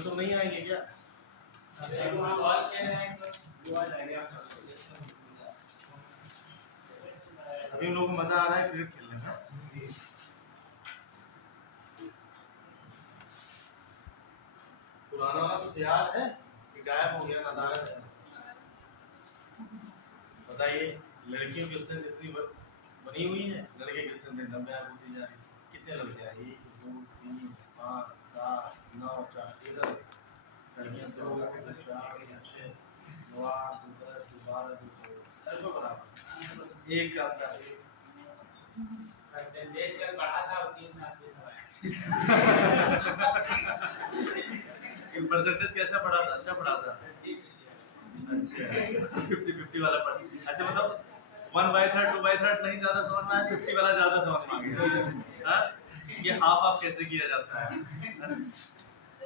में तो नहीं आएंगे क्या? अभी उन लोगों को मजा आ रहा है क्रिकेट खेलने में। पुराना वाला कुछ याद है कि गायब हो गया, नदारद है? बताइए, लड़कियों की स्ट्रेंथ इतनी बनी हुई है, लड़के की स्ट्रेंथ एकदम गायब होती जा रही है। कितने लड़के हैं? 1 2 3 5 7 9 4 इधर लड़कियां 2 4 6 9 8 10 12 14 सबको बराबर एक का आपका परसेंटेज कल बढ़ा था उसी हिसाब से सब आया। परसेंटेज कैसा पढ़ा था? अच्छा पढ़ा था। अच्छा 50-50 वाला पढ़ा। अच्छा मतलब 1/3 2/3 नहीं ज्यादा समझ में आया, 50 वाला ज्यादा समझ में आ गया। हाँ, ये हाफ हाफ कैसे किया जाता है?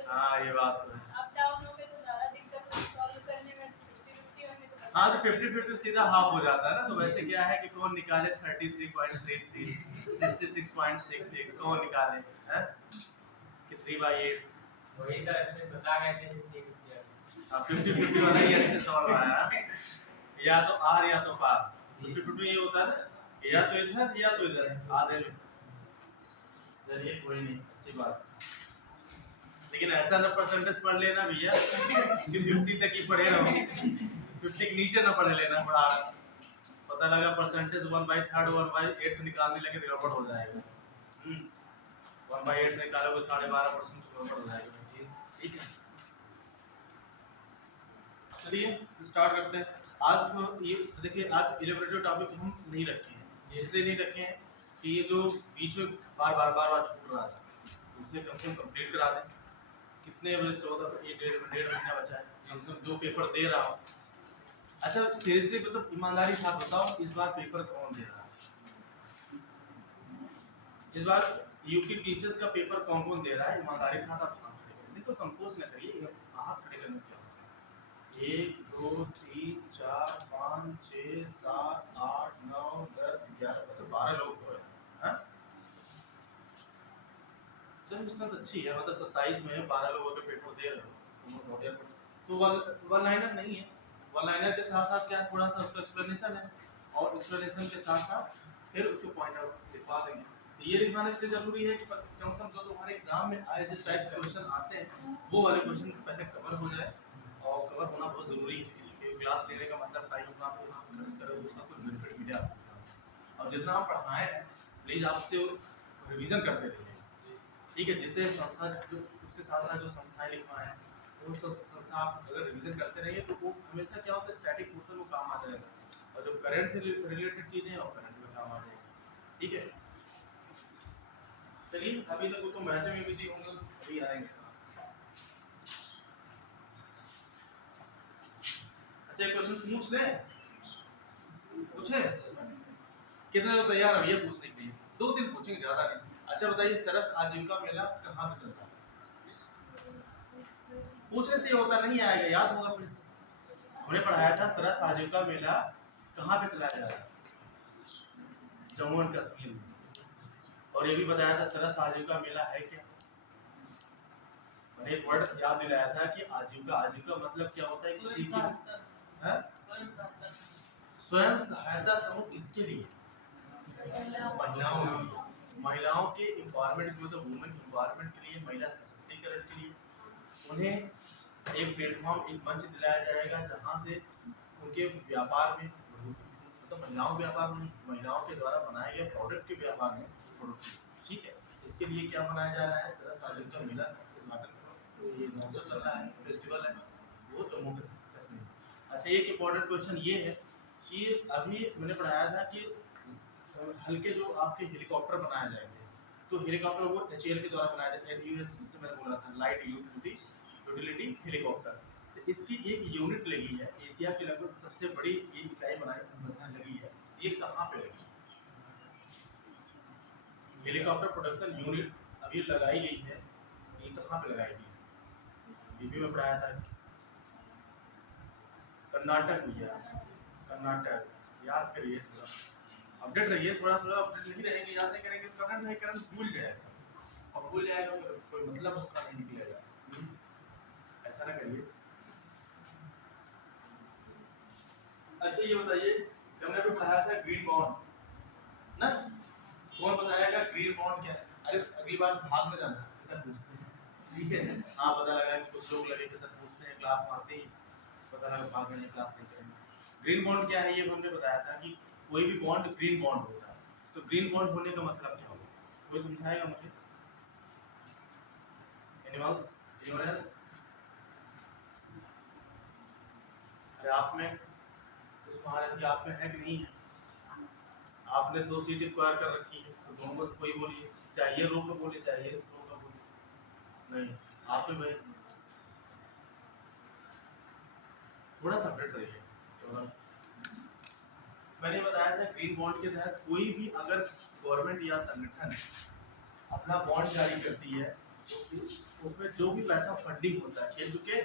हाँ ये बात तो है। अब डाउन हो गए तो ज्यादा दिक्कत सॉल्व करने में 50-50 होंगे तो हाँ तो 50-50 सीधा हाफ हो जाता है ना। तो वैसे क्या है कि कौन निकाले 33.33 66.66 कौन निकाले हैं कि 3/8? वही सर अच्छे बता गए थे 50-50। हाँ 50-50 वाला ही अच्छे समझ में आया। या तो आर या तो पार। 50-50 ये होता है ना, या तो इधर या तो इधर आधे में। चलिए कोई नहीं, अच्छी बात। लेकिन ऐसा ना परसेंटेज पढ़ लेना भैया कि 50 तक ही पढ़े रहो, 50 के नीचे ना पढ़ लेना। पढ़ा पता लगा परसेंटेज 1/3 1/8 निकालने लगे तो गड़बड़ हो जाएगा। 1/8 निकालोगे 12.5% गड़बड़ हो जाएगा। ठीक है, चलिए स्टार्ट करते हैं। आज तो ये देखिए, आज इलेबरेटिव टॉपिक हम नहीं रखे हैं। इसलिए नहीं रखे हैं कि ये जो बीच में बार बार छूट रहा था उसे कम से कम कंप्लीट करा दें। कितने बजे 14 ये डेढ़ महीना बचा है, कम से कम जो पेपर दे रहा हूँ। अच्छा सीरियसली मतलब ईमानदारी साथ बताओ, इस बार पेपर कौन दे रहा है? इस बार यूपी पीसीएस का पेपर कौन कौन दे रहा है? ईमानदारी के साथ आप हाथ खड़े करें। देखो संकोच न करिए, हाथ खड़े करने क्या होता है? 1 2 3 4 5 6 7 8 9 10 11 मतलब 12 लोग तो है। चलो इसका तो अच्छी है, मतलब 27 में 12 लोगों के पेपर दे रहे हो तो वन लाइनर नहीं है। वन लाइनर के साथ साथ क्या थोड़ा सा उसका एक्सप्लेनेशन है, और एक्सप्लेनेशन के साथ साथ फिर उसको पॉइंट आउट लिखवा देंगे। ये लिखवाना इसलिए जरूरी है कि कम से कम जो तुम्हारे एग्जाम में आए जिस टाइप के क्वेश्चन आते हैं वो वाले क्वेश्चन पहले कवर हो जाए। और कवर होना बहुत जरूरी है, क्योंकि क्लास लेने का मतलब टाइम अपना आपको खर्च करो, उसका कुछ बेनिफिट मिले आपको। और जितना हम पढ़ाएं हैं प्लीज आपसे रिवीजन करते रहिए। ठीक है, जिससे संस्था जो उसके साथ साथ जो संस्थाएं लिखवाएं हैं वो सब संस्था आप अगर रिवीजन करते रहिए तो वो हमेशा क्या होता है, स्टैटिक पोर्शन में काम आ जाएगा, और जो करंट से रिलेटेड चीज़ें हैं वो करंट में काम आ जाएगी। ठीक है, चलिए अभी तक तो मैच में बिजी होंगे, अभी आएंगे। अच्छा एक क्वेश्चन पूछ ले, पूछे कितने लोग तैयार है ये पूछने के लिए? 2 दिन पूछेंगे, ज़्यादा नहीं। अच्छा बताइए, सरस आजीविका मेला कहाँ पे चल रहा है? पूछने से होता नहीं आएगा, याद होगा फिर से। हमने पढ़ाया था सरस आजीविका मेला कहाँ पे चलाया जा रहा है? जम्मू एंड कश्मीर में। और ये भी बताया था सरस आजीविका मेला है क्या। मैंने एक वर्ड याद दिलाया था कि आजीविका, आजीविका मतलब क्या होता है? किसी की स्वयं सहायता समूह किसके लिए? महिलाओं के एम्पावरमेंट के, मतलब वुमेन एम्पावरमेंट के लिए, महिला सशक्तिकरण के लिए उन्हें एक प्लेटफॉर्म, एक मंच दिलाया जाएगा जहां से उनके व्यापार में, मतलब महिलाओं व्यापार में, महिलाओं के द्वारा बनाए गए प्रोडक्ट के व्यापार में बढ़ोतरी। ठीक है, इसके लिए क्या बनाया जा रहा है? सरस आजीविका मेला उद्घाटन। तो ये महोत्सव चल रहा है, फेस्टिवल है वो जम्मू कश्मीर। अच्छा एक इम्पोर्टेंट क्वेश्चन ये है कि अभी मैंने पढ़ाया था कि हल्के जो आपके हेलीकॉप्टर बनाए जाएंगे, तो हेलीकॉप्टर वो HAL के द्वारा बनाया जाता है, जिससे मैंने बोला था लाइट यूटिलिटी हेलीकॉप्टर। तो इसकी एक यूनिट लगी है, एशिया की लगभग सबसे बड़ी ये इकाई बनाने लगी है। ये कहाँ पे लगी? हेलीकॉप्टर प्रोडक्शन यूनिट अभी लगाई गई है, ये कहाँ पे लगाई गई? बीबी में पढ़ाया था, कर्नाटक भैया, कर्नाटक। याद करिए, थोड़ा अपडेट रहिए, थोड़ा अपडेट नहीं रहेंगे, याद नहीं करेंगे, करंट भूल जाएगा, और भूल जाएगा तो कोई मतलब उसका नहीं निकलेगा। करिए। अच्छा ये बताइए, हमने अभी पढ़ाया था ग्रीन बॉन्ड ना, कौन बताएगा ग्रीन बॉन्ड क्या है? अरे अगली बार भाग में जाना सर पूछते हैं, ठीक है। हाँ पता लगा कि कुछ लोग लगे कि सर पूछते हैं क्लास में आते ही, पता लगा भाग में क्लास नहीं करेंगे। ग्रीन बॉन्ड क्या है ये हमने बताया था कि कोई भी बॉन्ड ग्रीन बॉन्ड होता है। तो ग्रीन बॉन्ड होने का मतलब क्या होगा, कोई समझाएगा मुझे? एनिमल्स, अरे आप में कुछ महारथी आप में है कि नहीं है? आपने 2 सीट एक्वायर कर रखी है, तो दोनों में से कोई बोलिए, चाहे ये रो का बोले चाहे ये रो का बोले। नहीं, आप में भाई थोड़ा सा अपडेट रहिए। तो मैंने बताया था ग्रीन बॉन्ड के तहत कोई भी अगर गवर्नमेंट या संगठन अपना बॉन्ड जारी करती है तो उसमें जो भी पैसा फंडिंग होता है, खेल चुके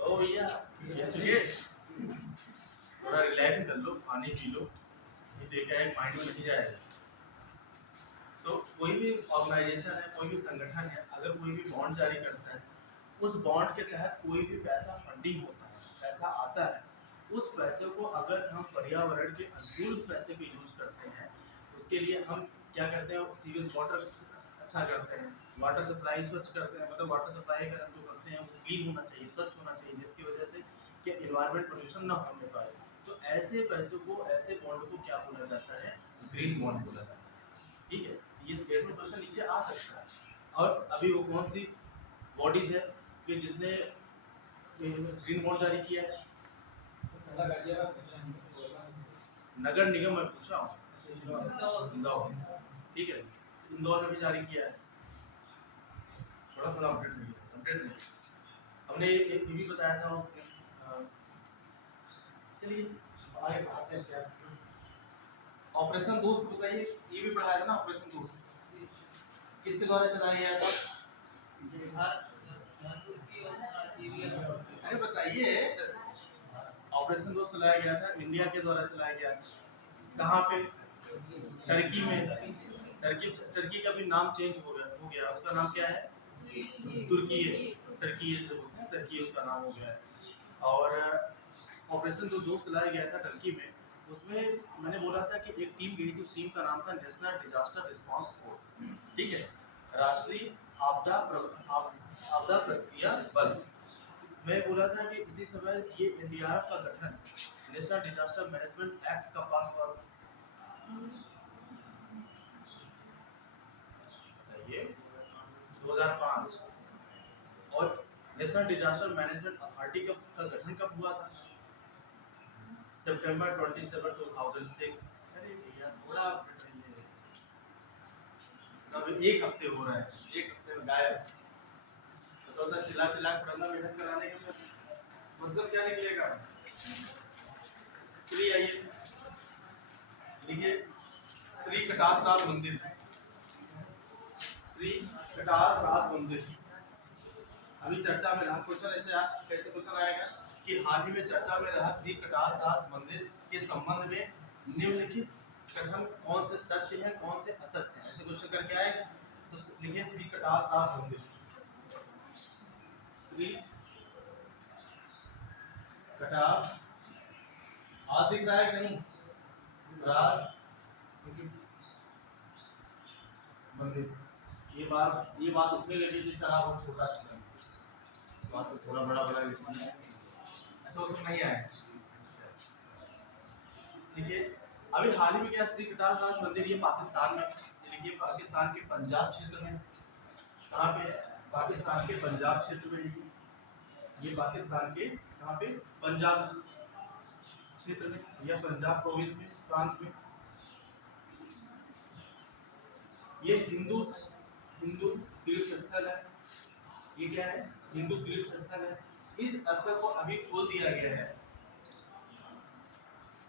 ओ भैया, खेल चुके, थोड़ा रिलैक्स कर लो, पानी पी लो, ये देखा है माइंड में नहीं जाएगा। तो कोई भी ऑर्गेनाइजेशन है, कोई भी संगठन है, अगर कोई भी बॉन्ड जारी करता है, उस बॉन्ड के तहत कोई भी पैसा फंडिंग होता है, पैसा आता है, उस पैसे को अगर हम पर्यावरण के अनुकूल उस पैसे को यूज करते हैं, उसके लिए हम क्या करते हैं, सीवेज वाटर अच्छा करते हैं, वाटर सप्लाई स्वच्छ करते हैं, मतलब वाटर सप्लाई अगर हम जो करते हैं वो क्लीन होना चाहिए, स्वच्छ होना चाहिए, जिसकी वजह से कि एनवायरमेंट पोल्यूशन ना होने पाए। तो ऐसे पैसों को, ऐसे बॉन्ड को क्या बोला जाता है, ग्रीन बॉन्ड बोला जाता है, ठीक है। ये स्टेटमेंट क्वेश्चन नीचे आ सकता है। और अभी वो कौन सी बॉडीज है कि जिसने ग्रीन बॉन्ड जारी किया है? नगर निगम में पूछा हूँ, इंदौर, ठीक है, इंदौर में भी जारी किया है। थोड़ा थोड़ा अपडेट नहीं। हमने एक भी बताया था उसमें। चलिए आगे बढ़ाते हैं। क्या ऑपरेशन दोस्त बताइए, ये भी पढ़ाया था ना ऑपरेशन दोस्त, किसके द्वारा चलाया गया था? अरे बताइए, ऑपरेशन दोस्त चलाया गया था, इंडिया के द्वारा चलाया गया था। कहाँ पे? टर्की में। टर्की का भी नाम चेंज हो गया, उसका नाम क्या है? तुर्की है, टर्की उसका नाम हो गया है। और ऑपरेशन जो दोस्त चलाया गया था टर्की में, उसमें मैंने बोला था कि एक टीम गई थी, उस टीम का नाम था नेशनल डिजास्टर रिस्पांस फोर्स, ठीक है, राष्ट्रीय आपदा प्रतिक्रिया बल। मैं बोला था कि इसी समय ये एनडीआरएफ का गठन नेशनल डिजास्टर मैनेजमेंट एक्ट का पास हुआ, बताइए 2005। और नेशनल डिजास्टर मैनेजमेंट अथॉरिटी का गठन कब हुआ था? सितंबर 27, 2006। अरे भैया थोड़ा अपडेट रहिए, अब 1 हफ्ते हो रहा है, 1 हफ्ते में गायब। तो चिल्ला चिल्ला पढ़ना, मेहनत कराने का मतलब क्या निकलेगा? श्री आइए देखिए, श्री कटास राज मंदिर, श्री कटास राज मंदिर अभी चर्चा में रहा। क्वेश्चन ऐसे कैसे क्वेश्चन आएगा कि हाल ही में चर्चा में रहा श्री कटास राज मंदिर के संबंध में निम्नलिखित कथन कौन से सत्य हैं, कौन से असत्य हैं, ऐसे क्वेश्चन करके आएगा। तो लिखिए श्री कटास राज मंदिर, श्री कटास, आज दिख रहा है कि नहीं? राज मंदिर, ये बात उसमें लगी जिस तरह वो छोटा सा बात तो थोड़ा बड़ा लिखना है, ऐसा उसमें नहीं आया, ठीक है। अभी हाल ही में क्या श्री कटास राज मंदिर, ये पाकिस्तान में, ये पाकिस्तान के पंजाब क्षेत्र में, कहाँ पे? पाकिस्तान के पंजाब क्षेत्र में, ये पाकिस्तान के कहाँ पे? पंजाब क्षेत्र में या पंजाब प्रोविंस में, प्रांत में। ये हिंदू तीर्थ स्थल है, ये क्या है? हिंदू तीर्थ स्थल है। इस स्थल को अभी खोल दिया गया है,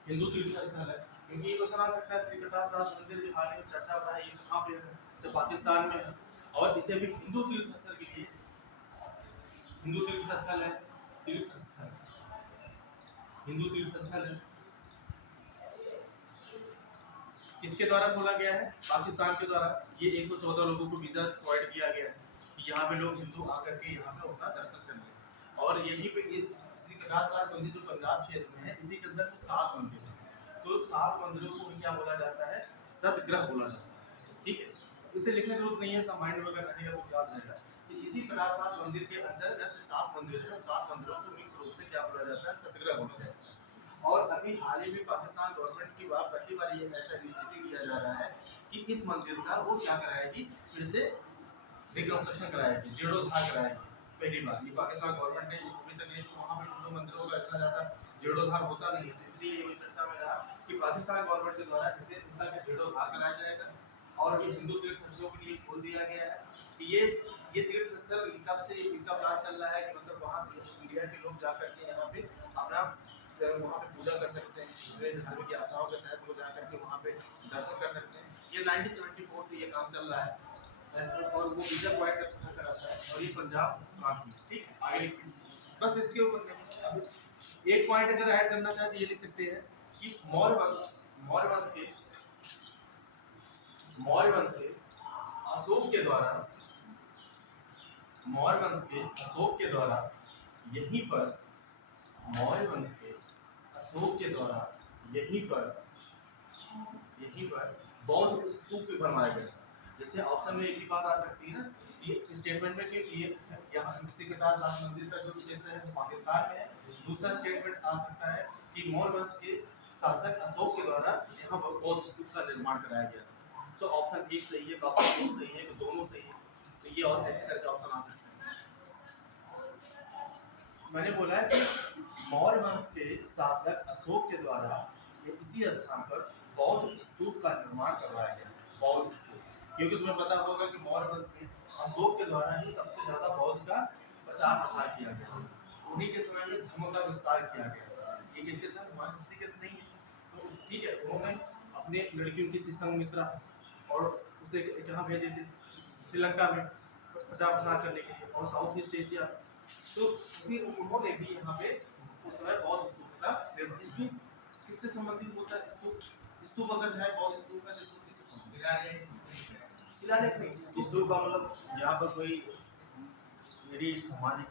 हिंदू तीर्थ स्थल है, क्योंकि ये क्वेश्चन आ सकता है श्री कटास राज मंदिर जो हाल ही में चर्चा हो रहा है, ये कहाँ पे है? तो पाकिस्तान में है, और इसे भी हिंदू तीर्थ स्थल के लिए, हिंदू तीर्थ स्थल है, तीर्थ स्थल, हिंदू तीर्थ स्थल है। किसके द्वारा खोला गया है? पाकिस्तान के द्वारा। ये 114 लोगों को वीजा प्रोवाइड किया गया है। कि यहाँ पे लोग हिंदू आकर के यहाँ पे अपना दर्शन कर लें। और यहीं पे ये श्री कैलाशनाथ मंदिर जो पंजाब क्षेत्र में है, इसी के अंदर में 7 मंदिर हैं। तो 7 मंदिरों को क्या बोला जाता है? सतग्रह बोला जाता है। ठीक है, इसे लिखने की जरूरत नहीं है, तो माइंड में अगर रहेगा तो याद रहेगा कि इसी कैलाशनाथ मंदिर के अंतर्गत 7 मंदिर है, और 7 मंदिरों को मिक्स रूप से क्या बोला जाता है? सतग्रह बोला जाता है। और अभी हाल ही में पाकिस्तान गवर्नमेंट की बात पहली बार ये ऐसा इनिशिएटिव लिया जा रहा है कि इस मंदिर का वो क्या कराएगी, फिर से रिकंस्ट्रक्शन कराएगी, जीर्णोद्धार कराएगी। पहली बार ये पाकिस्तान गवर्नमेंट ने अभी तक नहीं, तो वहाँ पे हिंदू मंदिरों का इतना ज़्यादा जीर्णोद्धार होता नहीं है, तो इसलिए ये चर्चा में रहा कि पाकिस्तान गवर्नमेंट के द्वारा इसे इसका जीर्णोद्धार कराया जाएगा। और ये हिंदू तीर्थ स्थलों के लिए खोल दिया गया है कि ये तीर्थ स्थल कब से इनका प्लान चल रहा है कि मतलब वहाँ इंडिया के लोग जा करके यहाँ पे अपना वहाँ पे पूजा कर सकते हैं, धर्म की आस्थाओं के तहत वो जा करके वहाँ पे दर्शन कर सकते हैं। ये 1974 से ये काम चल रहा है, और वो वीजा प्रोवाइड कराता है, और ये पंजाब प्रांत में। ठीक, आगे लिखिए, बस इसके ऊपर नहीं। अब एक पॉइंट अगर ऐड करना चाहे तो ये लिख सकते हैं कि मौर्य वंश के अशोक के द्वारा यहीं पर मौर्य वंश के अशोक के द्वारा यहीं पर बौद्ध स्तूप भी बनवाया गया। जैसे ऑप्शन में एक ही बात आ सकती है ना, ये स्टेटमेंट में कि ये यहाँ श्री कैलाशनाथ मंदिर का जो क्षेत्र है वो पाकिस्तान में है। दूसरा स्टेटमेंट आ सकता है कि मौर्य वंश के शासक अशोक के द्वारा यहाँ पर बौद्ध स्तूप का निर्माण कराया गया। तो ऑप्शन 1 सही है, ऑप्शन 2 सही है, तो दोनों सही है, तो ये और ऐसे करके ऑप्शन आ सकते हैं। मैंने बोला है कि मौर्य वंश के शासक अशोक के द्वारा इसी स्थान पर बौद्ध स्तूप का निर्माण करवाया गया। बौद्ध स्तूप, क्योंकि तुम्हें पता होगा कि मौर्य वंश के अशोक के द्वारा ही सबसे ज्यादा बौद्ध का प्रचार प्रसार किया गया, उन्हीं के समय में धर्म का विस्तार किया गया। ये किसके साथ? हमारे हिस्ट्री के नहीं है, तो ठीक है, उन्होंने अपने लड़की उनकी थी संघमित्रा, और उसे कहाँ भेजे थे? श्रीलंका में प्रचार प्रसार करने के लिए, और साउथ ईस्ट एशिया। तो उन्होंने भी यहाँ पे उस समय बौद्ध स्तूप का स्तूप किससे संबंधित होता है? स्तूप अगर है बौद्ध स्तूप का, स्तूप किससे संबंधित? शिलालेख नहीं, स्तूप का मतलब यहाँ पर कोई मेरी समाधि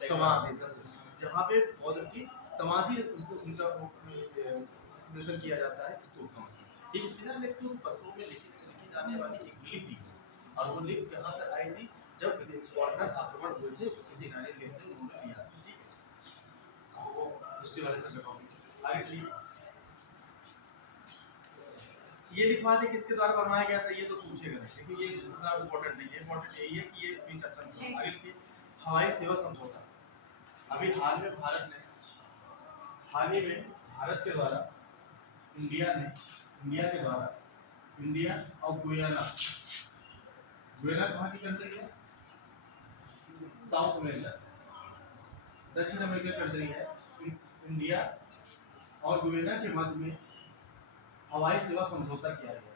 जहाँ पे बौद्ध की समाधि उनका दर्शन किया जाता है, स्तूप का मतलब। ठीक है, शिलालेख तो पत्थरों में लिखी जाने वाली एक लिपि है, और वो लिपि कहाँ से आई थी? जब विदेशी फॉरेनर आक्रमण हुए थे, किसी नानी लेख से उन्होंने लिया। ठीक है, वो हिस्ट्री वाले सर का टॉपिक। आगे चलिए, ये लिखवा दे किसके द्वारा बनवाया गया था, ये तो पूछेगा नहीं, क्योंकि ये इतना इम्पोर्टेंट नहीं है। इम्पोर्टेंट यही है कि ये बीच अच्छा नहीं। आगे लिखिए, हवाई सेवा समझौता। अभी हाल ही में भारत के द्वारा इंडिया और गुयाना कहाँ की कंट्री है? साउथ अमेरिका, दक्षिण अमेरिका कंट्री है। इंडिया और गुयाना के मध्य में हवाई सेवा समझौता किया गया।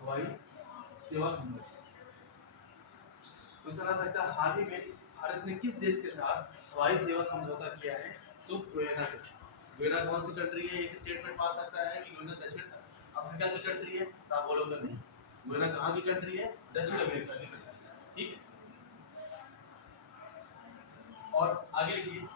हवाई सेवा समझौता क्वेश्चन आ सकता है, हाल ही में भारत ने किस देश के साथ हवाई सेवा समझौता किया है? तो गुयाना के साथ। गुयाना कौन सी कंट्री है? एक स्टेटमेंट पा सकता है कि गुयाना दक्षिण अफ्रीका की कंट्री है, तो आप बोलोगे नहीं। गुयाना कहाँ की कंट्री है? दक्षिण अमेरिका की कंट्री। ठीक है, और आगे लिखिए,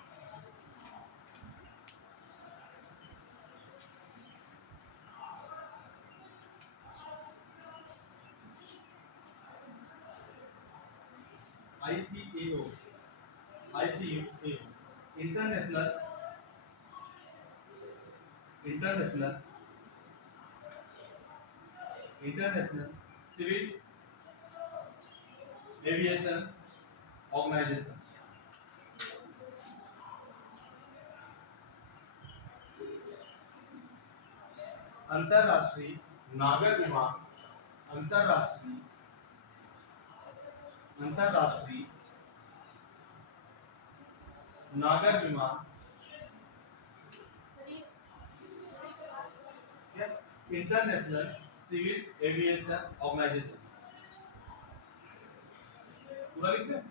ICAO international civil aviation organisation. अंतरराष्ट्रीय नागर विमान इंटरनेशनल सिविल एविएशन ऑर्गेनाइजेशन। पूरा लिख दें?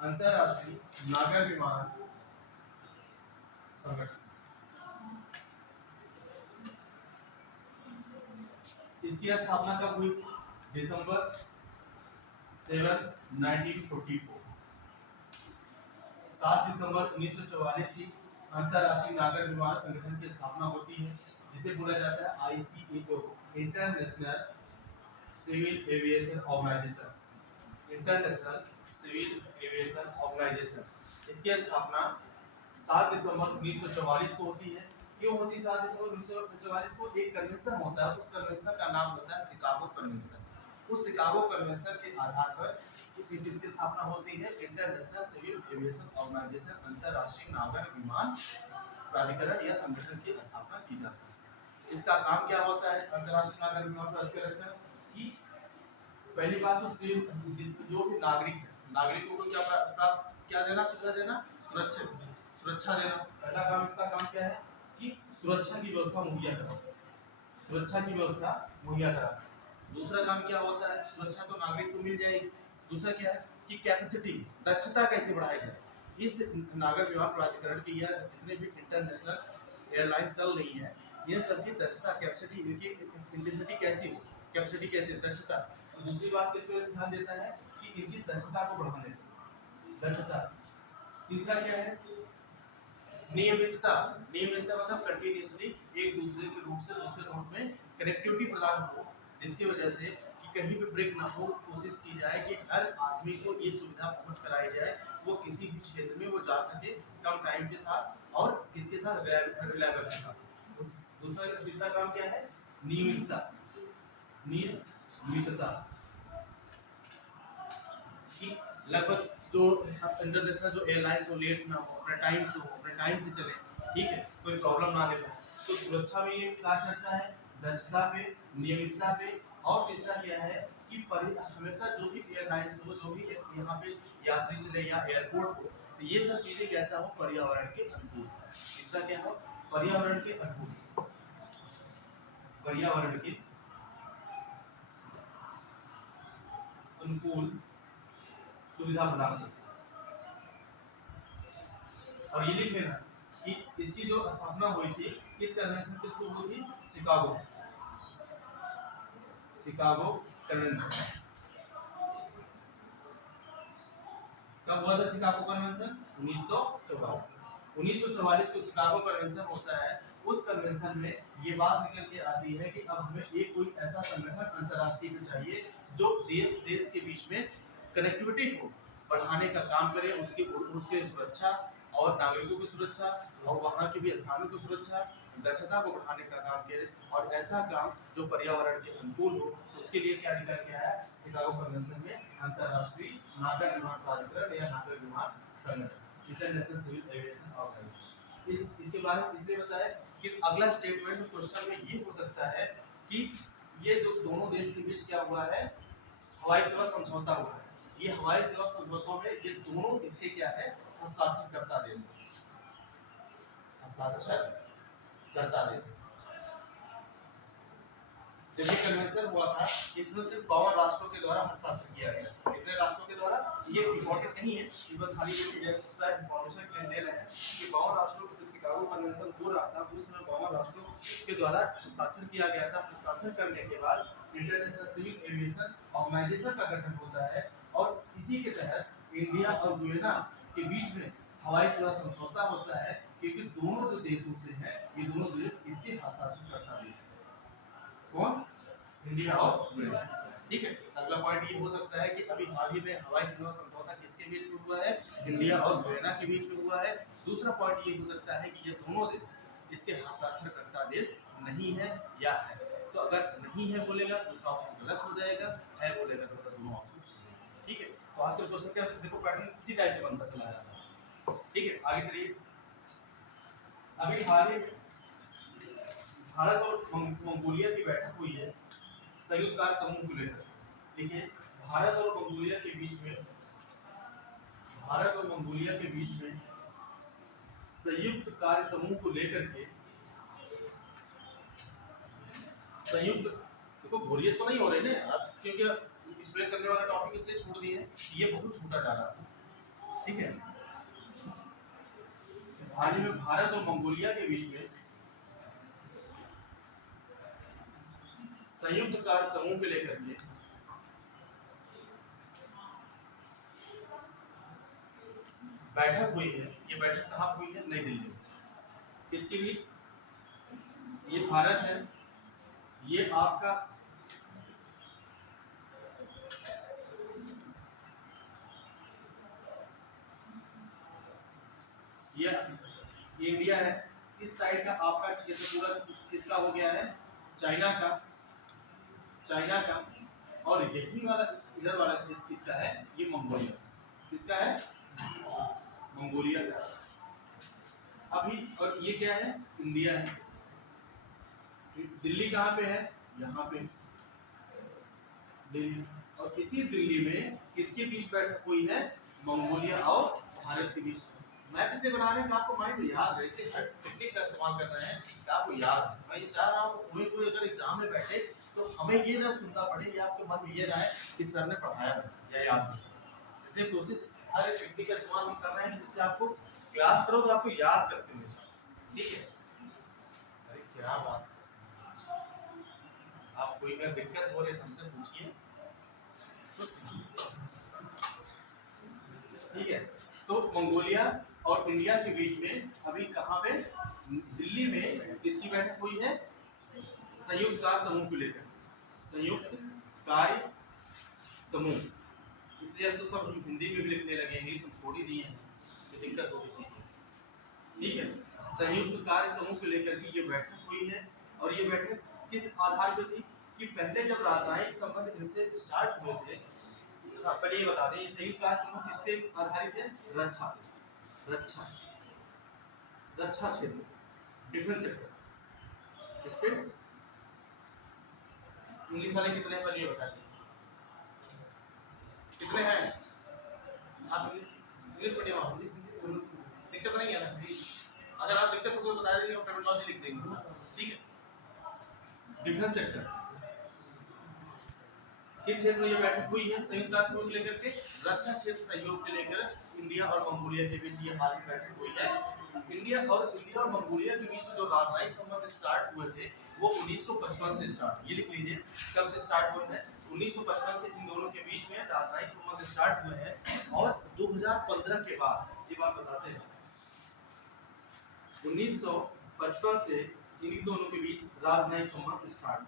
अंतरराष्ट्रीय नागर विमान संगठन। इसकी स्थापना कब हुई? दिसंबर 7, 1944। 7 दिसंबर 1944 की अंतर्राष्ट्रीय नागर विमान संगठन की स्थापना होती है, जिसे बोला जाता है ICAO, international civil aviation organisation. International civil aviation organisation. इसकी स्थापना 7 दिसंबर 1944 को होती है। क्यों होती है 7 दिसंबर 1944 को? एक कन्वेंशन होता है, उस कन्वेंशन का नाम होता है शिकागो कन्वेंशन। उस शिकागो कन्वेंशन के आधार पर इसकी स्थापना होती है, इंटरनेशनल सिविल एविएशन ऑर्गेनाइजेशन, अंतर्राष्ट्रीय नागर विमान प्राधिकरण या संगठन की स्थापना की जाती है। इसका काम क्या होता है? अंतर्राष्ट्रीय नागर विमान प्राधिकरण का कि पहली बात तो जो भी नागरिक है, नागरिकों को क्या देना? सुविधा देना, सुरक्षा देना। पहला काम इसका काम क्या है कि सुरक्षा की व्यवस्था मुहैया कराना। सुरक्षा की व्यवस्था मुहैया कराना। दूसरा काम क्या होता है? सुरक्षा तो नागरिक को मिल जाएगी। दूसरा क्या है कि कैपेसिटी, दक्षता कैसे बढ़ाई जाए। इस नागर विमान प्राधिकरण की या जितने भी इंटरनेशनल एयरलाइंस चल रही है, ये सबकी दक्षता, कैपेसिटी, इनकी इंटेंसिटी कैसी हो, कैपेसिटी कैसी, दक्षता। और दूसरी बात किस पे ध्यान देता है कि इनकी दक्षता को बढ़ाने, दक्षता। तीसरा क्या है? नियमितता। नियमितता मतलब कंटिन्यूअसली एक दूसरे के रूट से दूसरे रूट में कनेक्टिविटी प्रदान हो, जिसकी वजह से कि कहीं भी ब्रेक ना हो। कोशिश की जाए कि हर आदमी को ये सुविधा पहुंच कराई जाए, वो किसी भी क्षेत्र में वो जा सके कम टाइम के साथ और किसके साथ, रिलायबल के साथ। दूसरा तीसरा काम क्या है? नियमितता। नियमितता कि लगभग जो इंटरनेशनल जो एयरलाइंस हो लेट ना हो, अपने टाइम से हो, अपने टाइम से चले, ठीक है, कोई प्रॉब्लम ना आने पाए। तो सुरक्षा में ये कार्य करता है, दक्षता पे, नियमितता पे। और तीसरा क्या है कि हमेशा जो भी एयरलाइंस हो, जो भी यहाँ पे यात्री चले या एयरपोर्ट हो, तो ये सब चीजें कैसा हो? पर्यावरण के अनुकूल। तीसरा क्या हो? पर्यावरण के अनुकूल। पर्यावरण के अनुकूल सुविधा प्रदान करता है। और ये लिख लेना कि इसकी जो स्थापना हुई थी किस कन्वेंशन के थ्रू हुई थी? Chicago convention. कब हुआ था शिकागो कन्वेंशन? 1944 को शिकागो कन्वेंशन होता है। उस कन्वेंशन में ये बात निकल के आती है कि अब हमें एक कोई ऐसा संगठन अंतर्राष्ट्रीय में चाहिए जो देश के बीच में कनेक्टिविटी को बढ़ाने का काम करे, उसके सुरक्षा और नागरिकों की सुरक्षा और वहाँ के भी स्थानों की सुरक्षा, दक्षता को बढ़ाने का काम करे, और ऐसा काम जो पर्यावरण के अनुकूल हो। उसके लिए क्या निकल के आया? शिकागो कन्वेंशन में अंतर्राष्ट्रीय नागर विमान प्राधिकरण या नागर विमान संगठन, इंटरनेशनल सिविल एविएशन ऑर्गेनाइजेशन। इसके बारे में इसलिए बताया कि अगला स्टेटमेंट क्वेश्चन में ये हो सकता है कि ये जो दोनों देश के बीच क्या हुआ है? हवाई सेवा समझौता हुआ है। ये हवाई सेवा समझौतों में ये दोनों इसके क्या है? हस्ताक्षर करता देश, हस्ताक्षर करता देश। जब ये कन्वेंशन हुआ था, इसमें सिर्फ 52 राष्ट्रों के द्वारा हस्ताक्षर किया गया। कितने राष्ट्रों के द्वारा? ये इंपॉर्टेंट नहीं है, बस खाली एक्स्ट्रा इंफॉर्मेशन के लिए दे रहे हैं कि 52 राष्ट्रों को जब शिकागो कन्वेंशन हो रहा था, उस समय 52 राष्ट्रों के द्वारा हस्ताक्षर किया गया था। हस्ताक्षर करने के बाद इंटरनेशनल सिविल एविएशन ऑर्गेनाइजेशन का गठन होता है, और इसी के तहत इंडिया और गुयाना के बीच में हवाई सेवा समझौता होता है, क्योंकि दोनों जो देश होते हैं, ये दोनों देश इसके हस्ताक्षर करता देश है। कौन? इंडिया और गुयाना। ठीक है। अगला पॉइंट ये हो सकता है कि अभी हाल ही में हवाई सेवा समझौता किसके बीच में हुआ है? इंडिया और गुयाना के बीच में हुआ है। दूसरा पॉइंट ये हो सकता है कि ये दोनों देश इसके हस्ताक्षर करता देश नहीं है या है। तो अगर नहीं है बोलेगा तो उसका ऑप्शन गलत हो जाएगा, है बोलेगा तो दोनों ऑप्शन सही है। ठीक है। तो आज का क्वेश्चन क्या देखो, पैटर्न इसी टाइप का बनता चला जाता है। ठीक है, आगे चलिए। अभी हाल ही में भारत और मंगोलिया की बैठक हुई है संयुक्त कार्य समूह को लेकर। देखिए, भारत और मंगोलिया के बीच में संयुक्त कार्य समूह को लेकर के संयुक्त, देखो बोरियत तो नहीं हो रही ना आज, क्योंकि एक्सप्लेन करने वाला टॉपिक इसलिए छोड़ दिए, ये बहुत छोटा डाला। ठीक है। हाल ही में भारत और मंगोलिया के बीच में संयुक्त कार्य समूह को लेकर के बैठक हुई है। ये बैठक कहाँ हुई है? नई दिल्ली में। किसके लिए? ये भारत है, ये आपका ये इंडिया है, इस साइड का आपका क्षेत्र पूरा किसका हो गया है? चाइना का। और यही वाला इधर वाला क्षेत्र किसका है? ये मंगोलिया। किसका है? मंगोलिया का। अभी और ये क्या है? इंडिया है। दिल्ली कहाँ पे है? यहाँ पे दिल्ली। और इसी दिल्ली में किसके बीच बैठक हुई है? मंगोलिया और भारत के बीच। मैप इसे बनाने का आपको माइंड याद है, इसे हर टेक्निक का इस्तेमाल कर रहे हैं कि आपको याद। मैं ये चाह रहा हूँ कोई अगर एग्जाम में बैठे तो हमें ये ना सुनना पड़े या आपके मन में ये रहे कि सर ने पढ़ाया है या याद है। इसलिए कोशिश हर टेक्निक का इस्तेमाल हम कर रहे हैं जिससे आपको क्लास करो तो आपको याद करते हुए जाओ। ठीक है? अरे क्या बात, आप कोई अगर दिक्कत हो रही है तो हमसे पूछिए। ठीक है, तो मंगोलिया और इंडिया के बीच में अभी कहाँ पे? दिल्ली में किसकी बैठक हुई है? संयुक्त कार्य समूह को लेकर। संयुक्त कार्य समूह, इसलिए अब तो सब हिंदी में भी लिखने लगे, इंग्लिश हम छोड़ ही दिए हैं, ये दिक्कत होगी सीखने। ठीक है, संयुक्त कार्य समूह को लेकर की ये बैठक हुई है। और ये बैठक किस आधार पर थी? कि पहले जब राजनयिक संबंध इनसे स्टार्ट हुए थे, पहले ये बता दें, संयुक्त कार्य समूह किस पे आधारित है? रक्षा क्षेत्र, डिफेंस सेक्टर। इस पे इंग्लिश वाले कितने हैं पहले ये बता दें, कितने हैं? आप इंग्लिश मीडियम आप दिक्कत नहीं है ना? अगर आप दिक्कत हो तो बता दीजिए, हम टर्मिनोलॉजी लिख देंगे। ठीक है, डिफेंस सेक्टर किस क्षेत्र में ये बैठक हुई है? संयुक्त राष्ट्र को लेकर के रक्षा क्षेत्र सहयोग को लेकर इंडिया और मंगोलिया के बीच ये हाल ही बैठक हुई है। इंडिया और मंगोलिया के बीच जो राजनयिक संबंध स्टार्ट हुए थे वो 1955 से स्टार्ट, ये लिख लीजिए कब से स्टार्ट हुए हैं? 1955 से इन दोनों के बीच में राजनयिक संबंध स्टार्ट हुए हैं। और 2015 के बाद ये बात बताते हैं, 1955 से इन दोनों के बीच राजनयिक संबंध स्टार्ट।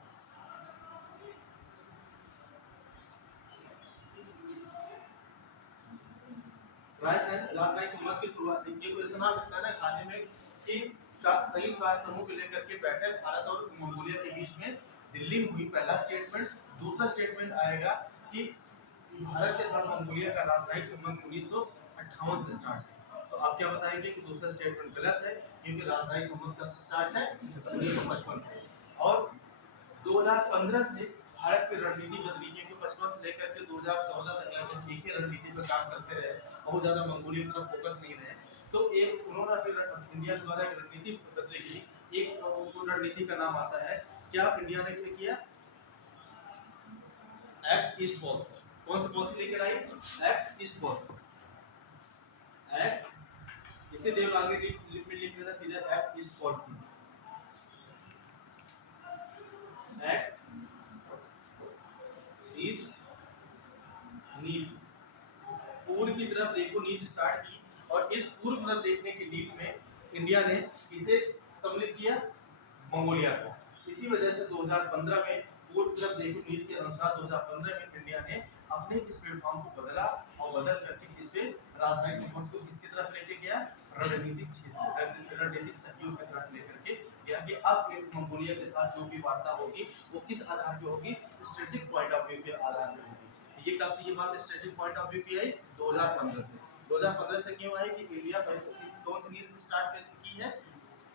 राजनयिक संबंध की शुरुआत ये क्वेश्चन आ सकता है ना खाने में कि संयुक्त कार्य समूह को लेकर के बैठक भारत और मंगोलिया के बीच में दिल्ली में हुई। पहला स्टेटमेंट। दूसरा स्टेटमेंट आएगा कि भारत के साथ मंगोलिया का राजनयिक संबंध 1958 से स्टार्ट है। तो आप क्या बताएंगे कि दूसरा स्टेटमेंट गलत है, क्योंकि राजनयिक संबंध कब से स्टार्ट है? 1955 से। और 2015 से भारत की रणनीति बदली, क्योंकि 55 से लेकर के 2014 तक लगभग एक ही रणनीति पर काम करते रहे, बहुत ज्यादा मंगोलिया की तरफ फोकस नहीं रहे। तो एक उन्होंने इंडिया द्वारा एक रणनीति बदलेगी। एक रणनीति का नाम आता है, क्या इंडिया ने क्या किया? Act east policy. कौन सी पॉलिसी लेकर आई? Act east policy. एक्ट, इसे देवनागरी लिपि में लिख देना सीधा, act east policy. Act east नीति, पूर्व की तरफ देखो नीति स्टार्ट की। और इस पूर्व तरफ देखने की नीति में इंडिया ने इसे सम्मिलित किया मंगोलिया को। इसी वजह से 2015 में पूर्व तरफ देखो नीति के अनुसार 2015 में इंडिया ने अपने इस प्लेटफॉर्म को बदला और बदल करके जिस पे राजनयिक संबंध को किसकी तरफ लेके गया? रणनीतिक क्षेत्र, रणनीतिक सहयोग की तरफ लेकर के गया कि अब मंगोलिया के साथ जो भी वार्ता होगी वो किस आधार पे होगी? स्ट्रेटेजिक पॉइंट ऑफ व्यू के आधार पे होगी। ये कब से ये बात स्ट्रेटेजिक पॉइंट ऑफ व्यू की आई? 2015 से। 2015 से क्यों आई कि इंडिया कौन सी नीति स्टार्ट की है?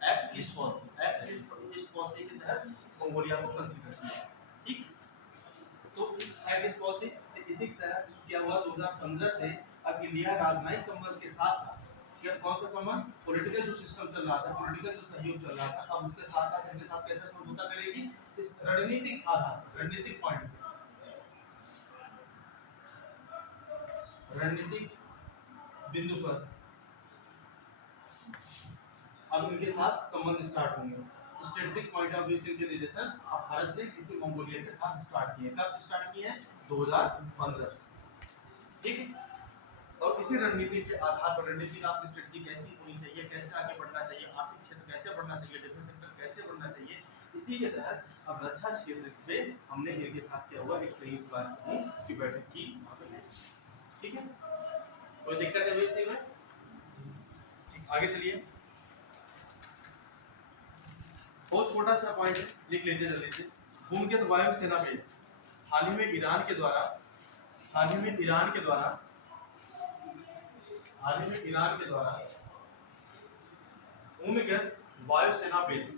Act east policy. Act east policy के तहत मंगोलिया को कंसीडर किया। ठीक, तो एक्ट ईस्ट पॉलिसी इसी तहत क्या हुआ? 2015 से अब इंडिया राजनयिक संबंध के साथ साथ क्या कौन सा संबंध? पॉलिटिकल जो सिस्टम चल रहा था, पॉलिटिकल जो सहयोग चल रहा था, अब उसके साथ साथ इनके साथ कैसे समझौता करेगी? इस रणनीतिक आधार, रणनीतिक पॉइंट, रणनीतिक बिंदु पर अब इनके साथ संबंध स्टार्ट होंगे। स्ट्रेटेजिक पॉइंट ऑफ व्यू से इनके रिलेशन अब भारत ने किसी मंगोलिया के साथ स्टार्ट किए। कब से स्टार्ट किए हैं? 2015 से। ठीक है। और इसी रणनीति के आधार पर रणनीति का आपकी स्ट्रेटजी कैसी होनी चाहिए, कैसे आगे बढ़ना चाहिए, आर्थिक क्षेत्र कैसे बढ़ना चाहिए, डिफेंस सेक्टर कैसे बढ़ना चाहिए, इसी के तहत अब रक्षा क्षेत्र पे हमने इनके साथ क्या हुआ, एक संयुक्त कार्य समूह की बैठक की वहाँ पे। ठीक है, कोई दिक्कत है भाई इसी में? आगे चलिए, बहुत छोटा सा पॉइंट लिख लीजिए जल्दी से। भूमिगत वायु सेना बेस हाल ही में ईरान के द्वारा भूमिगत वायुसेना बेस,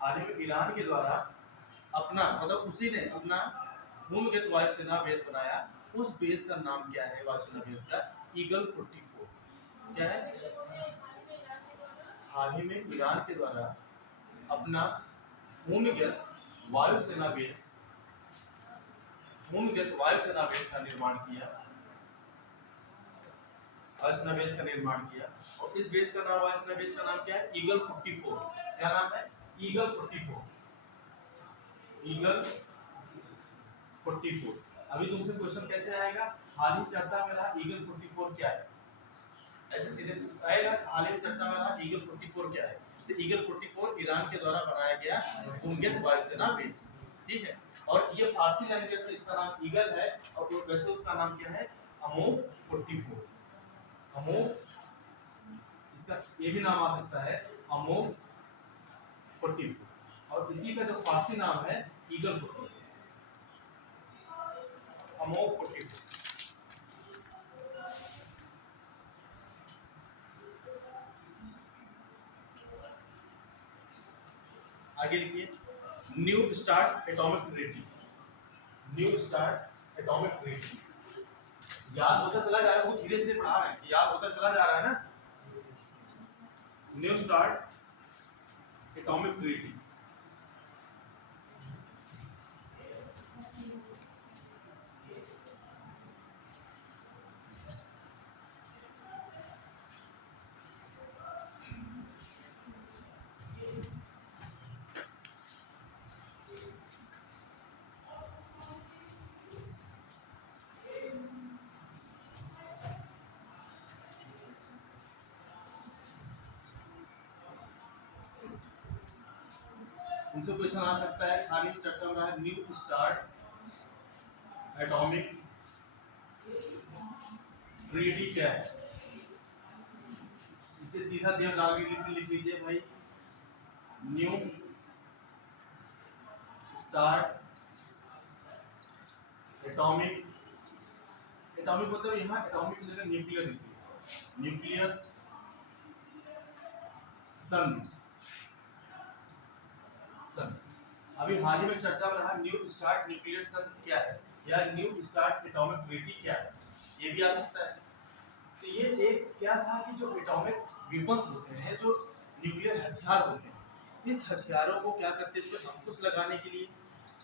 हाल ही में ईरान के द्वारा अपना मतलब उसी ने अपना भूमिगत वायुसेना बेस बनाया। उस बेस का नाम क्या है? वायुसेना बेस का ईगल 44। क्या है? हाल ही में ईरान के द्वारा अपना भूमिगत वायुसेना बेस का निर्माण किया, वायुसेना बेस का निर्माण किया। और इस बेस का नाम, वायुसेना बेस का नाम क्या है? ईगल 44। क्या नाम है? ईगल 44। ईगल 44। अभी तुमसे क्वेश्चन कैसे आएगा? हाल ही चर्चा में रहा ईगल 44 क्या है? ऐसे सीधे आएगा, हाल ही चर्चा में रहा ईगल 44 क्या है? तो ईगल 44 ईरान के द्वारा बनाया गया भूमिगत वायुसेना बेस। ठीक है, और ये फारसी लैंग्वेज में इसका नाम ईगल है, और वैसे उसका नाम क्या है? अमोघ 44। अमोघ, इसका ये भी नाम आ सकता है अमोघ 44, और इसी का जो फारसी नाम है ईगल 44, अमोघ 44। आगे लिखिए, new start atomic treaty. New start atomic treaty याद होता चला जा रहा है, वो धीरे धीरे पढ़ा रहे हैं, याद होता चला जा रहा है ना। न्यू स्टार्ट एटॉमिक ट्रीटी उनसे क्वेश्चन आ सकता है, हाल ही चर्चा में रहा है न्यू स्टार्ट एटॉमिक ट्रीटी क्या है? इसे सीधा देवनागरी लिपि लिख लीजिए भाई, न्यू स्टार्ट एटॉमिक, एटॉमिक मतलब यहाँ एटॉमिक की जगह न्यूक्लियर लिखिए, न्यूक्लियर संधि। अभी हाल ही में चर्चा में रहा न्यू स्टार्ट न्यूक्लियर संधि क्या है, या न्यू स्टार्ट एटॉमिक ट्रीटी क्या है, ये भी आ सकता है। तो ये एक क्या था कि जो एटॉमिक वेपन्स होते हैं, जो न्यूक्लियर हथियार होते हैं, इस हथियारों को क्या करते हैं, इस पर अंकुश लगाने के लिए,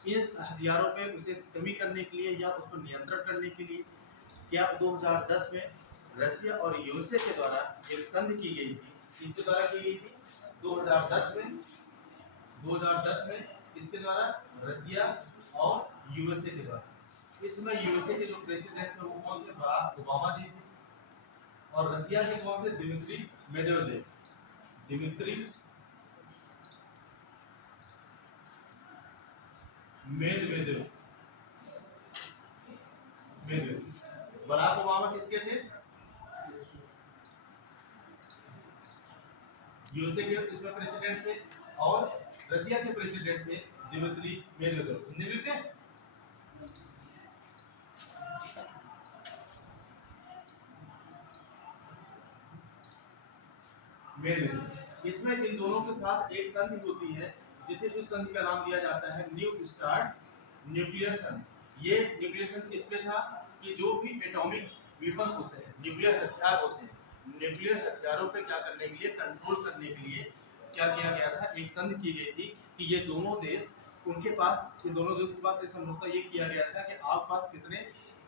इन हथियारों पे उसे कमी करने के लिए या उसको नियंत्रण करने के लिए क्या 2010 में रसिया और यूएसए के द्वारा एक संधि की गई थी। इसके द्वारा की गई थी 2010 में इसके द्वारा रसिया और यूएसए के द्वारा। इसमें यूएसए के जो प्रेसिडेंट थे वो कौन थे? बराक ओबामा जी थे, और रसिया के कौन थे? Dmitry Medvedev. Dmitry Medvedev. Barack Obama किसके थे? यूएसए के इसमें प्रेसिडेंट थे, और रसिया के प्रेसिडेंट थे दिमित्री मेदवेदेव। हिंदी लिखते हैं? इसमें इन दोनों के साथ एक संधि होती है, जिसे उस संधि का नाम दिया जाता है न्यू स्टार्ट न्यूक्लियर संधि। ये न्यूक्लियर संधि इसमें था कि जो भी एटॉमिक वेपन्स होते हैं, न्यूक्लियर हथियार होते हैं, न्यूक्लियर हथियारों पे क्या करने के लिए, कंट्रोल करने के लिए क्या किया गया था, एक संधि की गई थी कि ये दोनों देश, उनके पास, इन दोनों देशों के पास एक समझौता ये किया गया था कि आपके पास कितने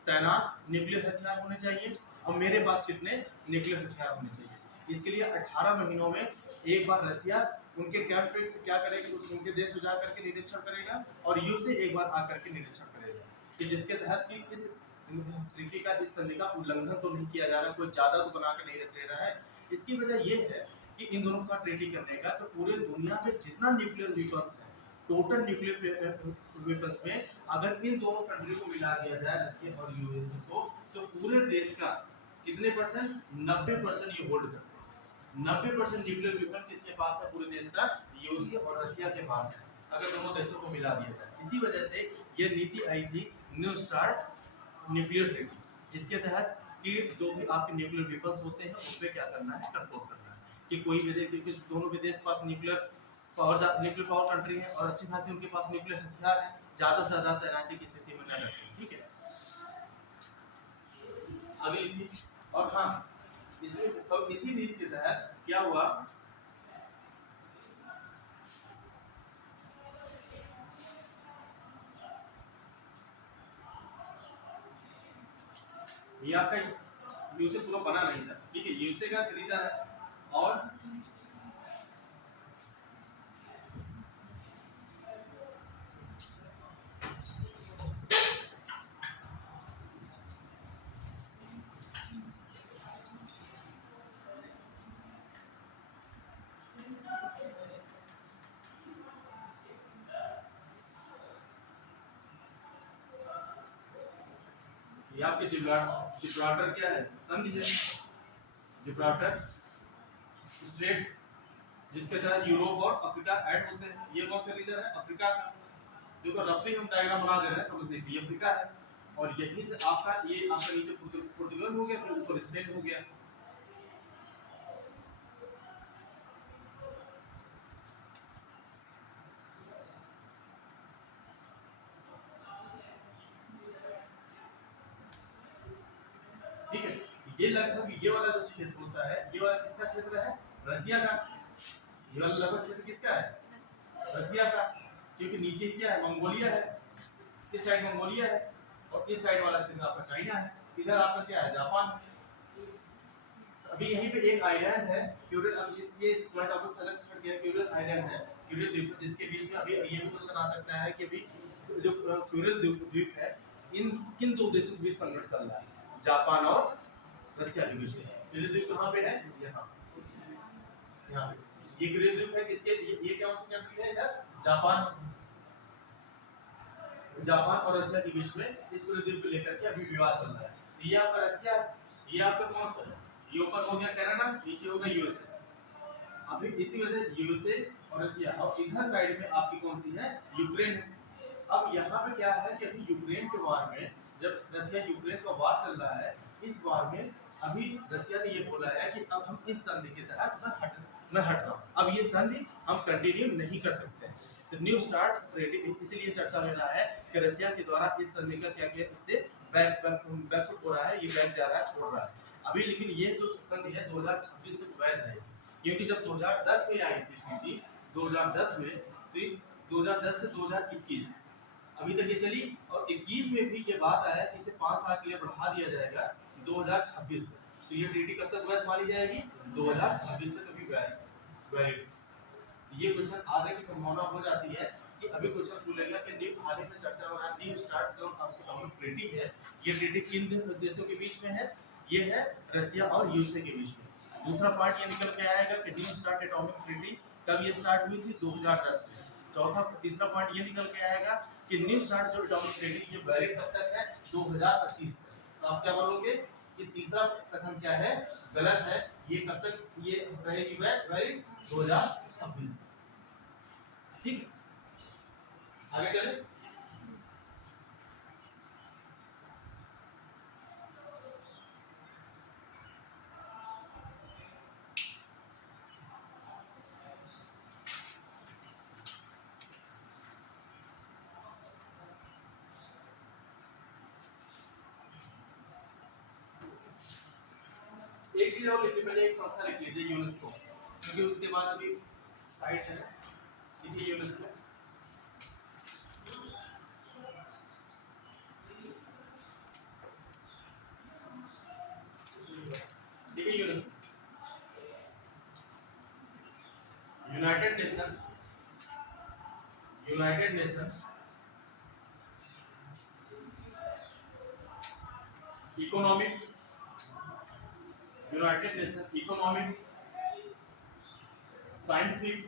तैनात न्यूक्लियर हथियार होने चाहिए और मेरे पास कितने न्यूक्लियर हथियार होने चाहिए। इसके लिए 18 महीनों में एक बार रसिया उनके कैंप पे क्या करेगी, उनके देश में जाकर के निरीक्षण करेगा और यूएसए एक बार आकर के निरीक्षण करेगा, कि जिसके तहत कि इस ट्रीटी का, इस संधि का उल्लंघन तो नहीं किया जा रहा, कोई ज्यादा तो बना के नहीं दे रहा है। इसकी वजह ये है कि इन दोनों के साथ ट्रीटी करने का तो पूरे दुनिया में जितना न्यूक्लियर वीपन्स है, टोटल न्यूक्लियर वेपन्स में अगर इन दोनों कंट्री को मिला दिया जाए, रशिया और यूएसए को, तो पूरे देश का कितने परसेंट, 90% ये होल्ड करते हैं। 90% न्यूक्लियर वेपन किसके पास है पूरे देश का, यूएसए और रशिया के पास है, अगर दोनों देशों को मिला दिया जाए। इसी वजह से ये नीति आई थी, न्यू स्टार्ट न्यूक्लियर ट्रीटी। इसके तहत कि जो भी आपके न्यूक्लियर वेपन्स होते हैं उस पर क्या करना है, कंट्रोल करना है, कि कोई भी देश, क्योंकि दोनों भी देश के पास न्यूक्लियर पावर कंट्री है और अच्छी खासी उनके पास न्यूक्लियर हथियार है, ज्यादा से ज्यादा तैनाती की स्थिति में न रखें। ठीक है, आगे लिखिए। और हाँ, इसमें तो इसी नीति के तहत क्या हुआ, ये आपका यूसे पूरा बना नहीं था। ठीक है, यूसे का रीजन है और ये आपके जिब्राल्टर क्या है, संधि है, जिब्राल्टर स्ट्रेट, जिसके तहत यूरोप और अफ्रीका ऐड होते हैं। ये कौन सा रीजन है, अफ्रीका का। देखो रफली हम डायग्राम बना दे रहे हैं, समझने के लिए अफ्रीका है और यहीं से आपका ये आपका नीचे पुर्तगाल हो गया, फिर ऊपर स्पेन हो गया। ठीक है, ये लगभग ये वाला जो क्षेत्र होता है, ये वाला किसका क्षेत्र है, रसिया का। ये वाला लगभग क्षेत्र किसका है, रसिया का, क्योंकि नीचे क्या है, मंगोलिया है, इस साइड मंगोलिया है और इस साइड वाला क्षेत्र आपका चाइना है, इधर आपका क्या है, जापान है। अभी यहीं पे एक आइलैंड है क्यूरिल, अब ये पॉइंट आपको सेलेक्ट कर दिया, क्यूरिल आइलैंड है, क्यूरिल द्वीप, जिसके बीच में अभी ये भी क्वेश्चन आ सकता है कि अभी जो क्यूरिल द्वीप है, इन किन दो देशों के बीच संघर्ष चल रहा है, जापान और रसिया के बीच में। क्यूरिल द्वीप कहाँ पे है, यहाँ यहाँ पे ये क्यूरिल द्वीप है, किसके, ये क्या सी कंट्री है इधर, जापान, जापान और रशिया के बीच में इस क्यूरिल द्वीप को लेकर के अभी विवाद चल रहा है। ये आपका रसिया है, ये आपका कौन सा है, ये ऊपर हो गया कनाडा, नीचे हो गया यूएसए। अभी इसी वजह यूएसए और रसिया, और इधर साइड में आपकी कौन सी है, यूक्रेन है। अब यहाँ पे क्या है कि अभी यूक्रेन के वार में, जब रसिया यूक्रेन का वार चल रहा है, इस वार में अभी रसिया ने ये बोला है कि अब हम इस संधि के तहत मैं हट रहा हूँ, अब ये संधि हम कंटिन्यू नहीं कर सकते हैं। तो न्यू स्टार्ट ट्रीटी इसीलिए चर्चा में रहा है कि रसिया के द्वारा इस संधि का क्या किया, इससे बैकफुट हो रहा है, ये बैक जा रहा है, छोड़ रहा है अभी। लेकिन ये जो संधि है 2026 तक वैध है, क्योंकि जब 2010 में आई थी नीति, 2010 में, तो 2010 से 2021 अभी तक ये चली, और 21 में भी ये बात आया कि इसे 5 साल के लिए बढ़ा दिया जाएगा 2026 तक। तो ये ट्रीटी कब तक वैध मानी जाएगी, 2026 तक अभी वैलिड। ये क्वेश्चन आने की संभावना हो जाती है कि अभी क्वेश्चन पूछेगा कि न्यू हाल ही में चर्चा हो रहा है, न्यू स्टार्ट जो आपकी ट्रीटी है, ये ट्रीटी किन देशों के बीच में है, ये है रसिया और यूएसए के बीच में। दूसरा पार्ट ये निकल के आएगा कि न्यू स्टार्ट एटॉमिक ट्रीटी कब ये स्टार्ट हुई थी, 2010 में। तीसरा पॉइंट ये निकल के आएगा कि न्यू स्टार्ट जो एटॉमिक ट्रीटी ये वैलिड कब तक है, 2025 तक। तो आप क्या बोलोगे कि तीसरा कथन क्या है, गलत है, ये कब तक ये रहेगी वैलिड, 2026। ठीक, आगे चले। एक चीज और लिखिए, पहले एक संस्था लिख लीजिए यूनेस्को, क्योंकि उसके बाद अभी साइट है, लिखिए यूनेस्को। ठीक है, UNESCO United Nation economic scientific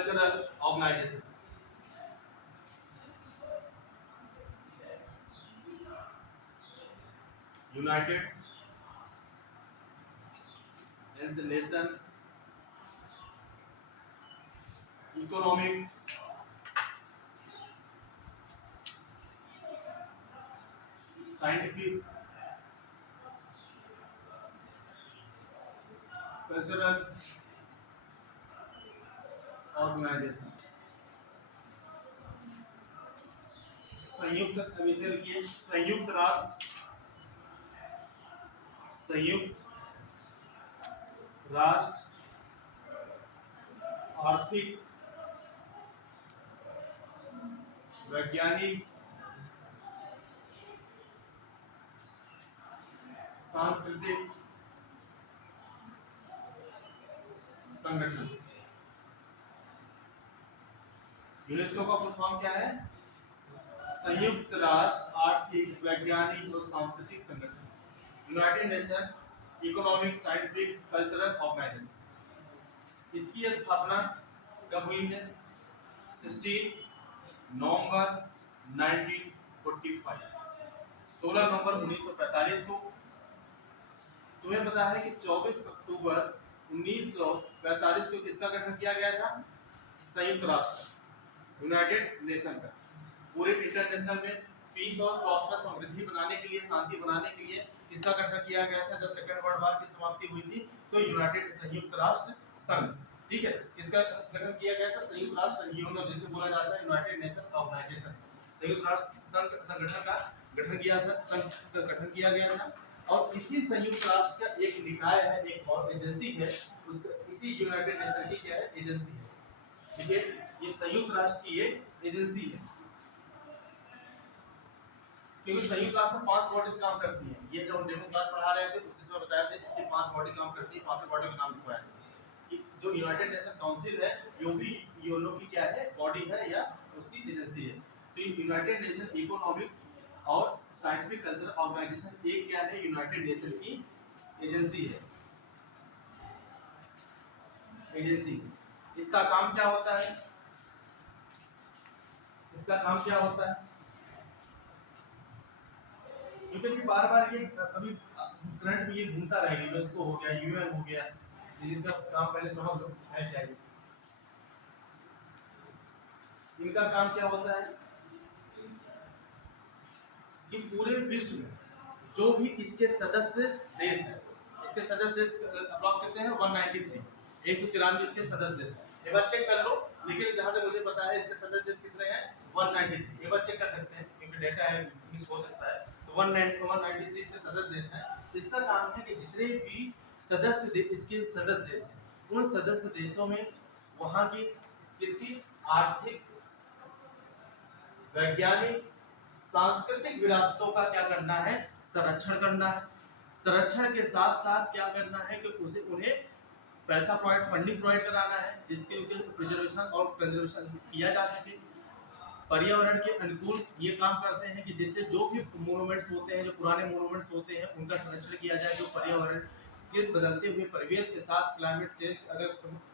cultural organisation. United Nation economic scientific cultural organisation. संयुक्त राष्ट्र आर्थिक वैज्ञानिक सांस्कृतिक संगठन। यूनेस्को का फुल फॉर्म क्या है? संयुक्त राष्ट्र आर्थिक वैज्ञानिक और सांस्कृतिक संगठन, United Nation economic scientific cultural organisation. इसकी स्थापना कब हुई है? 16 नवंबर 1945, 16 नवंबर 1945 को। तुम्हें पता है कि 24 अक्टूबर 1945 को किसका गठन किया गया था? संयुक्त राष्ट्र यूनाइटेड नेशन का। पूरे इंटरनेशनल में पीस और प्रॉस्पेरस समृद्धि बनाने के लिए, शांति बनाने के लिए किसका गठन किया गया था? जब सेकेंड वर्ल्ड वॉर की समाप्ति हुई थी तो यूनाइटेड संयुक्त राष्ट्र संघ, ठीक है, किसका गठन किया गया था? संयुक्त राष्ट्र, यूएन जिसे बोला जाता है यूनाइटेड नेशन ऑर्गेनाइजेशन। संयुक्त राष्ट्र संघ संगठन का गठन किया था, संघ का गठन किया गया था। और इसी संयुक्त राष्ट्र का एक निकाय है, एक और एजेंसी है, उसका इसी यूनाइटेड नेशन की क्या है? एजेंसी है, ठीक है। ये संयुक्त राष्ट्र की एक एजेंसी है, क्योंकि संयुक्त राष्ट्र में 5 बॉडीज काम करती हैं। ये जो हम डेमो क्लास पढ़ा रहे थे उसी में बताया था इसकी 5 बॉडी काम करती है। 5 बॉडी का नाम लिखवाया था कि जो यूनाइटेड नेशन काउंसिल है यो भी यूएनओ की क्या है? बॉडी है या उसकी एजेंसी है। तो यूनाइटेड नेशन इकोनॉमिक और साइंटिफिक कल्चरल ऑर्गेनाइजेशन एक क्या है? यूनाइटेड नेशन की एजेंसी है, एजेंसी। इसका काम क्या होता है? इसका काम क्या होता है? क्योंकि बार-बार ये अभी करंट में ये घूमता रहेगा, यूनेस्को हो गया, यूएन हो गया, इनका काम पहले समझ लो है क्या है। इनका काम क्या होता है कि पूरे विश्व में जो भी इसके सदस्य देश हैं, इसके सदस्य देश अप्रॉक्स कितने हैं? 193, 193 इसके सदस्य देश हैं। एक बार चेक कर लो, लेकिन जहां तक मुझे पता है इसके सदस्य देश कितने हैं? 193। एक बार चेक कर सकते हैं क्योंकि डेटा है, मिस हो सकता है। तो 193 इसके सदस्य देश हैं। इसका काम है कि जितने भी सदस्य इसके सदस्य देश हैं, उन सदस्य देशों में वहां की किसकी आर्थिक, वैज्ञानिक, सांस्कृतिक विरासतों का क्या करना है? संरक्षण करना है। संरक्षण के साथ साथ क्या करना है कि उसे उन्हें पैसा फंडिंग प्रोवाइड कराना है, जिसके प्रिजर्वेशन और कंजर्वेशन किया जा सके। पर्यावरण के अनुकूल ये काम करते हैं कि जिससे जो भी मोनूमेंट्स होते हैं, जो पुराने मोनूमेंट्स होते हैं, उनका संरक्षण किया जाए। जो पर्यावरण के बदलते हुए परिवेश के साथ क्लाइमेट चेंज, अगर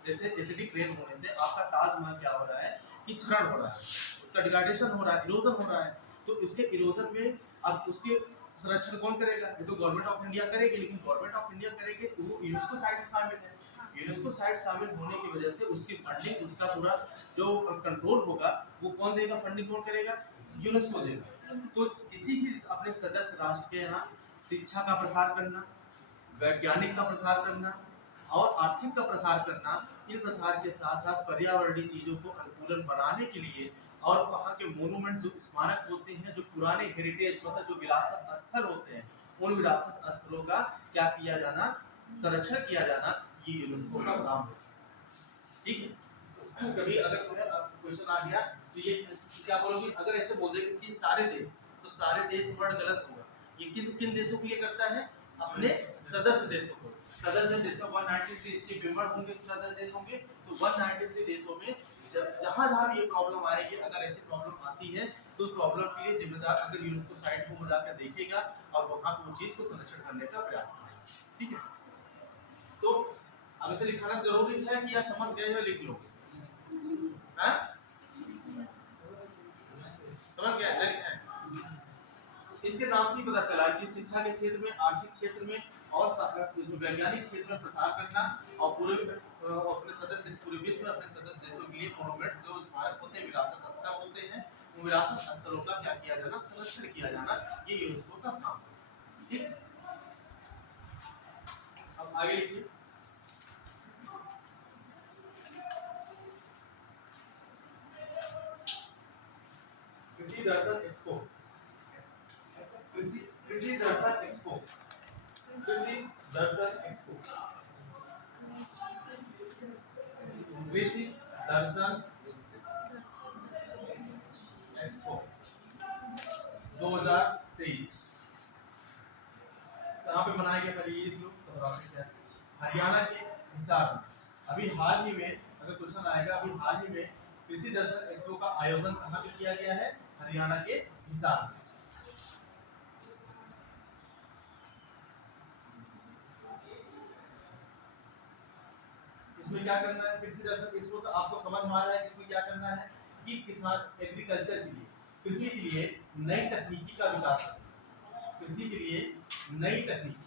जैसे एसिडिक रेन होने से आपका ताजमहल क्या हो रहा है कि क्षरण हो रहा है, उसका डिग्रेडेशन हो रहा है, इरोजन हो रहा है। तो इसके इरोजन में अब उसके संरक्षण कौन करेगा? ये तो गवर्नमेंट ऑफ इंडिया करेगी, लेकिन गवर्नमेंट ऑफ इंडिया करेगी तो वो यूनेस्को साइट में शामिल है। यूनेस्को साइट शामिल होने की वजह से उसकी फंडिंग, उसका पूरा जो कंट्रोल होगा वो कौन देगा? फंडिंग कौन करेगा? यूनेस्को देगा। तो किसी भी अपने सदस्य राष्ट्र के यहाँ शिक्षा का प्रसार करना, वैज्ञानिक का प्रसार करना और आर्थिक का प्रसार करना, इन प्रसार के साथ साथ पर्यावरणीय चीजों को अनुकूलन बनाने के लिए और वहाँ के मोनूमेंट जो स्मारक होते हैं, जो पुराने हेरिटेज मतलब जो विरासत स्थल होते हैं, उन विरासत स्थलों का क्या किया जाना? संरक्षण किया जाना, ये यूनेस्को का काम है, ठीक है। कभी अगर तुम्हें क्वेश्चन आ गया तो ये क्या बोलोगे? अगर ऐसे बोल दे कि सारे देश, तो सारे देश वर्ड गलत होगा। ये किन देशों के लिए करता है? अपने सदस्य देशों को। सदस्य देशों 193 इसके मेंबर होंगे, सदस्य देश होंगे, तो 193 देशों में जहां जहां भी ये प्रॉब्लम आएगी, अगर ऐसी प्रॉब्लम आती है तो प्रॉब्लम के लिए जिम्मेदार अगर यूनेस्को साइट को जाकर देखेगा और वहां वो चीज को संरक्षण करने का प्रयास करेगा। ठीक है, तो अब इसे लिखाना जरूरी है कि या समझ गए हो? लिख लो। हाँ, समझ गए? नहीं है इसके नाम से ही पता चला कि शिक्षा के क्षेत्र में, आर्थिक क्षेत्र में और वैज्ञानिक क्षेत्र में प्रसार करना और पूरे अपने सदस्य पूरे विश्व में अपने सदस्य देशों के लिए मोनूमेंट्स जो स्मारक होते हैं, विरासत स्थल होते हैं, उन विरासत स्थलों का क्या किया जाना? संरक्षण किया जाना, ये यूनेस्को का काम है। ठीक है, अब आगे लिखिए। कृषि दर्शन एक्सपो, कृषि दर्शन एक्सपो, कृषि दर्शन एक्सपो, कृषि दर्शन एक्सपो 2023 कहाँ पे बनाया गया? पहले ये लोग हरियाणा के हिसार में। अभी हाल ही में अगर क्वेश्चन आएगा, अभी हाल ही में कृषि दर्शन एक्सपो का आयोजन कहाँ पे किया गया है? हरियाणा के हिसार में। इसमें क्या करना है? कृषि दर्शन एक्सपो से आपको समझ में आ रहा है कि इसमें क्या करना है कि किसान एग्रीकल्चर के लिए, कृषि के लिए नई तकनीकी का विकास करना। कृषि के लिए नई तकनीकी,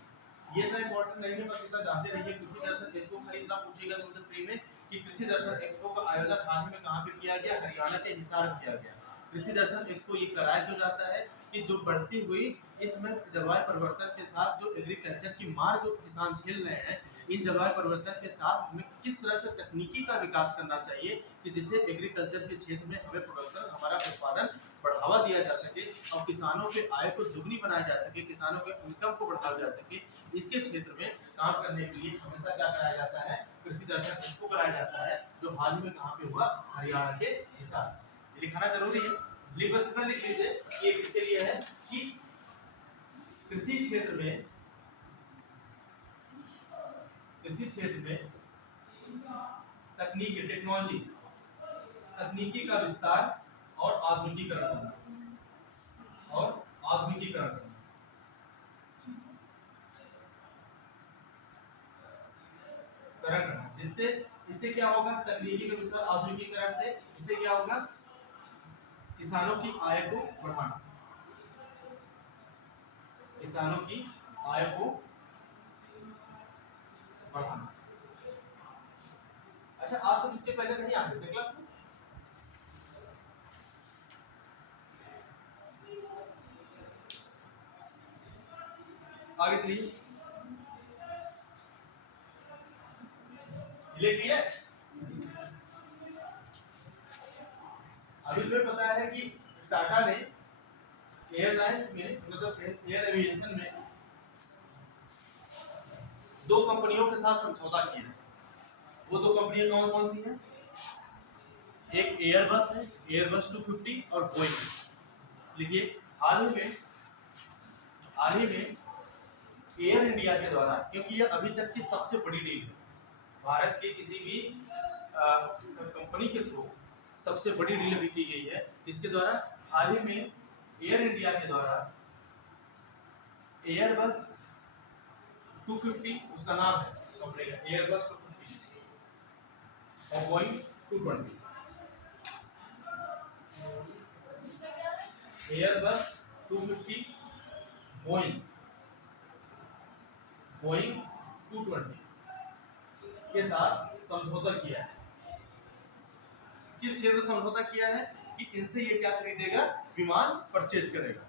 ये इतना इंपॉर्टेंट नहीं है, बस इतना जानते रहिए। कृषि दर्शन एक्सपो का इतना पूछेगा तुमसे फ्री में कि कृषि दर्शन एक्सपो का आयोजन हाल ही में कहाँ पे किया गया? हरियाणा के हिसार में किया गया। कृषि दर्शन एक्सपो ये कराया क्यों जाता है कि जो बढ़ती हुई इसमें जलवायु परिवर्तन के साथ जो एग्रीकल्चर की मार जो किसान झेल रहे हैं, इन जलवायु परिवर्तन के साथ हमें किस तरह से तकनीकी का विकास करना चाहिए कि जिससे एग्रीकल्चर के क्षेत्र में हमें प्रोडक्शन, हमारा उत्पादन बढ़ावा दिया जा सके और किसानों के आय को दुगनी बनाया जा सके, किसानों के इनकम को बढ़ाया जा सके। इसके क्षेत्र में काम करने के लिए हमेशा क्या कराया जाता है? कृषि दर्शन एक्सपो कराया जाता है, जो हाल ही में कहाँ पे हुआ? हरियाणा के हिसार। लिखना जरूरी है, लिख बस इतना लिख लीजिए कि किसके लिए है कि कृषि क्षेत्र में, कृषि क्षेत्र में तकनीकी, टेक्नोलॉजी, तकनीकी का विस्तार और आधुनिकीकरण करना, और आधुनिकीकरण करना, जिससे इससे क्या होगा? तकनीकी का विस्तार, आधुनिकीकरण से इससे क्या होगा? किसानों की आय को बढ़ाना, किसानों की आय को बढ़ाना। अच्छा, आप सब इसके पहले नहीं आते थे क्लास में? आगे चलिए, लिख लिए? अभी तुम्हें पता है कि टाटा ने एयरलाइंस में, मतलब एयर एविएशन में 2 कंपनियों के साथ समझौता किया है। वो 2 कंपनियां कौन कौन सी हैं? एक एयरबस है, एयरबस 250, और बोइंग। लिखिए, हाल ही में एयर इंडिया के द्वारा, क्योंकि यह अभी तक की सबसे बड़ी डील है भारत के किसी भी कंपनी के थ्रू, सबसे बड़ी डील अभी की गई है। इसके द्वारा हाल ही में एयर इंडिया के द्वारा एयरबस 250, उसका नाम है कंपनी का, एयरबस 250, और बोइंग 220, एयरबस 250, बोइंग 220 के साथ समझौता किया है। किस क्षेत्र में समझौता किया है? कि इनसे ये क्या खरीदेगा? विमान परचेज करेगा,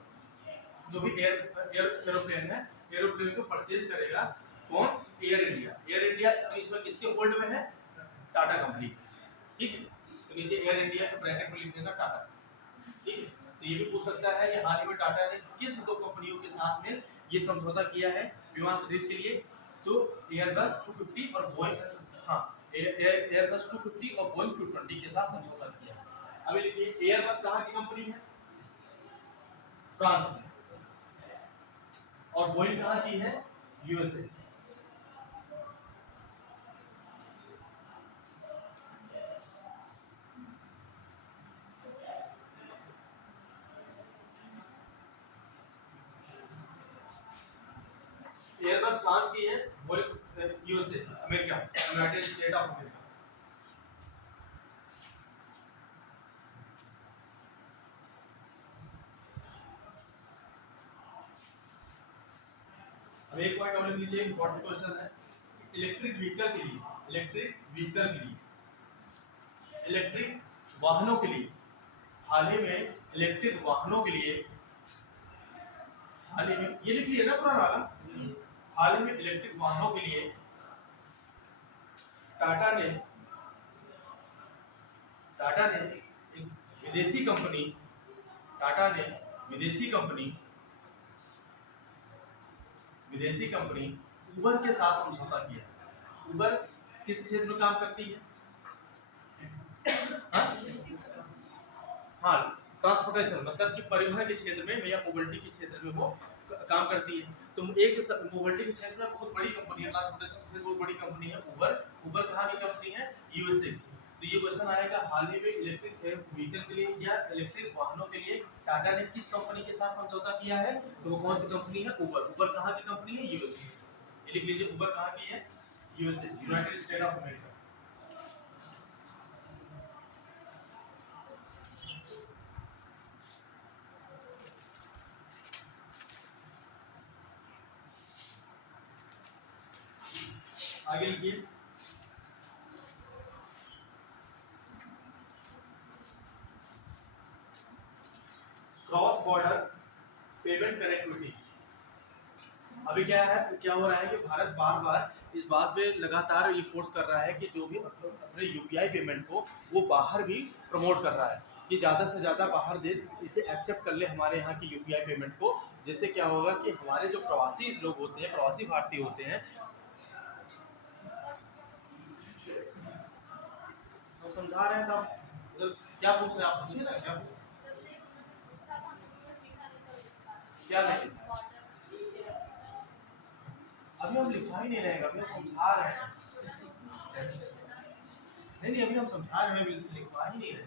जो भी एरोप्लेन है, एरोप्लेन को परचेज करेगा। कौन? Air India. एयर इंडिया अभी इसमें किसके होल्ड में है? टाटा कंपनी। ठीक है, तो नीचे एयर इंडिया के ब्रैकेट में लिख देना टाटा। ठीक है, तो ये भी पूछ सकता है कि हाल ही में टाटा ने किस 2 कंपनियों के साथ में ये समझौता किया है विमान खरीद के लिए? तो एयरबस 250 और बोइंग, हाँ, एयरबस 250 और बोइंग 220 के साथ समझौता किया है। अभी लिखिए, एयरबस कहाँ की कंपनी है? फ्रांस में। और बोइंग कहाँ की है? यूएसए। एयरबस फ्रांस की है, Boeing USA America, United state of America. अब एक पॉइंट और लिख लीजिए, इंपॉर्टेंट क्वेश्चन है। इलेक्ट्रिक व्हीकल के लिए, इलेक्ट्रिक वाहनों के लिए, हाल ही में इलेक्ट्रिक वाहनों के लिए, हाल ही में, ये लिख लिया ना पूरा नारा, हाल ही में इलेक्ट्रिक वाहनों के लिए टाटा ने एक विदेशी कंपनी, टाटा ने विदेशी कंपनी उबर के साथ समझौता किया। उबर किस क्षेत्र में काम करती है? हाँ, ट्रांसपोर्टेशन मतलब कि परिवहन के क्षेत्र में या मोबिलिटी के क्षेत्र में वो काम करती है। तो एक मोबिलिटी के क्षेत्र में बहुत बड़ी कंपनी है, ट्रांसपोर्टेशन के क्षेत्र में बहुत बड़ी कंपनी है उबर। उबर कहाँ की कंपनी है? यूएसए की। तो ये क्वेश्चन आएगा, हाल ही में इलेक्ट्रिक व्हीकल के लिए या इलेक्ट्रिक वाहनों के लिए टाटा ने किस कंपनी के साथ समझौता किया है? तो वो कौन सी कंपनी है? उबर। उबर कहाँ की कंपनी है? यूएसए। ये लिख लीजिए, उबर कहाँ की है? USA, United state of America. आगे लिखिए, क्रॉस बॉर्डर पेमेंट कनेक्टिविटी। अभी क्या हो रहा है कि भारत बार बार इस बात पे लगातार ये फोर्स कर रहा है कि जो भी अपने यूपीआई पेमेंट को वो बाहर भी प्रमोट कर रहा है कि ज़्यादा से ज़्यादा बाहर देश इसे एक्सेप्ट कर ले हमारे यहाँ की यूपीआई पेमेंट को। जिससे क्या होगा कि हमारे जो प्रवासी लोग होते हैं, प्रवासी भारतीय होते हैं, हम समझा रहे हैं तो आप क्या पूछ रहे हैं? आप पूछिए ना, क्या नहीं? अभी हम लिखा ही नहीं रहेगा, अभी हम समझा रहे हैं। नहीं, अभी हम समझा रहे हैं, लिखवा ही नहीं रहे।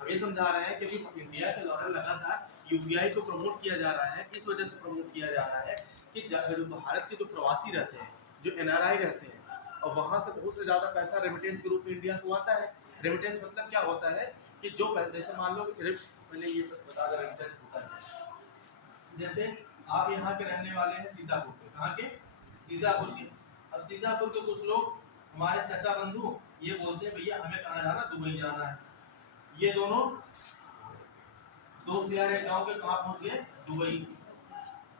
हम ये समझा रहे हैं कि अभी इंडिया के द्वारा लगातार यूपीआई को प्रमोट किया जा रहा है। इस वजह से प्रमोट किया जा रहा है कि जो भारत के जो प्रवासी रहते हैं, जो एनआरआई रहते हैं, और वहाँ से बहुत से ज़्यादा पैसा रेमिटेंस के रूप में इंडिया को आता है। रेमिटेंस मतलब क्या होता है कि जो पैसे, जैसे मान लो, पहले ये बता दें रेमिटेंस होता है। जैसे आप यहाँ के रहने वाले हैं सीतापुर के, कहाँ के? सीतापुर के। अब सीतापुर के कुछ लोग हमारे चाचा बंधु ये बोलते हैं भैया हमें कहाँ जाना? दुबई जाना है। ये दोनों दोस्त यार एक गांव के कहाँ पहुंच गए? दुबई।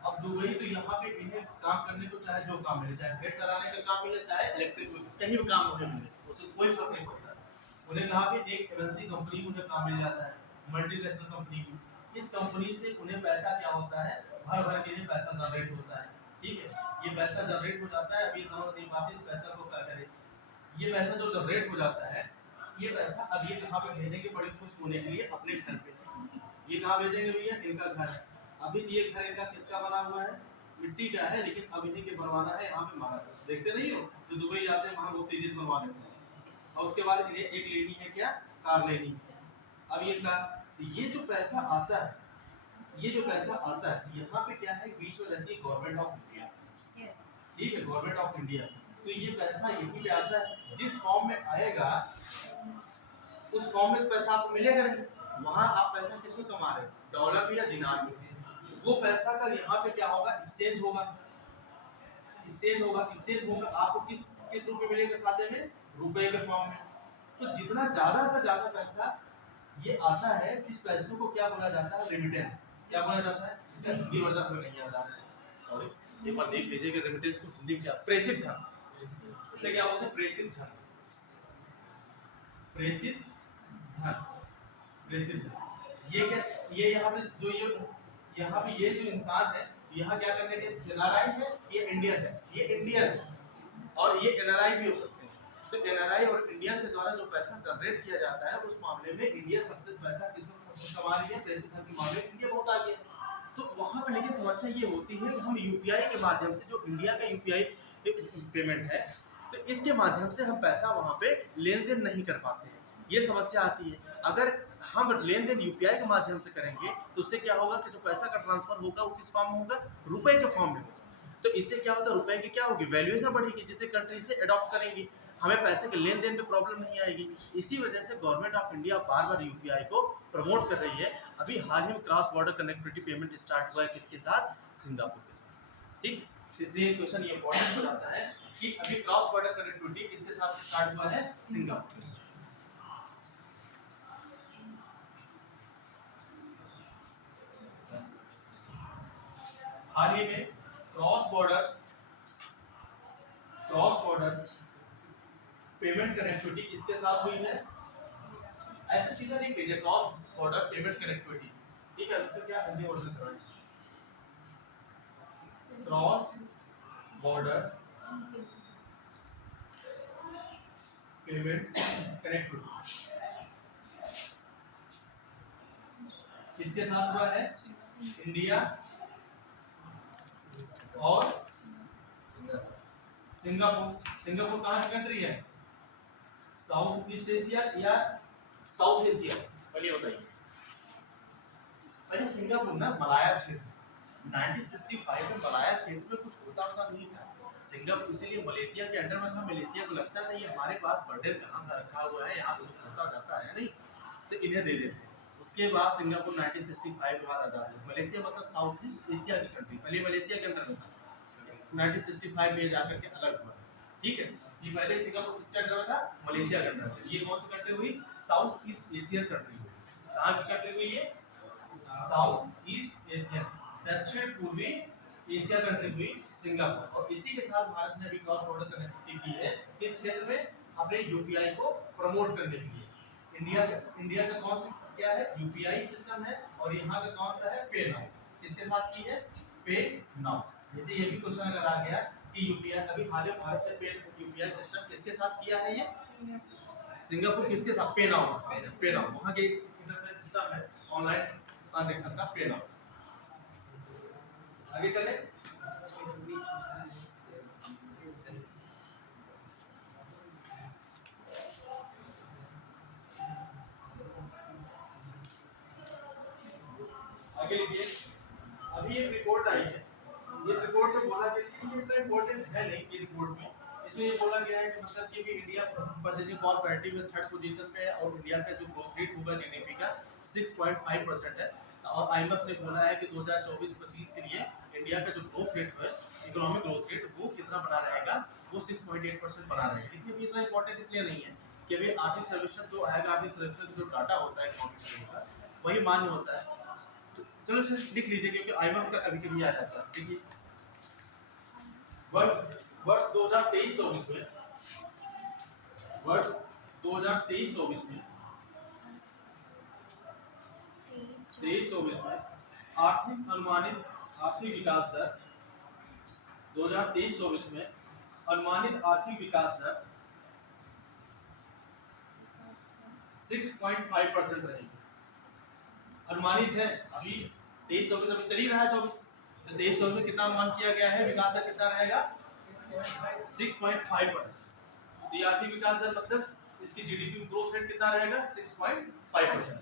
अब दुबई तो यहाँ पे इन्हें काम करने को चाहे जो काम मिले, चाहे पेट चलाने का काम मिले, चाहे इलेक्ट्रिक कहीं भी काम उन्हें मिले, उससे कोई फर्क नहीं पड़ता। उन्हें कहा कि एक एमएनसी कंपनी उन्हें काम मिल जाता है, मल्टीनेशनल कंपनी की। इस कंपनी से उन्हें पैसा क्या होता है? भर भर के लिए पैसा जनरेट होता है। ठीक है, ये पैसा जनरेट हो जाता है। अभी समझ नहीं पाते इस पैसा को क्या करें। ये पैसा जो जनरेट हो जाता है, ये पैसा अब ये कहाँ पे भेजेंगे? बड़े खुश होने के लिए अपने घर पे। ये कहाँ भेजेंगे भैया? इनका घर है। अभी ये घर इनका किसका बना हुआ है? मिट्टी का है, लेकिन अब इन्हीं के बनवाना है यहाँ पे महाराज। देखते नहीं हो तो दुबई जाते हैं, वहाँ बहुत तेजी से बनवा लेते हैं। और उसके बाद इन्हें एक लेनी है, क्या? कार लेनी है। अब ये कार, ये जो पैसा आता है, यहाँ पे क्या है? बीच में रहती है गवर्नमेंट ऑफ इंडिया। ठीक है, गवर्नमेंट ऑफ इंडिया। तो ये पैसा यहीं पे आता है। जिस फॉर्म में आएगा उस फॉर्म में पैसा आपको मिलेगा नहीं। वहां आप पैसा किसमें कमा रहे हैं? डॉलर में या दिनार में। वो पैसा का यहाँ पे क्या होगा? एक्सचेंज होगा। आपको किस रूप में मिलेगा? खाते में रुपए के फॉर्म में। तो जितना ज्यादा से ज्यादा पैसा ये आता है, इस पैसों को क्या बोला जाता है? रेमिटेंस। क्या बोला जाता है? इसका हिंदी वर्जन हमें नहीं याद आ रहा है, सॉरी। एक बार देख लीजिए कि रेमिटेंस को हिंदी में क्या? प्रेषित धन। इसे क्या बोलते हैं? प्रेषित धन। ये क्या? ये यहाँ पे जो ये जो इंसान है, यहाँ क्या करने के? एनआरआई है, ये इंडियन है, और ये एनआरआई भी हो सकते हैं। तो एनआरआई और इंडियन के द्वारा जो पैसा जनरेट किया जाता है, उस मामले में इंडिया सबसे पैसा किसमें कमा रही है? प्रेषित धन के मामले में इंडिया बहुत आगे है। तो वहाँ पे लेकिन समस्या ये होती है कि हम यूपीआई के माध्यम से, जो इंडिया का यूपीआई पेमेंट है, तो इसके माध्यम से हम पैसा वहाँ पे लेन देन नहीं कर पाते हैं, ये समस्या आती है। अगर हम लेन देन यूपीआई के माध्यम से करेंगे तो उससे क्या होगा कि जो पैसा का ट्रांसफर होगा वो किस फॉर्म में होगा, रुपए के फॉर्म में होगा। तो इससे क्या होता है, रुपए की क्या होगी, वैल्यूएशन बढ़ेगी, जितने कंट्री से अडॉप्ट करेंगी हमें पैसे के लेन देन में प्रॉब्लम नहीं आएगी। इसी वजह से government of India bar bar UPI को प्रमोट कर रही है। अभी हाल ही में cross border connectivity payment start हुआ है किसके साथ, सिंगापुर के साथ। ठीक, इसलिए क्वेश्चन ये इंपॉर्टेंट हो जाता है कि अभी क्रॉस बॉर्डर कनेक्टिविटी किसके साथ स्टार्ट हुआ है, सिंगापुर। हाल ही में क्रॉस बॉर्डर पेमेंट कनेक्टिविटी किसके साथ हुई है, ऐसे सीधा लिख लीजिए, क्रॉस बॉर्डर पेमेंट कनेक्टिविटी। ठीक है, इसको क्या हिंदी वर्जन कराएं, क्रॉस बॉर्डर पेमेंट कनेक्टिविटी किसके साथ हुआ है, इंडिया और सिंगापुर। सिंगापुर कहाँ की कंट्री है, साउथ ईस्ट एशिया या साउथ एशिया, पहले बताइए। पहले सिंगापुर ना मलाया क्षेत्र, 1965 में मलाया क्षेत्र में कुछ होता नहीं था। सिंगापुर इसीलिए मलेशिया के अंडर में था। मलेशिया को लगता था ये हमारे पास बर्डन कहाँ से रखा हुआ है, यहाँ कुछ होता जाता है नहीं, तो इन्हें दे देते। उसके बाद सिंगापुर 1965 के बाद आजाद हुआ। मलेशिया मतलब साउथ ईस्ट एशिया की कंट्री, पहले मलेशिया के अंडर में था, 1965 में जाकर के अलग हुआ। ठीक है, ये पहले सिंगापुर किसके अंडर में था, मलेशिया के अंडर में। ये कौन सी कंट्री हुई, साउथ ईस्ट एशियन कंट्री हुई। कहाँ की कंट्री हुई ये, साउथ ईस्ट एशियन, दक्षिण पूर्वी एशिया कंट्री हुई सिंगापुर। और इसी के साथ भारत ने अभी क्रॉस बॉर्डर कनेक्टिविटी की है किस क्षेत्र में, अपने यूपीआई को प्रमोट करने के लिए। इंडिया का कौन सा क्या है, यूपीआई सिस्टम है, और यहाँ का कौन सा है, पे नाउ। किसके साथ की है, पे नाउ। जैसे ये भी क्वेश्चन अगर आ गया कि यूपीआई, अभी हाल ही भारत ने पे यूपीआई सिस्टम किसके साथ किया है, ये सिंगापुर किसके साथ, पे नाउ के साथ। पे नाउ वहाँ के इंटरफेस सिस्टम है ऑनलाइन ट्रांजैक्शन का, पे नाउ। आगे चले, आगे लीजिए। अभी एक रिपोर्ट आई है, इस रिपोर्ट में बोला गया कि ये इतना इम्पोर्टेंट है नहीं कि रिपोर्ट में, इसमें ये बोला गया है कि मतलब कि इंडिया परचेजिंग पावर पैरिटी में 3rd पोजीशन पे है, और इंडिया का जो ग्रोथ रेट होगा जीडीपी का 6.5% है। और आईएमएफ ने बोला है कि 2024-25 के लिए इंडिया का जो ग्रोथ रेट है, इकोनॉमिक ग्रोथ रेट, वो कितना बना रहेगा, वो 6.8% बना रहेगा। लेकिन भी इतना इंपॉर्टेंट इसलिए नहीं है कि अभी आर्थिक सर्वेक्षण जो आएगा, आर्थिक सर्वेक्षण जो डाटा होता है इकोनॉमिक सर्वे का, वही मान्य होता है। तो चलो सिर्फ लिख लीजिए, क्योंकि आईएमएफ का कभी कभी आ जाता है। देखिए, वर्ष 2023-24 में, वर्ष 2023-24 में 23-24 में आर्थिक अनुमानित आर्थिक विकास दर 2023-24 में अनुमानित आर्थिक विकास दर 6.5% रहेगी। अनुमानित है, अभी 23-24 अभी चल ही रहा है 24, तो 23-24 में कितना अनुमान किया गया है, विकास दर कितना रहेगा, 6.5%। तो ये आर्थिक विकास दर मतलब इसकी जीडीपी ग्रोथ रेट कितना रहेगा, 6.5%।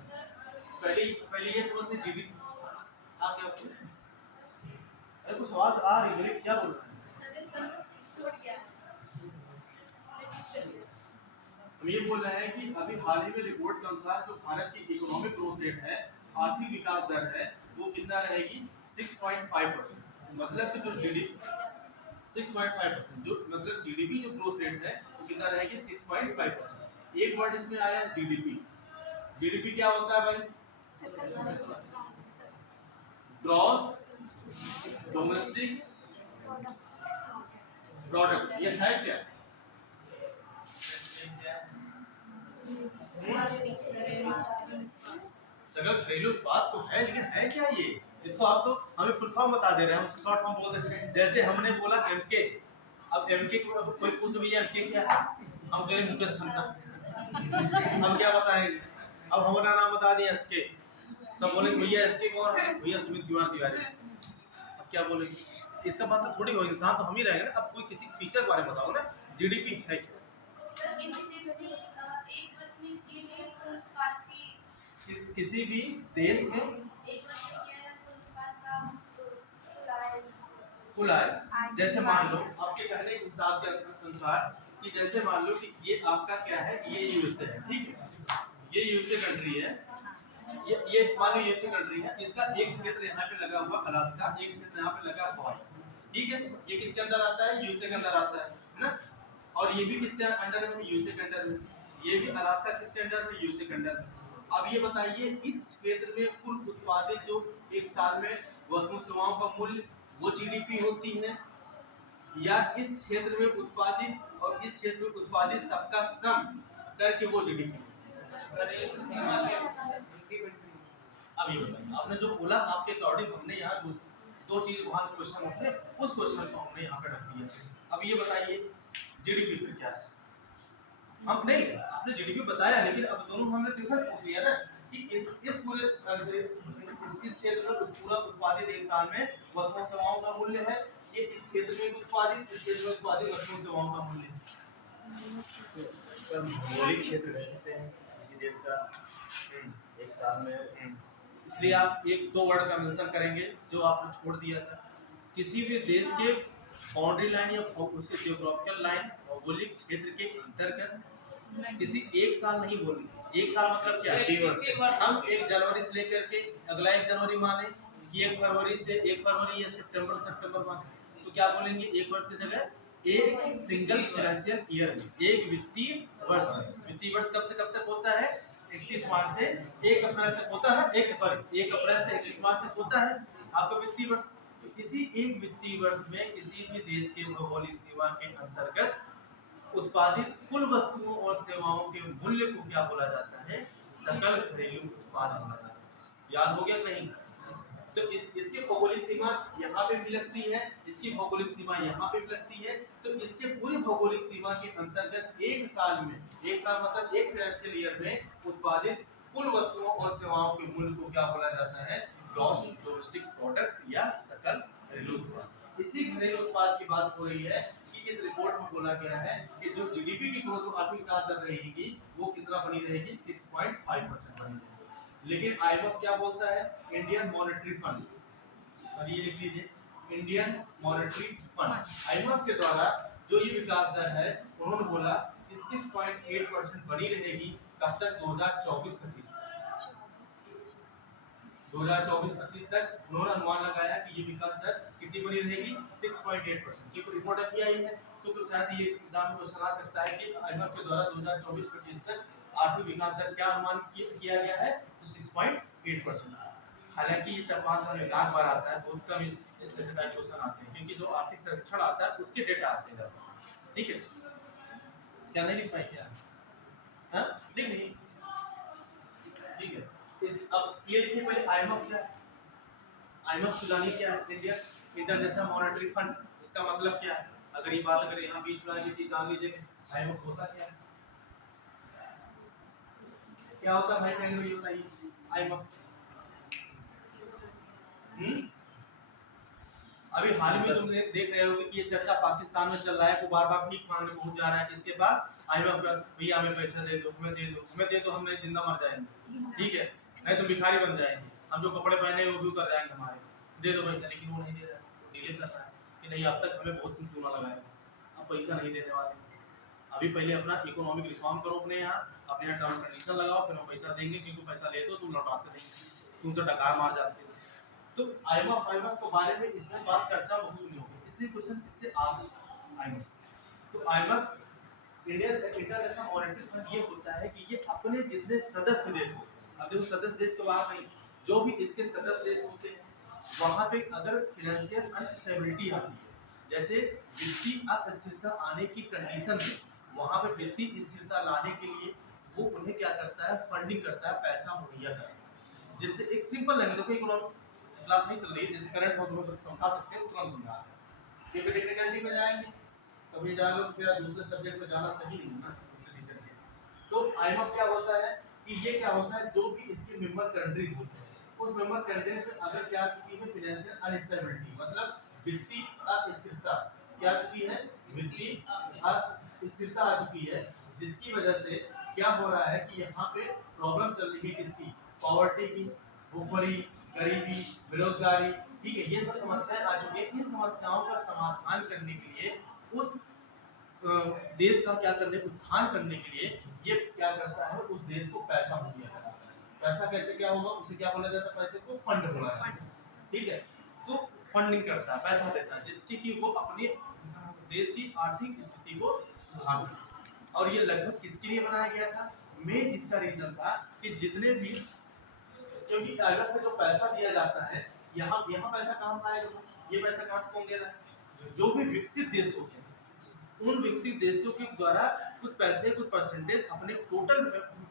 पहले ये समझ लीजिए जीडीपी। आप क्या बोल रहे हैं, अरे कुछ आवाज आ रही है, क्या बोल रहे हैं, हम ये बोल रहे हैं कि अभी हाल ही में रिपोर्ट के अनुसार जो भारत की इकोनॉमिक ग्रोथ रेट है, आर्थिक विकास दर है, वो कितना रहेगी, 6.5%। मतलब कि जो जीडीपी 6.5%, जो मतलब जीडीपी जो ग्रोथ रेट है वो कितना रहेगी, 6.5%। एक वर्ड इसमें आया है जीडीपी। जीडीपी क्या होता है भाई, ग्रॉस डोमेस्टिक प्रोडक्ट। ये है क्या, सकल घरेलू उत्पाद तो है, लेकिन है क्या ये तो आप तो हमें फुल फॉर्म बता दे रहे हैं, उससे शॉर्ट फॉर्म बोल सकते हैं। जैसे हमने बोला एमके, अब एमके को कोई पूछ भी एमके क्या है, हम कह मुकेश खन्ना, हम क्या बताएंगे, अब हमारा नाम बता दिया एसके, सब बोलेंगे भैया इसके कौन है, भैया सुमित कुमार तिवारी। अब क्या बोलेंगे, इसका मतलब थोड़ी हो, इंसान तो हम ही रहेंगे ना। अब कोई किसी फीचर के बारे में बताओ ना, जीडीपी है क्या? सर किसी देश में एक वर्ष में किए गए कुल उत्पाद की किसी भी देश में एक वर्ष में किया गया कुल उत्पाद का कुल आय कुल आय। जैसे मान लो आपके कहने के हिसाब के अनुसार कि जैसे मान लो कि ये आपका क्या है, ये यूएसए है, ठीक है, ये यूएसए कंट्री है, ये मान लो यूएसए कंट्री है, इसका एक क्षेत्र यहाँ पे लगा हुआ अलास्का, एक क्षेत्र यहाँ पे लगा हवाई, ठीक है। ये किसके अंदर आता है, यूएसए के अंदर आता है ना। और ये भी किसके अंडर में, यूएसए के अंडर में। ये भी अलास्का किसके अंडर में, यूएसए के अंडर में। अब ये बताइए इस क्षेत्र में कुल उत्पादित जो एक साल में वस्तु सेवाओं का मूल्य वो जीडीपी होती है, या इस क्षेत्र में उत्पादित और इस क्षेत्र में उत्पादित सबका सम करके वो जीडीपी। अब ये बताइए, आपने जो बोला आपके अकॉर्डिंग हमने यहाँ दो चीज वहां से क्वेश्चन उठे, उस क्वेश्चन को हमने यहाँ पे रख दिया। अब ये बताइए जीडीपी फिर क्या है? हम नहीं, आपने जीडीपी बताया, लेकिन अब दोनों हमने डिफरेंस पूछ लिया ना कि इस पूरे इस क्षेत्र में पूरा उत्पादित एक साल में वस्तुओं सेवाओं का मूल्य है, ये इस क्षेत्र में उत्पादित, इस क्षेत्र में उत्पादित वस्तुओं सेवाओं का मूल्य है। तो भौगोलिक क्षेत्र कह सकते हैं किसी देश का एक साल में। इसलिए आप एक दो वर्ड का मेंशन करेंगे जो आपने छोड़ दिया था। किसी भी देश के बाउंड्री लाइन या उसके जियोग्राफिकल लाइन भौगोलिक क्षेत्र के अंतर्गत किसी एक साल नहीं बोलेंगे। एक साल मतलब क्या है, हम 1 जनवरी से लेकर के अगला 1 जनवरी माने कि 1 फरवरी से 1 फरवरी या सितंबर माने, तो क्या बोलेंगे, एक वर्ष की जगह एक सिंगल फाइनेंशियल ईयर में, एक वित्तीय वर्ष में। वित्तीय वर्ष कब से कब तक होता है, 31 मार्च से 1 अप्रैल तक होता है, 1 अप्रैल से 31 मार्च तक होता है आपका वित्तीय वर्ष। तो इसी एक वित्तीय वर्ष में किसी भी देश के भौगोलिक सीमा के अंतर्गत उत्पादित कुल वस्तुओं और सेवाओं के मूल्य को क्या बोला जाता है, सकल घरेलू उत्पाद बोला जाता है। याद हो गया नहीं? तो इसकी भौगोलिक सीमा यहाँ पे भी लगती है, इसकी भौगोलिक सीमा यहाँ पे भी लगती है। तो इसके पूरी भौगोलिक सीमा के अंतर्गत एक साल में, एक साल मतलब एक फाइनेंशियल ईयर में उत्पादित कुल वस्तुओं और सेवाओं के मूल्य को क्या बोला जाता है, ग्रॉस डोमेस्टिक प्रोडक्ट या सकल घरेलू उत्पाद। इसी घरेलू उत्पाद की बात हो रही है कि इस रिपोर्ट में बोला गया है कि जो जीडीपी की ग्रोथ आर्थिक विकास दर रहेगी वो कितना बनी रहेगी, 6.5% बनी रहेगी। लेकिन आईएमएफ क्या बोलता है, इंडियन मॉनेटरी फंड, और ये लिख लीजिए, इंडियन मॉनेटरी फंड आईएमएफ के द्वारा जो ये विकास दर है उन्होंने बोला कि 6.8% बनी रहेगी। कब तक, 2024-25 तक उन्होंने अनुमान लगाया कि ये विकास दर कितनी बनी रहेगी, 6.8%। ये रिपोर्ट अभी आई है, तो शायद ये एग्जाम में क्वेश्चन आ सकता है कि आईएमएफ के द्वारा 2024-25 तक आर्थिक विकास दर क्या अनुमान किया गया है, तो 6.8%। हालांकि ये 4-5 साल में एक बार आता है, बहुत कम ऐसे टाइप क्वेश्चन आते हैं, क्योंकि जो आर्थिक सर्वेक्षण आता है उसके डेटा आते हैं। ठीक है, क्या नहीं लिख पाए क्या? हाँ लिख नहीं, ठीक है। अब ये लिखिए पहले आईएमएफ क्या है, आईएमएफ सुनानी क्या है, इंडियन इंटरनेशनल मॉनेटरी फंड। इसका मतलब क्या है, अगर ये बात अगर यहाँ बीच में किसी जान लीजिए आईएमएफ होता क्या है, क्या होता है भाई पहले ये बताइए आईएमएफ। अभी हाल में तुम देख रहे हो कि ये चर्चा पाकिस्तान में चल रहा है, वो बार-बार भीख मांगने पहुंच जा रहा है किसके पास, आईएमएफ का, भैया हमें पैसा दे दो, हमें दे दो, हमें दे दो, हम नहीं जिंदा मर जाएंगे, ठीक है, नहीं तो भिखारी बन जाएंगे, हम जो कपड़े पहने वो भी उतर जाएंगे हमारे, दे दो पैसा। लेकिन वो नहीं दे रहा है, डिले कर रहा है कि नहीं अब तक हमें बहुत कुछ चूना लगाया, अब पैसा नहीं देने वाले। अभी पहले अपना इकोनॉमिक रिफॉर्म करो अपने यहाँ टर्म कंडीशन लगाओ, फिर हम पैसा देंगे, क्योंकि पैसा ले तो तुम लौटाते नहीं, तुमसे डकार मार जाते हो। तो आईएमएफ के बारे में इसमें बात चर्चा बहुत सुनी होगी, इसलिए क्वेश्चन इससे आ सकता है आईएमएफ। तो IMF Indian international monetary fund ये होता है कि ये अपने जितने सदस्य देश होते हैं, अब देखो सदस्य देश के बाहर नहीं, जो भी इसके सदस्य देश होते हैं वहाँ पे अगर फाइनेंशियल अनस्टेबिलिटी आती है, जैसे वित्तीय अस्थिरता आने की कंडीशन है, वहाँ पे वित्तीय स्थिरता लाने के लिए वो उन्हें क्या करता है, फंडिंग करता है, पैसा मुहैया करता है। जैसे एक सिंपल लैंग्वेज, देखो इकोनॉमिक क्लास नहीं चल रही है, जैसे करंट हो तो समझा सकते हैं, तुरंत समझा ये पे टेक्निकलिटी में जाएंगे, कभी जान लो फिर दूसरे सब्जेक्ट में जाना सही नहीं है ना दूसरे टीचर के। तो आईएमएफ क्या होता है कि ये क्या होता है, जो भी इसके मेंबर कंट्रीज होते हैं उस मेंबर कंट्रीज में अगर क्या आ चुकी है फाइनेंशियल अनस्टेबिलिटी, मतलब वित्तीय अस्थिरता, क्या आ चुकी है, वित्तीय अस्थिरता आ चुकी है, जिसकी वजह से क्या हो रहा है कि यहाँ पे प्रॉब्लम चल रही है किसकी, पॉवर्टी की, भुखमरी, गरीबी, बेरोजगारी, ठीक है, ये सब समस्याएं आ चुकी है। इन समस्याओं का समाधान करने के लिए उस देश का क्या करने, उत्थान करने के लिए ये क्या करता है, उस देश को पैसा मुहैया कराता है। पैसा कैसे क्या होगा, उसे क्या बोला जाता है, पैसे को फंड बोला जाता है, ठीक है। तो फंडिंग करता है, पैसा देता है, जिसके कि वो अपने देश की आर्थिक स्थिति को सुधार सके। और ये लगभग किसके लिए बनाया गया था, मेन इसका रीजन था कि जितने भी, क्योंकि अगर में जो पैसा दिया जाता है, यहाँ पैसा कहाँ से आएगा, ये पैसा कहाँ से कौन दे रहा है, जो भी विकसित देश होते हैं उन विकसित देशों के द्वारा कुछ पैसे, कुछ परसेंटेज अपने टोटल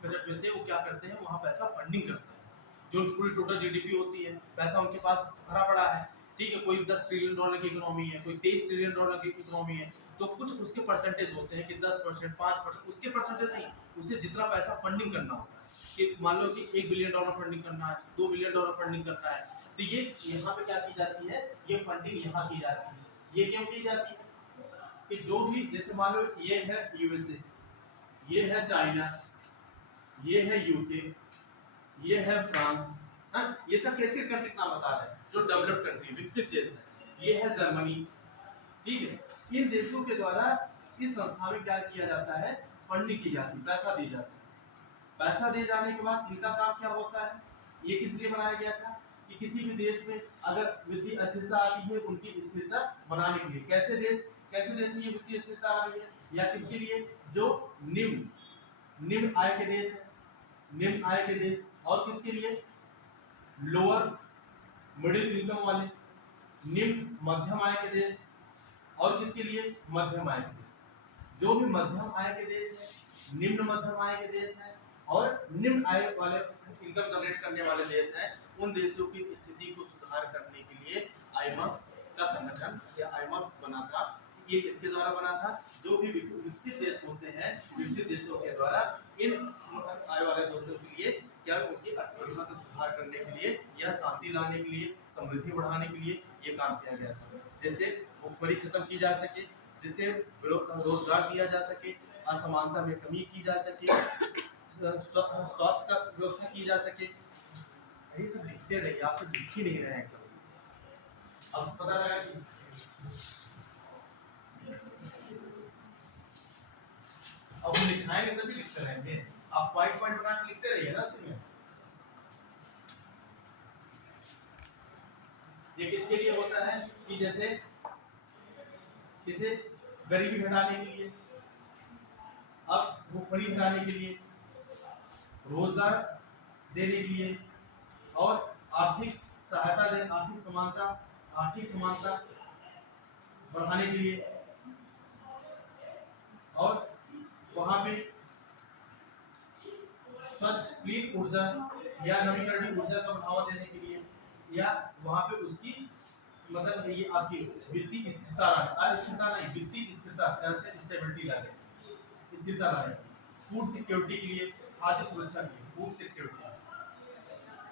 बजट में से वो क्या करते हैं, वहाँ पैसा फंडिंग करते हैं। जो पूरी टोटल जीडीपी होती है, पैसा उनके पास भरा पड़ा है, ठीक है, कोई 10 ट्रिलियन डॉलर की इकोनॉमी है, कोई 23 ट्रिलियन डॉलर की इकोनॉमी है, तो कुछ उसके परसेंटेज होते हैं कि 10%, 5%, उसके परसेंटेज नहीं, उसे जितना पैसा फंडिंग करना होता है, कि मान लो कि 1 बिलियन डॉलर फंडिंग करना है, 2 बिलियन डॉलर फंडिंग करना है, तो ये यहाँ पे क्या की जाती है, ये फंडिंग यहाँ की जाती है। ये क्यों की जाती है कि जो भी, जैसे मान लो ये है यूएसए, ये है चाइना, ये है यूके, ये है फ्रांस, हाँ, ये सब कैसे कंट्री नाम बता रहे हैं, जो डेवलप्ड कंट्री, विकसित देश है। ये है जर्मनी, ठीक है। इन देशों के द्वारा इस संस्था में क्या किया जाता है, फंडिंग की जाती है, पैसा दी जाती है। पैसा दे जाने के बाद इनका काम क्या होता है, ये किस लिए बनाया गया था कि किसी भी देश में अगर वित्तीय अस्थिरता आती है, उनकी स्थिरता बनाने के लिए, कैसे देश में ये वित्तीय स्थिरता आ रही है, या किसके लिए, जो निम्न आय के देश है, निम्न आय के देश, और किसके लिए, लोअर मिडिल इनकम वाले, निम्न मध्यम आय के देश, और किसके लिए, मध्यम आय के देश। जो भी मध्यम आय के देश है, निम्न मध्यम आय के देश है, और निम्न आय वाले इनकम जनरेट करने वाले देश हैं, उन देशों की स्थिति को सुधार करने के लिए आईएमएफ का संगठन या आईएमएफ बना था। ये किसके द्वारा बना था, जो भी विकसित देश होते हैं, विकसित देशों के द्वारा इन आय वाले देशों के लिए क्या, उसकी अर्थव्यवस्था का सुधार करने के लिए या शांति लाने के लिए, समृद्धि बढ़ाने के लिए ये काम किया गया था। जैसे भुखमरी खत्म की जा सके, जिससे रोजगार दिया जा सके, असमानता में कमी की जा सके, स्वास्थ्य का व्यवस्था की जा सके। ये सब लिखते रहिए, आप सब लिख ही नहीं रहे हैं कभी। अब पता लगा कि अब हम लिखाएंगे तभी लिखते रहेंगे, आप पॉइंट बना के लिखते रहिए ना। इसमें ये किसके लिए होता है कि जैसे इसे गरीबी हटाने के लिए, अब भूखमरी हटाने के लिए, रोजगार देने के लिए, और आर्थिक सहायता दे, आर्थिक समानता बढ़ाने के लिए, और वहां पे स्वच्छ क्लीन ऊर्जा या नवीकरणीय ऊर्जा का बढ़ावा देने के लिए, या वहां पे उसकी मतलब ये आपकी वित्तीय स्थिरता अस्थिरता नहीं, वित्तीय स्थिरता से स्टेबिलिटी लाए, स्थिरता लाए, फूड सिक्योरिटी के लिए, खाद्य सुरक्षा के लिए, फूड सिक्योरिटी,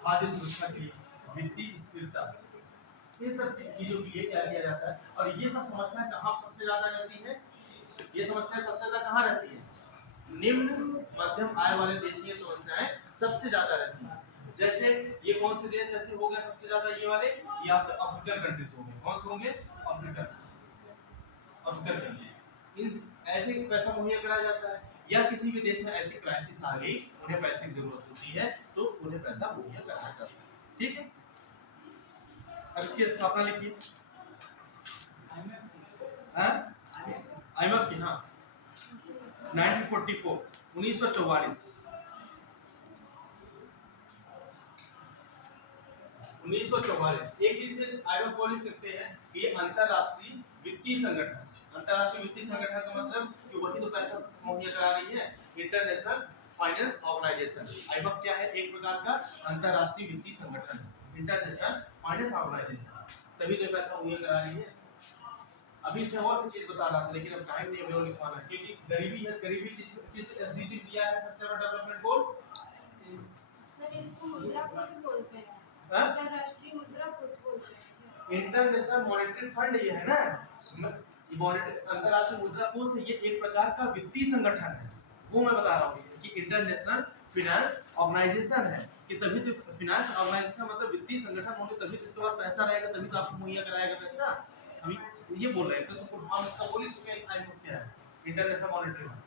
खाद्य सुरक्षा के लिए, वित्तीय स्थिरता, इन सब चीजों के लिए क्या किया जाता है। और ये सब समस्याएं कहाँ सबसे ज्यादा रहती है, ये समस्या सबसे ज्यादा कहाँ रहती है, निम्न मध्यम आय वाले देश में समस्याएं सबसे ज्यादा रहती हैं। जैसे ये कौन से देश ऐसे हो गए सबसे ज्यादा, ये वाले, ये आपके अफ्रीकन कंट्रीज होंगे, कौन से होंगे, अफ्रीकन कंट्रीज। इन ऐसे पैसा मुहैया कराया जाता है, या किसी भी देश में ऐसी क्राइसिस आ गई, उन्हें पैसे की जरूरत होती है, तो उन्हें पैसा मुहैया कराया जाता है, ठीक है। अब इसकी स्थापना लिखिए, आईएमएफ की, हाँ, 1944, 1944, 1944। एक चीज से आईएमएफ को लिख सकते हैं कि ये अंतरराष्ट्रीय वित्तीय संगठन, अंतरराष्ट्रीय वित्तीय संगठन का मतलब कि वही तो पैसा मुहैया करा रही है, इंटरनेशनल फाइनेंस ऑर्गेनाइजेशन। आईएमएफ क्या है, एक प्रकार का अंतरराष्ट्रीय वित्तीय संगठन, इंटरनेशनल फाइनेंस ऑर्गेनाइजेशन, तभी तो पैसा मुहैया करा रही है। अभी इसमें और भी चीज बता रहा था, लेकिन अब टाइम नहीं है लिखवाना, क्योंकि गरीबी है, गरीबी किस एसडीजी दिया है, सस्टेनेबल डेवलपमेंट गोल, सर इसको मुद्रा कोष बोलते हैं। अंतरराष्ट्रीय मुद्रा कोष बोलते हैं। इंटरनेशनल मॉनेटरी फंड ये है ना, अंतरराष्ट्रीय मुद्रा कोष ये एक प्रकार का वित्तीय संगठन है, वो मैं बता रहा हूँ कि इंटरनेशनल फाइनेंस ऑर्गेनाइजेशन है कि तभी तो फाइनेंस ऑर्गेनाइजेशन मतलब वित्तीय संगठन होंगे तभी तो इसके बाद पैसा रहेगा, तभी तो आपको मुहैया कराएगा पैसा। अभी ये बोल रहे हैं तो हम इसका बोलिए तो क्या है इंटरनेशनल मॉनेटरी फंड।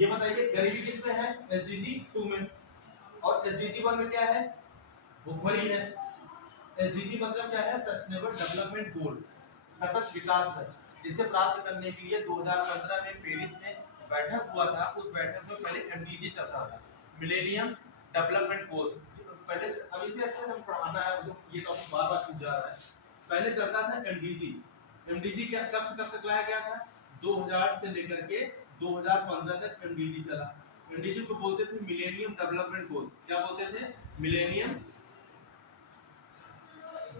ये बताइए गरीबी किस में है, एसडीजी 2 में, और एसडीजी 1 में क्या है, भुखमरी है। एसडीजी मतलब क्या है, सस्टेनेबल डेवलपमेंट गोल, सतत विकास लक्ष्य। इसे प्राप्त करने के लिए 2015 में पेरिस में बैठक हुआ था। उस बैठक में पहले एमडीजी चलता था, मिलेनियम डेवलपमेंट गोल्स। पहले अब इसे अच्छे से पढ़ाना है, ये टॉपिक बार-बार छूट जा रहा है। पहले चलता था एमडीजी। एमडीजी क्या कब से कब तक लाया गया था, 2000 से लेकर के 2015 तक एमडीजी चला। एमडीजी को बोलते थे मिलेनियम डेवलपमेंट गोल्स। क्या बोलते थे, मिलेनियम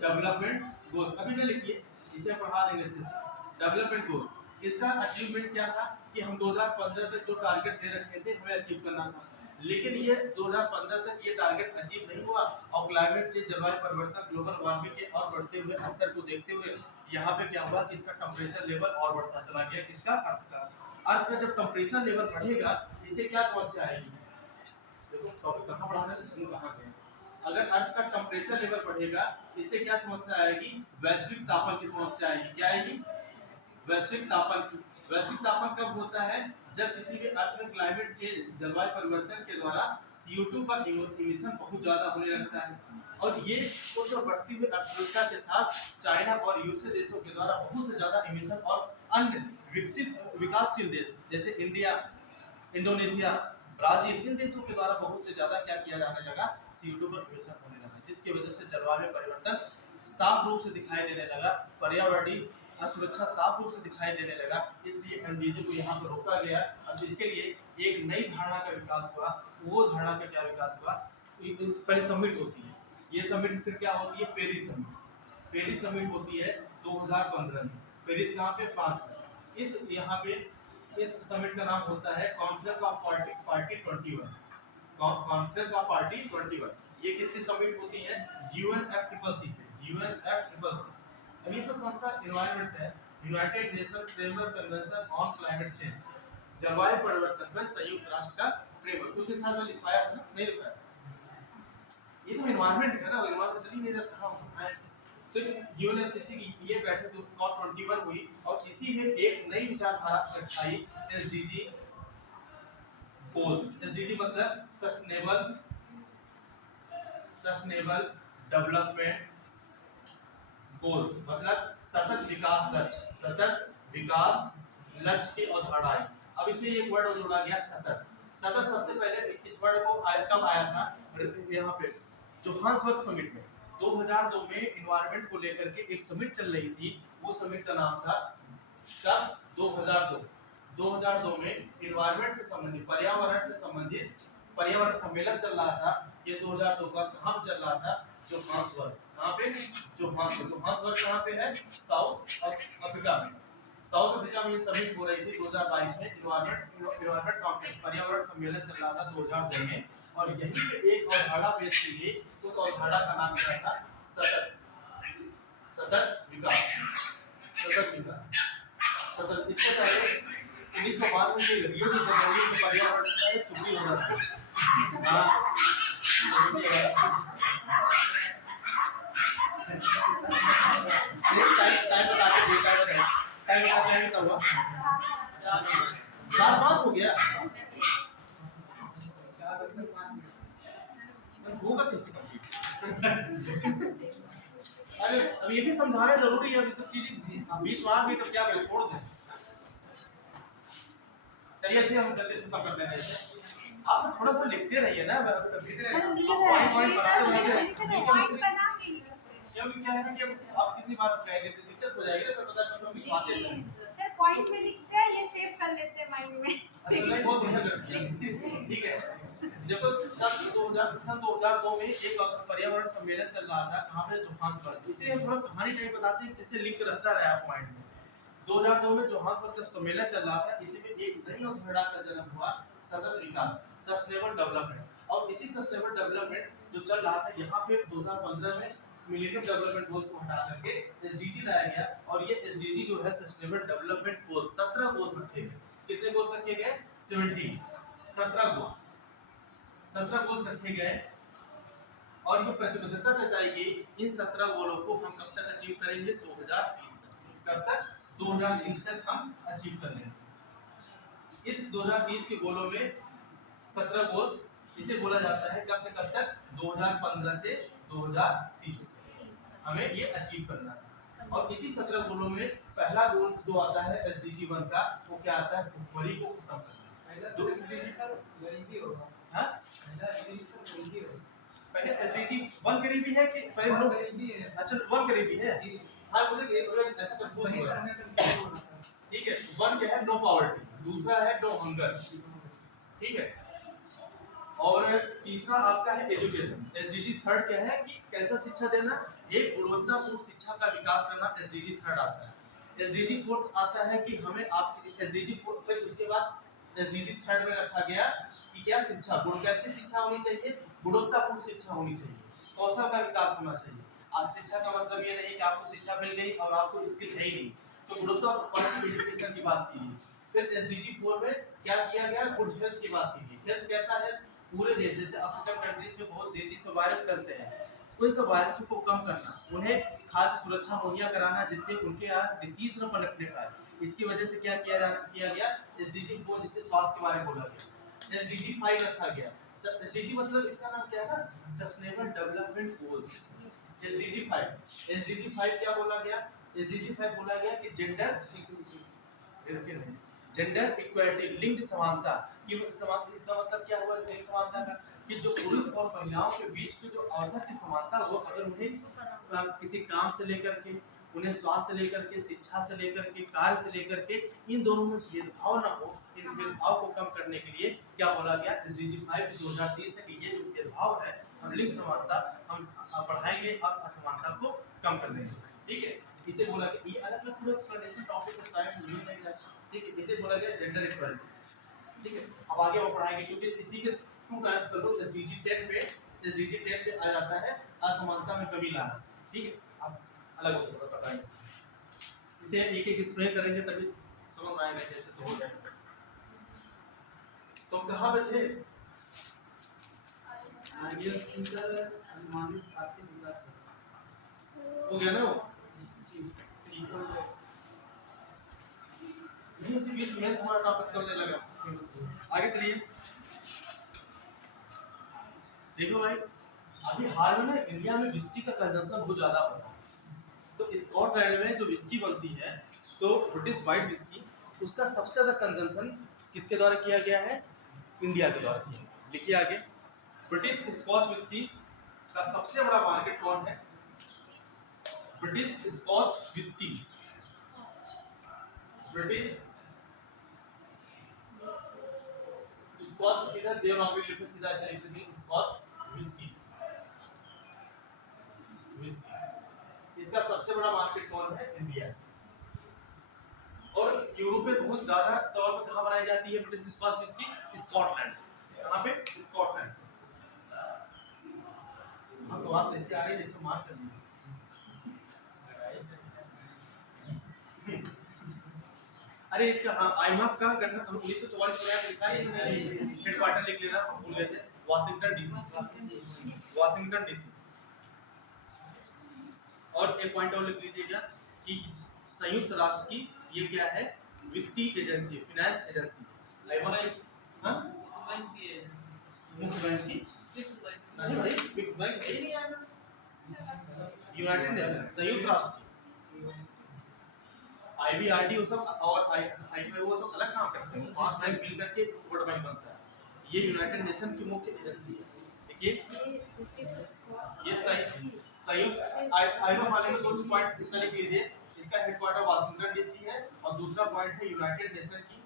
डेवलपमेंट गोल्स। अभी ना लिखिए, इसे पढ़ा देंगे अच्छे से। डेवलपमेंट गोल्स, इसका अचीवमेंट क्या था कि हम 2015 तक जो टारगेट दे रखे थे हमें अचीव करना था, लेकिन ये 2015 तक ये टारगेट अचीव नहीं हुआ। और क्लाइमेट चेंज, जलवायु परिवर्तन, ग्लोबल वार्मिंग के और बढ़ते हुए स्तर को देखते हुए यहाँ पे क्या हुआ कि इसका टेम्परेचर लेवल और बढ़ता चला गया। किसका, अर्थ का। अर्थ का जब टेम्परेचर लेवल बढ़ेगा इससे क्या समस्या आएगी, देखो टॉपिक कहाँ पढ़ाना है, कहाँ गए। अगर अर्थ का टेम्परेचर लेवल बढ़ेगा इससे क्या समस्या आएगी, वैश्विक तापन की समस्या आएगी। क्या आएगी, वैश्विक तापन की। वैश्विक तापन कब होता है, जब किसी भी अर्थ में क्लाइमेट चेंज, जलवायु परिवर्तन के द्वारा CO2 का इमिशन बहुत ज्यादा होने लगता है। और ये उस बढ़ती हुई अर्थव्यवस्था के साथ चाइना और यूएसए देशों के द्वारा बहुत से ज्यादा इमिशन और अन्य विकासशील देश जैसे इंडिया, इंडोनेशिया, ब्राजील, इन देशों के द्वारा बहुत से ज्यादा क्या किया जाने लगा, CO2 का इमिशन होने लगा, जिसकी वजह से जलवायु परिवर्तन साफ रूप से दिखाई देने लगा, पर्यावरणीय असुरक्षा साफ रूप से दिखाई देने लगा। इसलिए एमडीजी को यहाँ पर रोका गया। अब इसके लिए एक नई धारणा का विकास हुआ। वो धारणा का क्या विकास हुआ, पहले समिट होती है, ये समिट फिर क्या होती है, पेरिस समिट। पेरिस समिट होती है 2015 में। पेरिस कहाँ पे, फ्रांस में। इस यहाँ पे इस समिट का नाम होता है conference of party 21। Conference of party 21 ये किसकी समिट होती है, UNFCCC पे, UNFCCC। अब ये सब संस्था एनवायरनमेंट है, United nation framework convention on climate change, जलवायु परिवर्तन पर संयुक्त राष्ट्र का फ्रेमवर्क। उसके साथ में लिखवाया था ना, नहीं लिखवाया, ये सब एनवायरनमेंट है ना, एनवायरनमेंट चल ही नहीं रहा हूं। तो UNFCCC की ये बैठक COP21 हुई और इसी में एक नई विचारधारा आई, SDG गोल्स। SDG मतलब सस्टेनेबल डेवलपमेंट गोल्स, मतलब सतत विकास लक्ष्य, सतत विकास लक्ष्य की अवधारणाएं। अब इसमें एक वर्ड और जोड़ा गया, सतत। सतत सबसे पहले इस वर्ड को कब आया था, यहाँ पे जोहान्सबर्ग समिट में 2002 में एनवायरनमेंट को लेकर के एक समिट चल रही थी। वो समिट का नाम था कब, 2002 में एनवायरनमेंट से संबंधित, पर्यावरण से संबंधित पर्यावरण सम्मेलन चल रहा था। ये 2002 का कहाँ पे चल रहा था, जोहान्सबर्ग। कहाँ पे, जोहान्सबर्ग कहाँ पे है, साउथ अफ्रीका में। साउथ अफ्रीका में ये समिट हो रही थी 2022 में। एनवायरनमेंट कॉन्फ्रेंस, पर्यावरण सम्मेलन चल रहा था 2002 में। और यहीं पे एक अवधारणा पेश की गई, उस अवधारणा का नाम क्या था, सतत विकास। सतत। इसके पहले 1992 में रियो डी जेनेरियो में पर्यावरण का चुप्पी हो रहा था। टाइम हुआ 4-5 हो गया, होगा किसी कंप्लीट। अरे अब ये भी समझाना जरूरी है, अभी सब चीजें बीच में आ गई तो क्या करें, छोड़ दें। चलिए अच्छे, हम जल्दी से खत्म कर देना इसे। आप थोड़ा बहुत लिखते रहिए ना, क्योंकि क्या है ना कि आप कितनी बार कह लेते दिक्कत हो जाएगी ना, पता नहीं बातें सर पॉइंट में लिखते हैं, ये सेव कर लेते हैं माइंड में। अच्छा नहीं, बहुत बढ़िया करते हैं, ठीक है। देखो सन 2002 में एक पर्यावरण सम्मेलन चल रहा था, कहाँ पे, जोहान्सबर्ग। इसे हम थोड़ा कहानी टाइप बताते हैं जिससे लिंक रहता रहा पॉइंट में। 2002 में जोहान्सबर्ग जब सम्मेलन चल रहा था, इसी में एक नई अवधारणा का जन्म हुआ, सतत विकास, सस्टेनेबल डेवलपमेंट। और इसी सस्टेनेबल डेवलपमेंट जो चल रहा था, यहाँ पे 2015 में मिलेनियम डेवलपमेंट गोल्स को हटा करके एसडीजी लाया गया और ये एसडीजी जो है सस्टेनेबल डेवलपमेंट गोल्स 17 गोल्स रखे गए। कितने गोल्स रखे गए? 17 गोल्स रखे गए और ये प्रतिबद्धता जताई गई इन 17 गोलों को हम कब तक अचीव करेंगे? 2030 तक। कब तक? 2030 तक हम अचीव कर लेंगे। इस 2030 के गोलों में 17 गोल्स, इसे बोला जाता है कब से कब तक? 2015 से 2030 हमें ये अचीव करना है। और इसी 17 गोलों में पहला गोल जो आता है एसडीजी 1 का, वो क्या आता है? भुखमरी को खत्म करना। तो एसडीजी सर गरीबी होगा। हाँ, पहला एसडीजी सर गरीबी होगा। पहले एसडीजी 1 गरीबी है कि पहले वन लोग? गरीबी है। अच्छा 1 गरीबी है। जी हाँ, मुझे एक मिनट ऐसा कंफ्यूज वही हो सर रहा है। हमें कंफ्यूज हो रहा था। ठीक है, 1 क्या है? नो पॉवर्टी, दूसरा है नो हंगर, ठीक है, और तीसरा आपका है एजुकेशन। एसडीजी 3 क्या है कि कैसा शिक्षा देना? एक गुणवत्तापूर्ण शिक्षा का विकास करना, एसडीजी 3 आता है। एसडीजी 4 आता है कि हमें आप एसडीजी 4 पे उसके बाद एसडीजी 3 में रखा गया कि क्या? शिक्षा गुण, कैसी शिक्षा होनी चाहिए? गुणवत्तापूर्ण शिक्षा होनी चाहिए, कौशल का विकास होना चाहिए। आप शिक्षा का मतलब ये नहीं कि आपको शिक्षा मिल गई और आपको स्किल है ही नहीं, तो गुणवत्तापूर्ण एजुकेशन की बात की गई। फिर एसडीजी 4 में क्या किया गया? गुड हेल्थ की बात की गई। हेल्थ कैसा है? पूरे देश जैसे अफ्रीकन कंट्रीज में बहुत तेजी से वायरस फैलते हैं, उन सब वायरसों को कम करना, उन्हें खाद्य सुरक्षा मुहैया कराना जिससे उनके यहाँ डिसीज न पनपने पाए। इसकी वजह से क्या किया गया? एसडीजी 4 जिसे स्वास्थ्य के बारे में बोला गया। एसडीजी 5 रखा गया। एसडीजी मतलब इसका नाम क्या है ना? Sustainable development goals. एसडीजी 5 क्या बोला गया? एसडीजी 5 बोला गया कि जेंडर इक्वालिटी, लिंग समानता। कि इसका मतलब क्या हुआ लिंग समानता का? कि जो पुरुष और महिलाओं के बीच की जो अवसर की समानता हो, अगर उन्हें किसी काम से लेकर के, उन्हें स्वास्थ्य से लेकर के, शिक्षा से लेकर के, कार्य से लेकर के, इन दोनों में भेदभाव ना हो, इन भेदभाव को कम करने के लिए क्या बोला गया? एसडीजी 5 2030 तक ये जो भेदभाव है, हम लिंग समानता हम बढ़ाएंगे और असमानता को कम कर देंगे। ठीक है, इसे बोला गया। ये अलग अलग पूरा एक्सप्लेनेशन टॉपिक का टाइम मिल नहीं रहा, ठीक है, इसे बोला गया जेंडर इक्वालिटी। ठीक है, अब आगे वो पढ़ाएंगे क्योंकि इसी के 2 टाइम्स कर लो। एसडीजी 10 पे आ जाता है असमानता में कमी लाना। ठीक है, अब अलग हो सकता बताएंगे, इसे एक एक एक्सप्लेन करेंगे तभी समझ आएगा कैसे तो हो जाएगा। तो कहां पे थे? आगे इंटर अनुमानित आपके विकास हो गया ना वो? ये इसी बीच में हमारा टॉपिक चलने लगा। आगे चलिए, देखो भाई, अभी हाल में ना इंडिया में विस्की का कंजम्पशन बहुत ज्यादा हो रहा है। तो स्कॉटलैंड में जो विस्की बनती है, तो ब्रिटिश व्हाइट विस्की, उसका सबसे ज्यादा कंजम्पशन किसके द्वारा किया गया है? इंडिया के द्वारा किया गया। लिखिए आगे, ब्रिटिश स्कॉच विस्की का सबसे बड़ा मार्केट कौन है? British Scotch whisky, British Scotch सीधा देवनागरी लिपि सीधा ऐसे लिख सकते हैं, स्कॉच विस्की। इसका सबसे बड़ा मार्केट कौन है? इंडिया। और यूरोप में बहुत ज्यादा तौर पर कहां बनाई जाती है ब्रिटिश स्कॉच विस्की? स्कॉटलैंड। कहां पे? स्कॉटलैंड। हम तो बात ऐसे आ रही है जैसे मार चल रही है। अरे इसका आईएमएफ का गठन 1944 में लिखा है, हेडक्वार्टर लिख लेना, भूल गए थे, वाशिंगटन डीसी। और एक पॉइंट और लिख लीजिएगा कि संयुक्त राष्ट्र की ये क्या है? वित्तीय एजेंसी, फाइनेंस एजेंसी। आईएमएफ हां मुख्य बैंक की नहीं भाई, बिग बैंक है ही नहीं आईएमएफ। यूनाइटेड नेशन, संयुक्त राष्ट्र की। आईबीआरडी वो सब और आईएमएफ वो तो अलग काम करते हैं, 5 बैंक मिल करके वर्ल्ड बैंक बनता है। ये यूनाइटेड नेशन की मुख्य एजेंसी है। देखिए ये संयुक्त आईएमएफ वाले में 2 पॉइंट इसका लिख लीजिए। इसका हेडक्वार्टर वाशिंगटन डीसी है और दूसरा पॉइंट है यूनाइटेड नेशन की।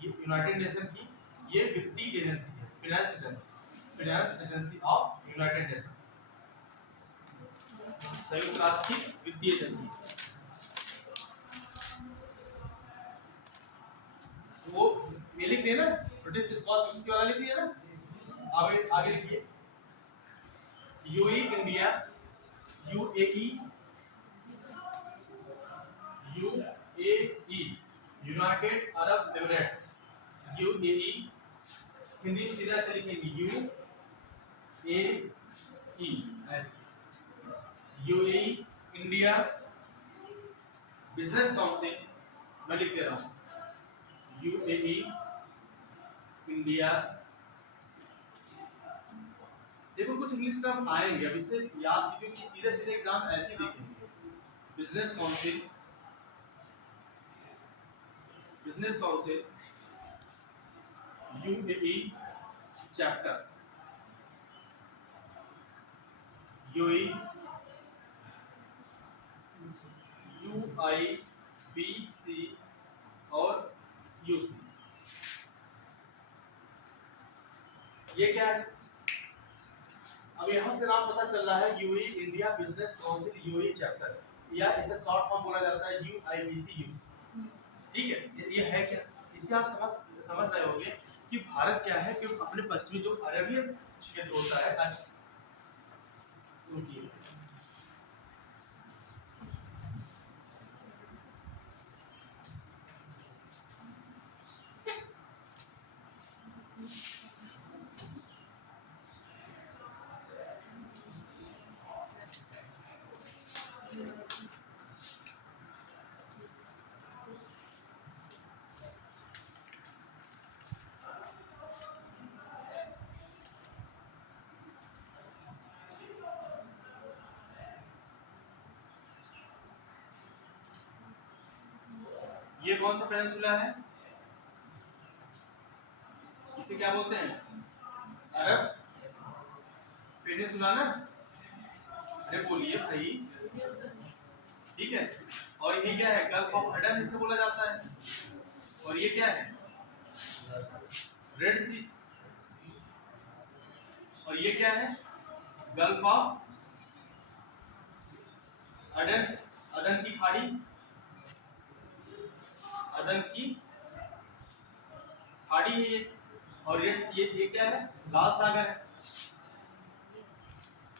ये यूनाइटेड नेशन की ये वित्तीय एजेंसी है, finance agency of United nation, संयुक्त राष्ट्र की वित्तीय एजेंसी। वो ये लिख लिया ना, ब्रिटिश स्कॉच विस्की वाला लिख लिया ना। आगे लिखिए, UAE India, UAE, UAE United Arab Emirates, UAE Hindi में सीधा ऐसे लिखेंगे यूएई ऐसे, यूएई इंडिया बिजनेस काउंसिल, मैं लिख दे रहा हूं यूएई इंडिया। देखो कुछ इंग्लिश टर्म आएंगे, अब इसे याद कीजिए क्योंकि सीधे सीधे एग्जाम ऐसे ही देखेंगे। Business council, business council UAE chapter, UAE UIBC और यूसी। ये क्या है? अब यहां से नाम पता चल रहा है UAE India business council UAE chapter, या इसे शॉर्ट फॉर्म बोला जाता है यूआईबीसी यूसी। ठीक है, ये है क्या? इसे आप समझ रहे होंगे कि भारत क्या है कि अपने पश्चिमी जो अरेबियन क्षेत्र होता है, ये कौन सा पेनिनसुला है? इसे क्या बोलते हैं? अरब पेनिनसुला ना? अरे बोलिए भाई। ठीक है, और ये क्या है? गल्फ ऑफ एडन इसे बोला जाता है। और ये क्या है? रेड सी। और ये क्या है? गल्फ ऑफ अडन, अदन की खाड़ी, अदन की खाड़ी है ये। और ये क्या है? लाल सागर है।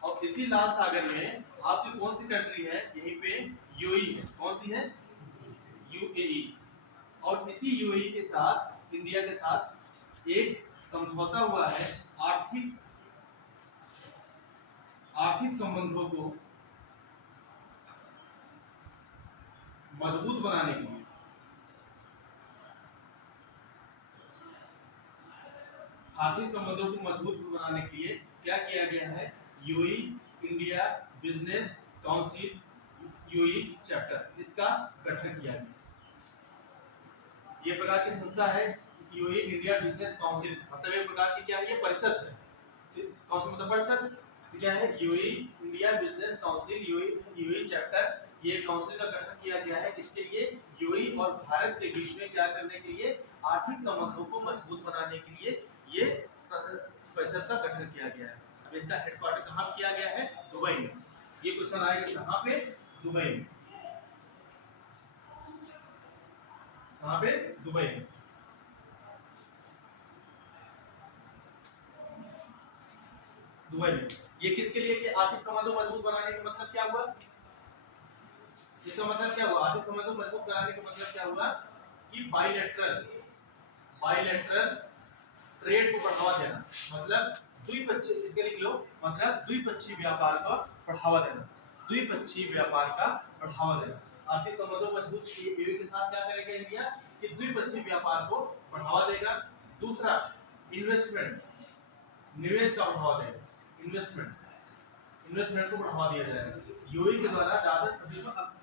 और इसी लाल सागर में आपकी कौन सी कंट्री है? यहीं पे यूएई है। कौन सी है? यूएई। और इसी यूएई के साथ, इंडिया के साथ एक समझौता हुआ है आर्थिक संबंधों को मजबूत बनाने के लिए। आर्थिक संबंधों को मजबूत बनाने के लिए क्या किया गया है? UAE India business council UAE chapter, इसका गठन किया गया। ये प्रकार की संस्था है यूएई इंडिया बिजनेस काउंसिल, मतलब एक प्रकार की क्या है? ये परिषद है। कौन सा मतलब परिषद? क्या है? UAE India business council UAE chapter. ये काउंसिल का गठन किया गया है किसके लिए? यूएई और भारत के बीच में क्या करने के लिए? आर्थिक संबंधों को मजबूत बनाने के लिए ये परिषद का गठन किया गया है। अब इसका हेडक्वार्टर कहाँ किया गया है? दुबई में। ये क्वेश्चन आएगा कहाँ पे? दुबई में। कहाँ पे? दुबई में। दुबई में। ये किसके लिए? कि आर्थिक संबंधों को मजबूत बनाने का मतलब क्या हुआ? इसका मतलब क्या हुआ? आर्थिक संबंधों को मजबूत बनाने का मतलब क्या हुआ? कि बाइलेटरल ट्रेड को बढ़ावा देना, मतलब द्विपक्षीय, इसके लिख लो, मतलब द्विपक्षीय व्यापार का बढ़ावा देना। द्विपक्षीय व्यापार का बढ़ावा देना। आर्थिक संबंधों को मजबूत यूएई के साथ क्या करेगा इंडिया? कि द्विपक्षीय व्यापार को बढ़ावा देगा। दूसरा, इन्वेस्टमेंट, निवेश का बढ़ावा देगा। इन्वेस्टमेंट को बढ़ावा दिया जाएगा। यूएई के द्वारा ज्यादा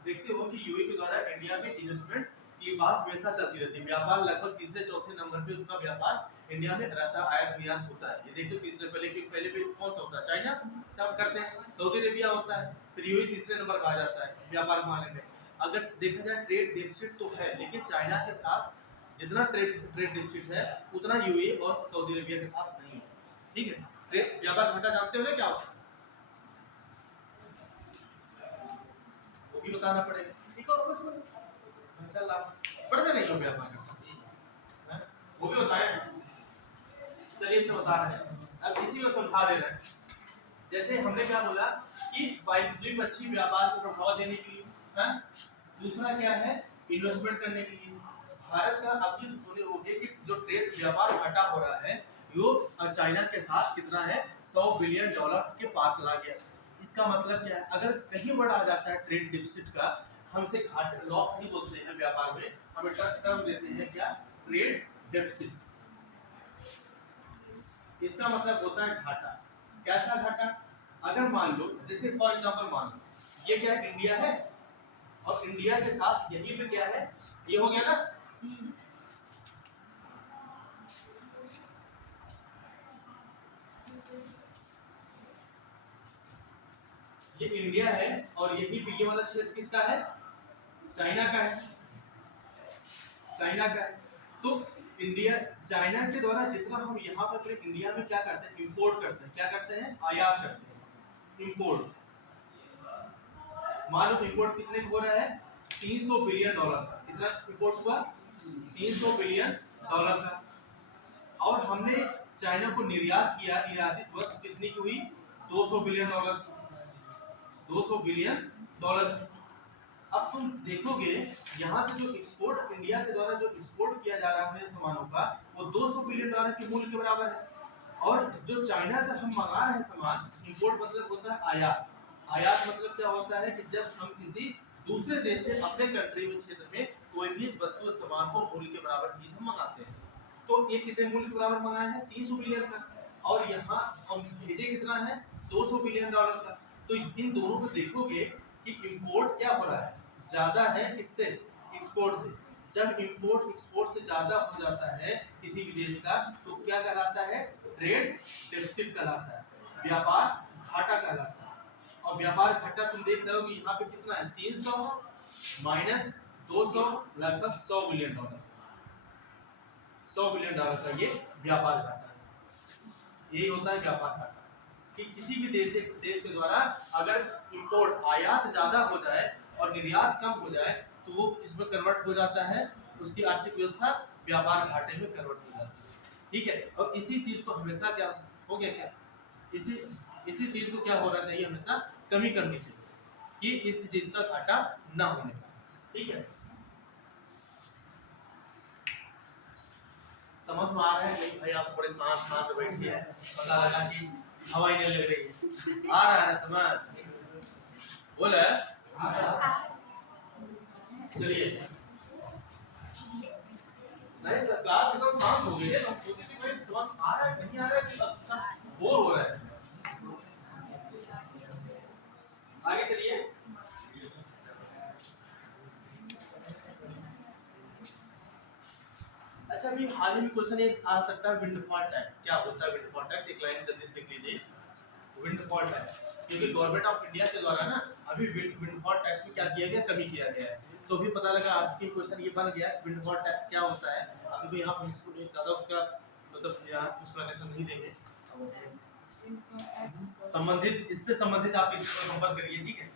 देखते हो कि यूएई के द्वारा इंडिया में इन्वेस्टमेंट की बात हमेशा चलती रहती है। व्यापार लगभग तीसरे चौथे नंबर पे उसका व्यापार इंडिया में रहता है, आयात निर्यात होता है। ये देखिए तीसरे पहले पे कौन सा होता है? चाइना, सब करते हैं। सऊदी अरेबिया होता है, फिर यूएई तीसरे नंबर कहा जाता है व्यापार के मामले में। अगर देखा जाए ट्रेड डेफिसिट तो है, लेकिन चाइना के साथ जितना ट्रेड डेफिसिट है उतना यूएई और सऊदी अरेबिया के साथ नहीं है। ठीक है, ट्रेड व्यापार घाटा जानते हो ना क्या होता है? वो भी बताना पड़ेगा। ठीक है, कुछ चल रहा पढ़ते नहीं हो व्यापार का, वो भी बताएं। चलिए अच्छा बता रहे हैं, अब इसी में समझा दे रहे हैं। जैसे हमने क्या बोला कि द्विपक्षीय व्यापार को बढ़ावा देने के लिए, हाँ? दूसरा क्या है, इन्वेस्टमेंट करने के लिए। भारत का अब ये सुने होंगे कि जो ट्रेड व्यापार घटा हो रहा है वो चाइना के साथ कितना है, $100 बिलियन के पार चला गया। इसका मतलब क्या है, अगर कहीं वर्ड आ जाता है ट्रेड डिफिसिट का, हमसे घाटा लॉस नहीं बोलते हैं व्यापार में, हम टर्म देते हैं क्या, ट्रेड डेफिसिट। इसका मतलब होता है घाटा। कैसा घाटा, अगर मान लो जैसे फॉर एग्जांपल मान लो ये क्या है, इंडिया है, और इंडिया के साथ यहीं पे क्या है, ये हो गया ना, ये इंडिया है और यही पे ये वाला क्षेत्र किसका है, चाइना का है, चाइना का है। तो इंडिया चाइना के द्वारा जितना हम यहाँ पर इंडिया में क्या करते हैं, इंपोर्ट करते हैं, क्या करते हैं, आयात करते हैं, इंपोर्ट। मान लो इंपोर्ट कितने का हो रहा है, $300 बिलियन का। कितना इंपोर्ट हुआ, $300 बिलियन का। और हमने चाइना को निर्यात किया, निर्यातित वस्तु कितनी की हुई, $200 बिलियन, $200 बिलियन। अब तुम देखोगे यहाँ से जो एक्सपोर्ट इंडिया के द्वारा जो एक्सपोर्ट किया जा रहा है अपने सामानों का, वो $200 बिलियन के मूल्य के बराबर है। और जो चाइना से हम मंगा रहे हैं सामान, इंपोर्ट मतलब होता है आयात। आयात मतलब क्या होता है कि जब हम किसी दूसरे देश से अपने कंट्री में, क्षेत्र में कोई भी वस्तु सामान को मूल्य के बराबर चीज हम मंगाते हैं, तो ये कितने मूल्य के बराबर मंगाए हैं, $300 बिलियन का, और यहाँ हम भेजे कितना है, $200 बिलियन का। तो इन दोनों को देखोगे कि इंपोर्ट क्या हो रहा है, ज्यादा है किससे, एक्सपोर्ट से। जब इंपोर्ट एक्सपोर्ट से ज्यादा हो जाता है किसी भी देश का, तो क्या कहलाता है, ट्रेड डेफिसिट कहलाता है, व्यापार घाटा कहलाता है। और व्यापार घाटा तुम देख रहे हो कि यहाँ पे कितना है, 300 माइनस 200 लगभग $100 बिलियन, $100 बिलियन का ये व्यापार घाटा है। यही होता है व्यापार घाटा, कि किसी भी देश के द्वारा अगर इंपोर्ट आयात ज्यादा हो जाए और निर्यात कम हो जाए, तो वो किसमें कन्वर्ट हो जाता है, उसकी आर्थिक व्यवस्था व्यापार घाटे में कन्वर्ट हो जाती है। ठीक है, और इसी चीज को हमेशा क्या हो गया, क्या इसी चीज को क्या होना चाहिए, हमेशा कमी करनी चाहिए कि इस चीज का घाटा ना होने पाए। ठीक है, समझ में आ रहा है नहीं भाई, आप थोड़े शांत से बैठिए, पता लगा कि हवा ही नहीं लग रही है, आ रहा है ना समझ, बोले चलिए। नहीं सर, क्लास एकदम शांत हो गई है, तो हम सोचे कि भाई समझ आ रहा है नहीं आ रहा है, अच्छा बोर हो रहा है। आगे चलिए, अच्छा अभी हाल ही में क्वेश्चन एक आ सकता है, विंडफॉल टैक्स क्या होता है, विंडफॉल टैक्स एक लाइन जल्दी से लिख लीजिए, विंडफॉल टैक्स। क्योंकि गवर्नमेंट ऑफ इंडिया के द्वारा ना अभी विंडफॉल टैक्स में क्या किया गया, कमी किया गया है, तो भी पता लगा आपके क्वेश्चन ये बन गया, विंडफॉल टैक्स क्या होता है। अभी भी यहाँ पर ज्यादा उसका मतलब यहाँ एक्सप्लेनेशन नहीं देंगे, संबंधित इससे संबंधित आप इसको संपर्क करिए। ठीक है,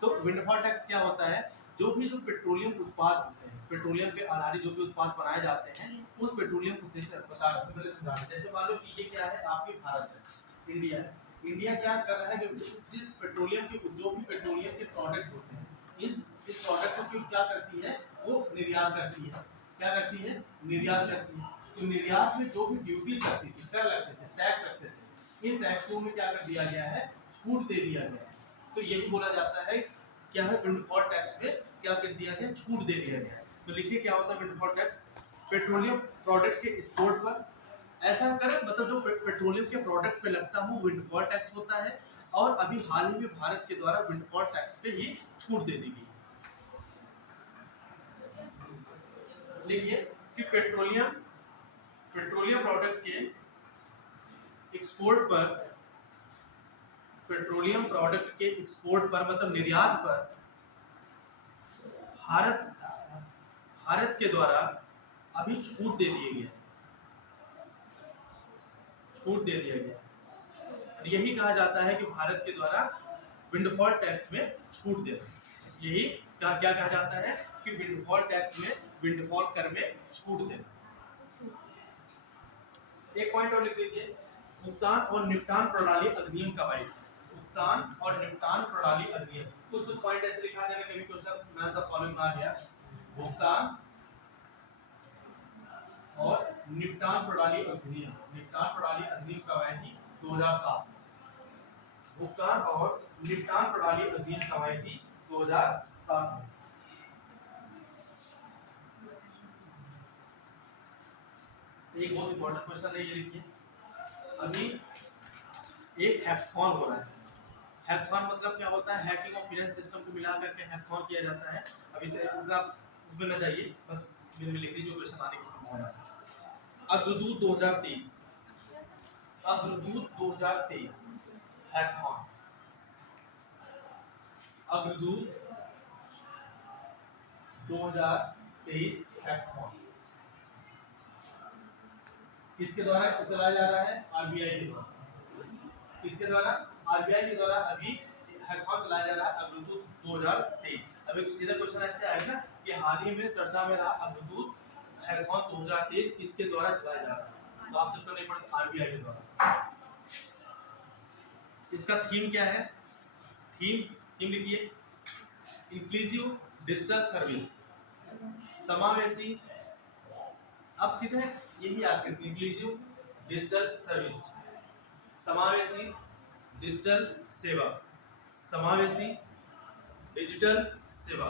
तो विंडफॉल टैक्स क्या होता है, जो भी जो पेट्रोलियम उत्पाद होते हैं, पेट्रोलियम पे आधारित जो भी उत्पाद बनाए जाते हैं, उस पेट्रोलियम जैसे मान लो कि ये क्या है, आपके भारत है, इंडिया है, इंडिया क्या कर रहा है कि जिस पेट्रोलियम के जो भी पेट्रोलियम के प्रोडक्ट होते हैं, इस प्रोडक्ट को क्या करती है, वो निर्यात करती है, क्या करती है, निर्यात करती है। तो निर्यात में जो भी ड्यूटीज लगती थी, कर लगते थे, टैक्स लगते थे, इन टैक्सों में क्या कर दिया गया है, छूट दे दिया गया है। तो यही बोला जाता है क्या है, विंडफॉल टैक्स में क्या कर दिया गया, छूट दे दिया गया है। तो लिखिए क्या होता है विंडफॉल टैक्स, पेट्रोलियम प्रोडक्ट के एक्सपोर्ट पर, ऐसा करें मतलब जो पेट्रोलियम के प्रोडक्ट पे लगता है वो विंडफॉल टैक्स होता है। और अभी हाल ही में भारत के द्वारा विंडफॉल टैक्स पे ही छूट दे दी गई। देखिए कि पेट्रोलियम प्रोडक्ट के एक्सपोर्ट पर, पेट्रोलियम प्रोडक्ट के एक्सपोर्ट पर मतलब निर्यात पर भारत के द्वारा अभी छूट दे दिए गए, छूट दे दिया गया। यही कहा जाता है कि भारत के द्वारा विंडफॉल टैक्स में छूट दे, यही क्या कहा जाता है कि विंडफॉल टैक्स में, विंडफॉल कर में छूट दे। एक पॉइंट और लिख लीजिए, भुगतान और निपटान प्रणाली अधिनियम कब आई थी, भुगतान और निपटान प्रणाली अधिनियम। कुछ पॉइंट ऐसे लिखा देना, कभी क्वेश्चन मैच द फॉलोइंग आ गया, भुगतान और निपटान प्रणाली अधिनियम। निपटान प्रणाली अधिनियम कब आई थी? 2007। भुगतान और निपटान प्रणाली अधिनियम कब आई थी? 2007 में। एक बहुत इंपॉर्टेंट क्वेश्चन है, ये लिखिए। अभी एक हैकाथॉन हो रहा है। हैकाथॉन मतलब क्या होता है? हैकिंग ऑफ फाइनेंस सिस्टम को मिला करके हैकाथॉन किया जाता है। अभी से उतना उसमें ना जाइए, बस में लिख लीजिए क्वेश्चन आने की संभावना है। अग्रदूत 2023, अग्रदूत 2023 हैकाथॉन, अग्रदूत 2023 हैकाथॉन किसके द्वारा चलाया जा रहा है? आरबीआई के द्वारा। किसके द्वारा? आरबीआई के द्वारा अभी हैकाथॉन चलाया जा रहा है, अग्रदूत 2023। अभी सीधा क्वेश्चन ऐसे आएगा ना कि हाल ही में चर्चा में रहा अग्रदूत हैकाथॉन 2023 किसके द्वारा चलाया जा रहा है? तो आप जब तो नहीं पढ़ते, आरबीआई के द्वारा। इसका थीम क्या है? थीम लिखिए, इंक्लूसिव डिजिटल सर्विस, समावेशी। अब सीधे यही आपके इंक्लूसिव डिजिटल सर्विस, समावेशी डिजिटल सेवा, समावेशी डिजिटल सेवा।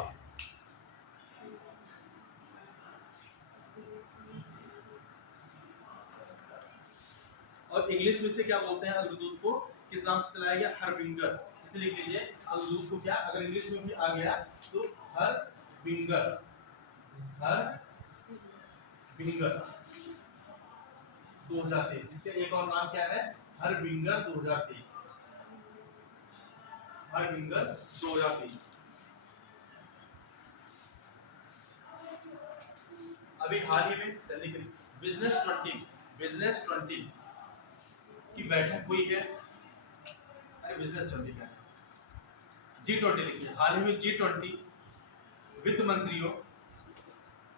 और इंग्लिश में से क्या बोलते हैं अग्रदूत को? किस नाम से चलाया गया? हरविंगर। इसे लिख लीजिए, अग्रदूत को क्या, अगर इंग्लिश में भी आ गया तो हरविंगर, हरविंगर 2023। इसका एक और नाम क्या है? हरविंगर 2023, हरविंगर 2023। अभी हाल ही में जल्दी करिए, बिजनेस 20 की बैठक हुई है। अरे बिजनेस 20 क्या है? G20 लिखिए। हाल ही में G20 वित्त मंत्रियों,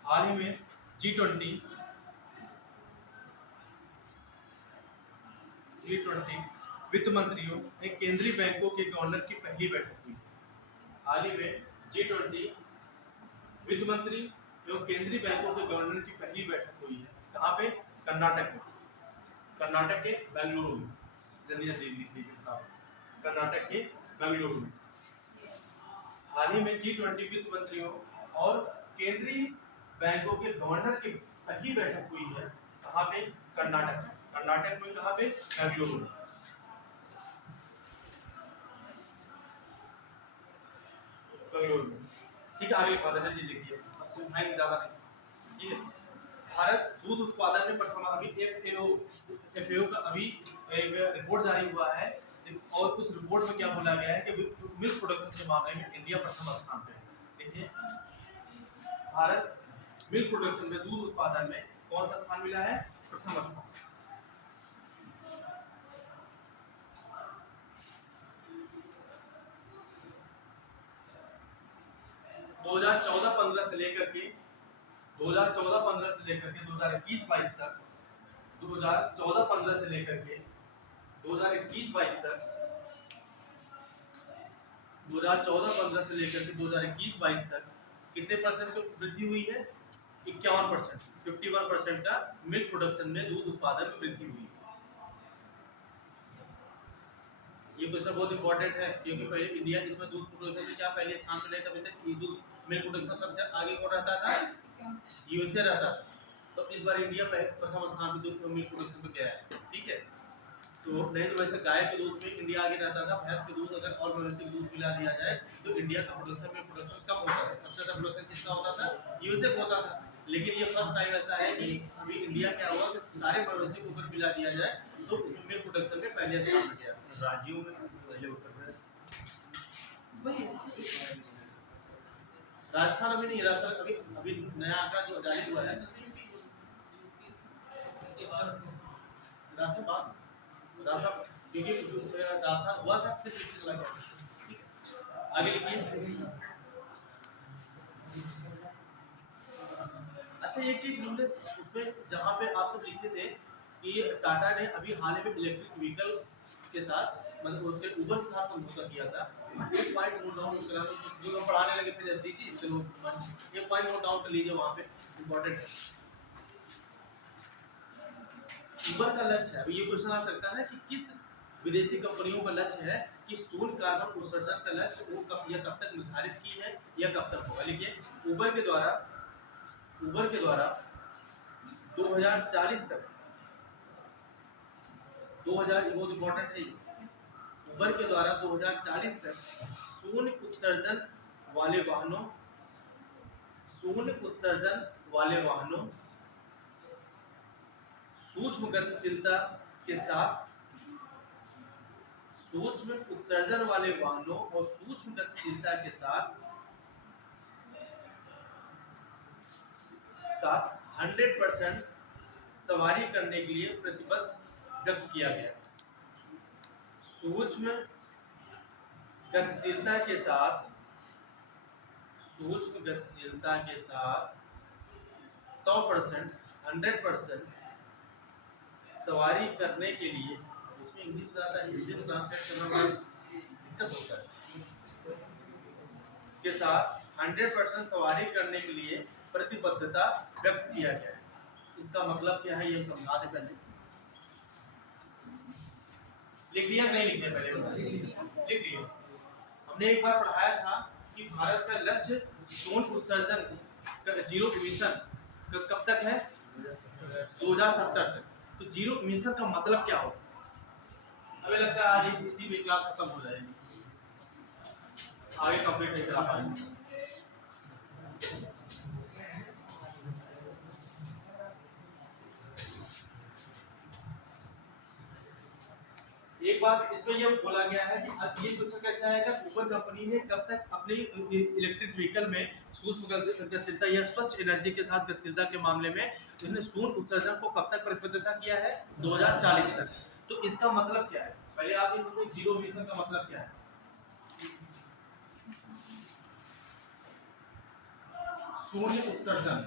हाल ही में G20 वित्त मंत्रियों एक केंद्रीय बैंकों के गवर्नर की पहली बैठक हुई। हाल ही में G20 वित्त मंत्री एवं केंद्रीय बैंकों के गवर्नर की पहली बैठक हुई है। कहाँ पे? कर्नाटक में, कर्नाटक के बेंगलुरु में। जल्दी जल्दी लिख लीजिए, कर्नाटक के बेंगलुरु में। हाल ही में G20 वित्त मंत्रियों और केंद्रीय बैंकों के गवर्नर की पहली बैठक हुई है। कहाँ पे? कर्नाटक में। कर्नाटक में कहाँ पे? बेंगलुरु में। बेंगलुरु में। ठीक है, आगे लिखवा दे, जल्दी लिखिए, सुनाएंगे ज्यादा नहीं। ठीक है, भारत दूध उत्पादन में प्रथम। अभी एफएओ का अभी एक रिपोर्ट जारी हुआ है और उस रिपोर्ट में क्या बोला गया है कि मिल्क प्रोडक्शन के मामले में इंडिया प्रथम स्थान पे है। देखिए, भारत मिल्क प्रोडक्शन में, दूध उत्पादन में कौन सा स्थान मिला है? प्रथम स्थान। दो 2014-15 से लेकर के 2014-15 से लेकर के 2021-22 तक, 2014-15 से लेकर के 2021-22 तक, 2014-15 से लेकर के 2021-22 तक कितने परसेंट की वृद्धि हुई है? 51%, 51% का मिल्क प्रोडक्शन में, दूध उत्पादन में वृद्धि हुई है। ये क्वेश्चन बहुत इंपॉर्टेंट है क्योंकि पहले इंडिया इसमें दूध प्रोडक्शन में क्या पहले स्थान पे नहीं था। अभी तक दूध मिल्क प्रोडक्शन सबसे आगे कौन रहता था? यूएसए रहता था। तो इस बार इंडिया प्रथम स्थान पे दूध मिल्क प्रोडक्शन पे गया है। ठीक है, तो नहीं तो वैसे गाय के दूध में इंडिया आगे रहता था। भैंस के दूध अगर और मवेशी के दूध मिला दिया जाए तो इंडिया का प्रोडक्शन में प्रोडक्शन कम होता है। सबसे ज्यादा प्रोडक्शन किसका होता था? यूएसए का होता था। लेकिन ये फर्स्ट टाइम ऐसा है कि अभी इंडिया क्या हुआ कि सारे मवेशी को ऊपर मिला दिया जाए तो मिल्क प्रोडक्शन में पहले स्थान पे गया। राज्यों में पहले उत्तर प्रदेश, वही राजस्थान अभी नहीं, राजस्थान अभी नया आंकड़ा जो जारी हुआ है राजस्थान बात, राजस्थान क्योंकि राजस्थान हुआ था फिर पीछे चला गया। आगे लिखिए। अच्छा, एक चीज हमने उसमें जहाँ पे आप सब लिखते थे कि टाटा ने अभी हाल ही में इलेक्ट्रिक व्हीकल के साथ मतलब उसके ऊपर के साथ समझौता किया था। एक पॉइंट नोट डाउन करा जो हम पढ़ाने लगे फिर एसडीजी, चलो एक पॉइंट नोट डाउन कर लीजिए, वहां पे इंपॉर्टेंट है। ऊपर का लक्ष्य है, ये क्वेश्चन आ सकता है कि किस विदेशी कंपनियों का लक्ष्य है कि शून्य कार्बन उत्सर्जन का लक्ष्य वो कब तक निर्धारित की है या कब तक होगा। लिखिए ऊबर के द्वारा 2040 तक, 2000 बहुत इंपॉर्टेंट है, ऊबर के द्वारा 2040 तक शून्य उत्सर्जन वाले वाहनों, सूक्ष्म गतिशीलता के साथ सूक्ष्म उत्सर्जन वाले वाहनों और सूक्ष्म गतिशीलता के साथ 100% सवारी करने के लिए प्रतिबद्ध व्यक्त किया गया। सूक्ष्म गतिशीलता के साथ 100% सवारी करने के लिए, इसमें इंग्लिश बताता है, हिंदी में ट्रांसलेट करना बड़ा दिक्कत होता है, के साथ 100% सवारी करने के लिए प्रतिबद्धता व्यक्त किया गया है। इसका मतलब क्या है ये समझा दे पहले। लिख लिया नहीं लिख लिया? पहले लिख लिया। हमने एक बार पढ़ाया था कि भारत का लक्ष्य शून्य उत्सर्जन जीरो इमिशन कब तक है? 2070 तक। तो जीरो इमिशन का मतलब क्या होगा? हमें लगता है आज इसी में क्लास खत्म हो जाएगी, आगे कंप्लीट नहीं करा पाएंगे। एक बात इसमें यह बोला गया है कि अब ये क्वेश्चन कैसे आएगा, ऊबर कंपनी ने कब तक अपनी इलेक्ट्रिक व्हीकल में सूक्ष्म गतिशीलता या स्वच्छ एनर्जी के साथ गतिशीलता के मामले में उसने शून्य उत्सर्जन को कब तक प्रतिबद्धता किया है? 2040 तक। तो इसका मतलब क्या है? पहले आप ये समझो जीरो इमिशन का मतलब क्या है। शून्य उत्सर्जन,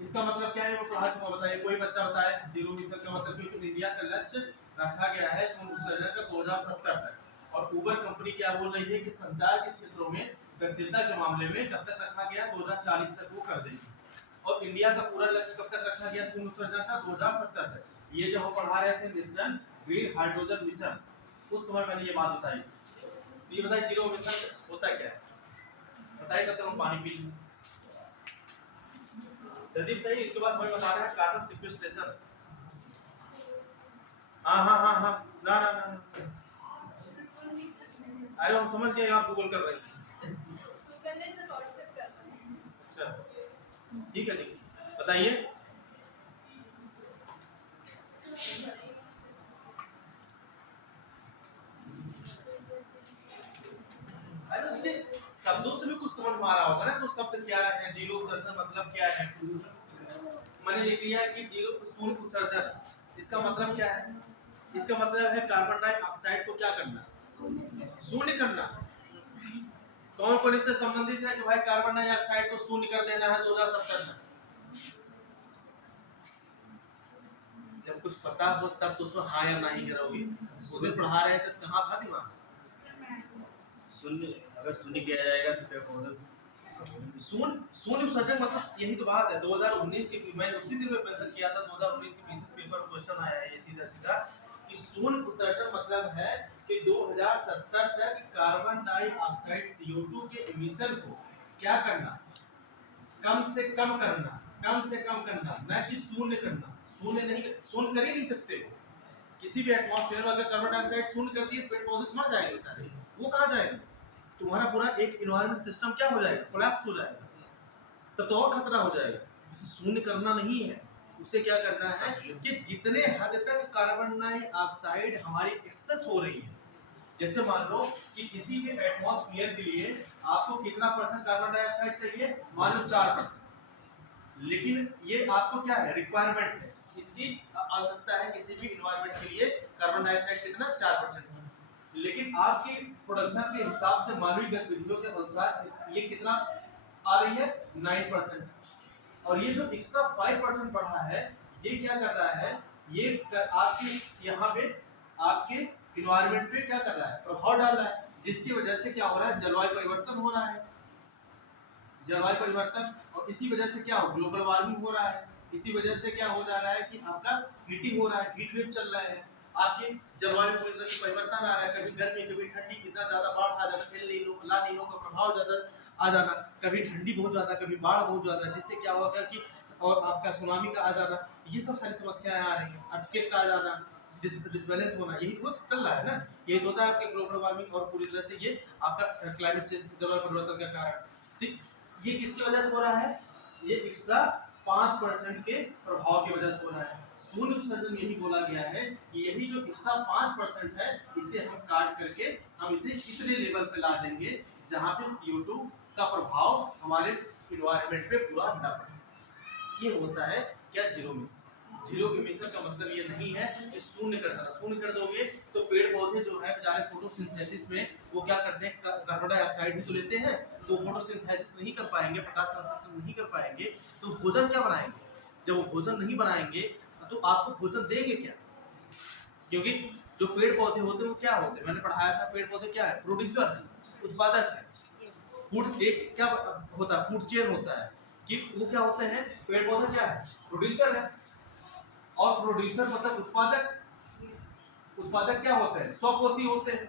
इसका मतलब क्या है वो पढ़ा चुका, बताइए कोई बच्चा बताए जीरो इमिशन का मतलब। क्योंकि इंडिया का लक्ष्य रखा गया है शून्य उत्सर्जन का 2070 तक, और ऊबर कंपनी क्या बोल रही है कि संचार के क्षेत्रों में गतिशीलता के मामले में कब तक रखा गया? 2040 तक वो कर देगी। और इंडिया का पूरा लक्ष्य कब तक रखा गया शून्य उत्सर्जन का? 2070 तक। ये जो हम पढ़ा रहे थे नेशनल ग्रीन हाइड्रोजन मिशन, उस समय मैंने ये बात बताई। ये बताइए जीरो इमिशन होता क्या है, बताइए तब तक हम पानी पी लें। जल्दी बताइए। इसके बाद मैं बता रहा है कार्बन सिक्वेस्ट्रेशन। हाँ ना अरे हम समझ गए आप गूगल कर रहे हैं। अच्छा ठीक है बताइए। अरे उसके शब्दों से भी कुछ समझ में आ रहा होगा ना, तो शब्द क्या है, जीरो उत्सर्जन मतलब क्या है। मैंने लिख लिया कि जीरो शून्य उत्सर्जन, इसका मतलब क्या है? इसका मतलब है कार्बन डाइऑक्साइड को क्या करना? शून्य करना। कौन कौन इससे संबंधित है कि भाई कार्बन डाइऑक्साइड को शून्य कर देना है 2070 में? जब कुछ पता हो तब तो उसमें हाँ या ना ही करोगे। उधर पढ़ा रहे थे कहाँ था दिमाग? शून्य, अगर शून्य किया जाएगा तो क्या शून्य उत्सर्जन मतलब यही तो बात है। 2019 के मैं उसी दिन में मेंशन किया था, 2019 के पीसीएस पेपर में क्वेश्चन आया है ये सीधा कि शून्य उत्सर्जन मतलब है कि 2070 तक कार्बन डाइऑक्साइड CO2 के इमिशन को क्या करना? कम से कम करना, न कि शून्य करना। शून्य नहीं, शून्य कर ही नहीं सकते हो। किसी भी एटमॉस्फेयर में अगर कार्बन डाइऑक्साइड शून्य कर दिए पेड़ पौधे मर जाएंगे बेचारे, वो कहाँ जाएंगे? तुम्हारा पूरा एक एनवायरनमेंट सिस्टम क्या हो जाएगा? कोलैप्स हो जाएगा, तब तो और खतरा हो जाएगा। शून्य करना नहीं है, उसे क्या करना है कि जितने हद तक कार्बन डाइऑक्साइड हमारी एक्सेस हो रही है, जैसे मान लो कि किसी भी एटमॉस्फेयर के लिए आपको कितना % कार्बन डाइऑक्साइड चाहिए, मान लो 4%, लेकिन ये आपको क्या है? रिक्वायरमेंट है, इसकी आवश्यकता है किसी भी एनवायरनमेंट के लिए कार्बन डाइऑक्साइड कितना? 4%। लेकिन आपकी प्रोडक्शन के हिसाब से मानवीय गतिविधियों के अनुसार ये कितना आ रही है? 9%। और ये जो एक्स्ट्रा 5% बढ़ा है, ये क्या कर रहा है? आपके यहाँ पे आपके इन्वायरमेंट पे क्या कर रहा है, प्रभाव डाल रहा है, जिसकी वजह से क्या हो रहा है, जलवायु परिवर्तन हो रहा है, जलवायु परिवर्तन। और इसी वजह से क्या हो, ग्लोबल वार्मिंग हो रहा है। इसी वजह से क्या हो जा रहा है कि आपका हीटिंग हो रहा है, हीट वेव चल रहा है, आपके जलवायु पूरी तरह से परिवर्तन आ रहा है, कभी गर्मी कभी ठंडी, कितना ज्यादा बाढ़ आ जाना, एल नीनो ला नीनो का प्रभाव ज्यादा आ जाना, कभी ठंडी बहुत ज्यादा कभी बाढ़ बहुत ज्यादा, जिससे क्या होगा कि और आपका सुनामी का आ जाना, ये सब सारी समस्याएं आ रही हैं, अर्थक्वेक का आ जाना, डिसबैलेंस होना, यही तो चल रहा है ना, यही तो होता है आपके ग्लोबल वार्मिंग और पूरी तरह से ये आपका क्लाइमेट चेंज, जलवायु परिवर्तन का कारण। ठीक, ये किसकी वजह से हो रहा है, ये एक्स्ट्रा 5% के प्रभाव की वजह से हो रहा है। शून्य उत्सर्जन यही बोला गया है कि यही जो एक्स्ट्रा 5% है, इसे हम काट करके हम इसे इतने लेवल पे ला देंगे जहां पे CO2 का प्रभाव हमारे इन्वायरमेंट पे पूरा न पड़े। ये होता है क्या, जीरो मिशन। जीरो मिशन का मतलब ये नहीं है कि शून्य कर देना, शून्य कर दोगे तो पेड़ पौधे जो है बेचारे फोटोसिंथेसिस में वो क्या करते हैं, कार्बन डाइऑक्साइड भी तो लेते हैं, तो फोटोसिंथेसिस नहीं कर पाएंगे, प्रकाश संश्लेषण नहीं कर पाएंगे, तो भोजन क्या बनाएंगे, जब वो भोजन नहीं बनाएंगे तो आपको भोजन देंगे क्या, क्योंकि जो पेड़ पौधे होते हैं वो क्या होते हैं, मैंने पढ़ाया था, पेड़ पौधे क्या है, प्रोड्यूसर है, उत्पादक है। फूड एक क्या होता है, फूड चेन होता है कि वो क्या होते हैं, पेड़ पौधे क्या है, प्रोड्यूसर है, और प्रोड्यूसर मतलब उत्पादक। उत्पादक क्या होते हैं, स्वपोषी होते हैं।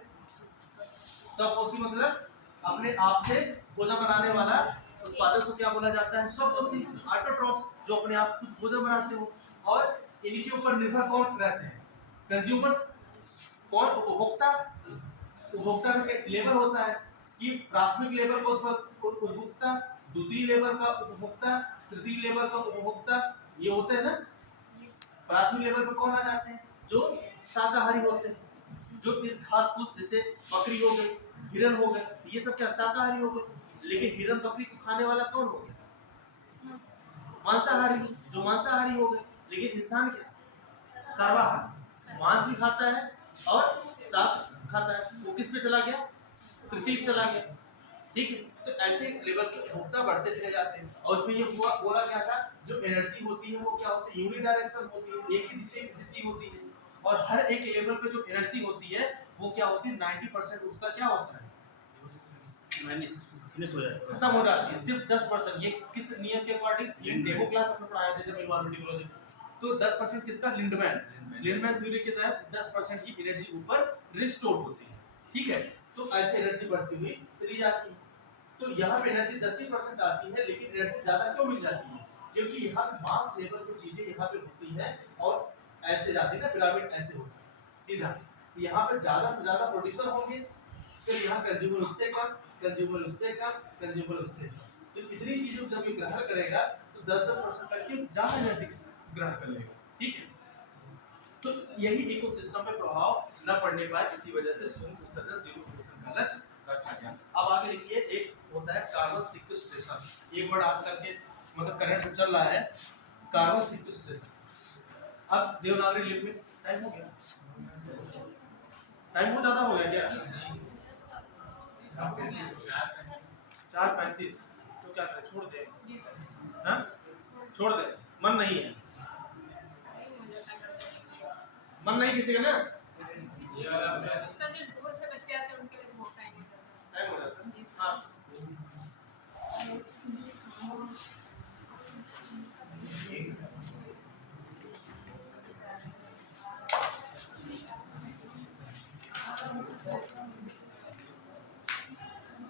स्वपोषी मतलब अपने आप से भोजन बनाने वाला उत्पादक को क्या बोला जाता है, स्वपोषी, ऑटोट्रॉप्स, जो अपने आप खुद भोजन बनाते हो। और इनके ऊपर निर्भर कौन रहते हैं, कंज्यूमर, कौन, उपभोक्ता। उपभोक्ता का लेवल होता है कि प्राथमिक लेवल का उपभोक्ता, द्वितीय लेवल का उपभोक्ता, तृतीय लेवल का उपभोक्ता, ये होते हैं ना। प्राथमिक लेवल पर कौन आ जाते हैं, जो शाकाहारी होते हैं, जो इस घास फूस जैसे बकरी हो गई, हिरन हो गए, ये सब क्या शाकाहारी हो गए। लेकिन हिरन बकरी को खाने वाला कौन हो गया, मांसाहारी, जो मांसाहारी हो गए। लेकिन इंसान क्या, सर्वाहारी, मांस भी खाता है और शाक खाता है, वो किस पे चला गया, तृतीय चला गया। ठीक है, तो ऐसे लेवल के उपभोक्ता बढ़ते चले जाते हैं। और उसमें ये हुआ बोला क्या था, जो एनर्जी होती है वो क्या होती है, यूनिडायरेक्शनल होती है, एक ही दिशा होती है। और हर एक लेवल पे जो एनर्जी होती है वो क्या होती है, 90% उसका क्या होता है, फिनिश हो जाएगा, खत्म हो जाती है। सिर्फ 10%, ये किस नियम के अकॉर्डिंग, ये डेमो क्लास में पढ़ाया था जब एनवायरमेंट इकोलॉजी, तो 10% किसका, लिंडमैन थ्योरी के तहत 10% की एनर्जी ऊपर रिस्टोर होती है। ठीक है, तो ऐसे एनर्जी बढ़ती हुई चली जाती है। तो यहाँ पे एनर्जी 10% आती है, लेकिन एनर्जी ज्यादा क्यों मिल जाती है, क्योंकि यहाँ पे मास लेवल की चीजें यहाँ पे होती है और ऐसे जाती है ना, पिरामिड ऐसे होता है सीधा। यहाँ पे ज्यादा से ज्यादा प्रोड्यूसर होंगे, फिर यहाँ कंज्यूमर उससे कम, कंज्यूमर उससे कम, कंज्यूमर उससे कम। तो इतनी चीजों जब ये ग्रहण करेगा तो 10-10% करके ज्यादा एनर्जी ग्रहण कर लेगा। ठीक है, तो यही इकोसिस्टम पे प्रभाव न पड़ने पाए, इसी वजह से शून्य उत्सर्जन, जीरो इमिशन का लक्ष्य रखा गया। अब आगे लिखिए, एक होता है कार्बन सिक्वेस्ट्रेशन, एक वर्ड आजकल के मतलब करंट में चल रहा है, कार्बन सिक्वेस्ट्रेशन। अब देवनागरी लिपि में टाइम हो गया, टाइम बहुत ज्यादा हो गया क्या, 4:35, तो क्या करें, छोड़ दे, हाँ छोड़ दे, मन नहीं है, मन नहीं किसी का ना, ये वाला सर जो दूर से बच्चे आते हैं उनके लिए बहुत टाइम हो जाता है। टाइम हो जाता है।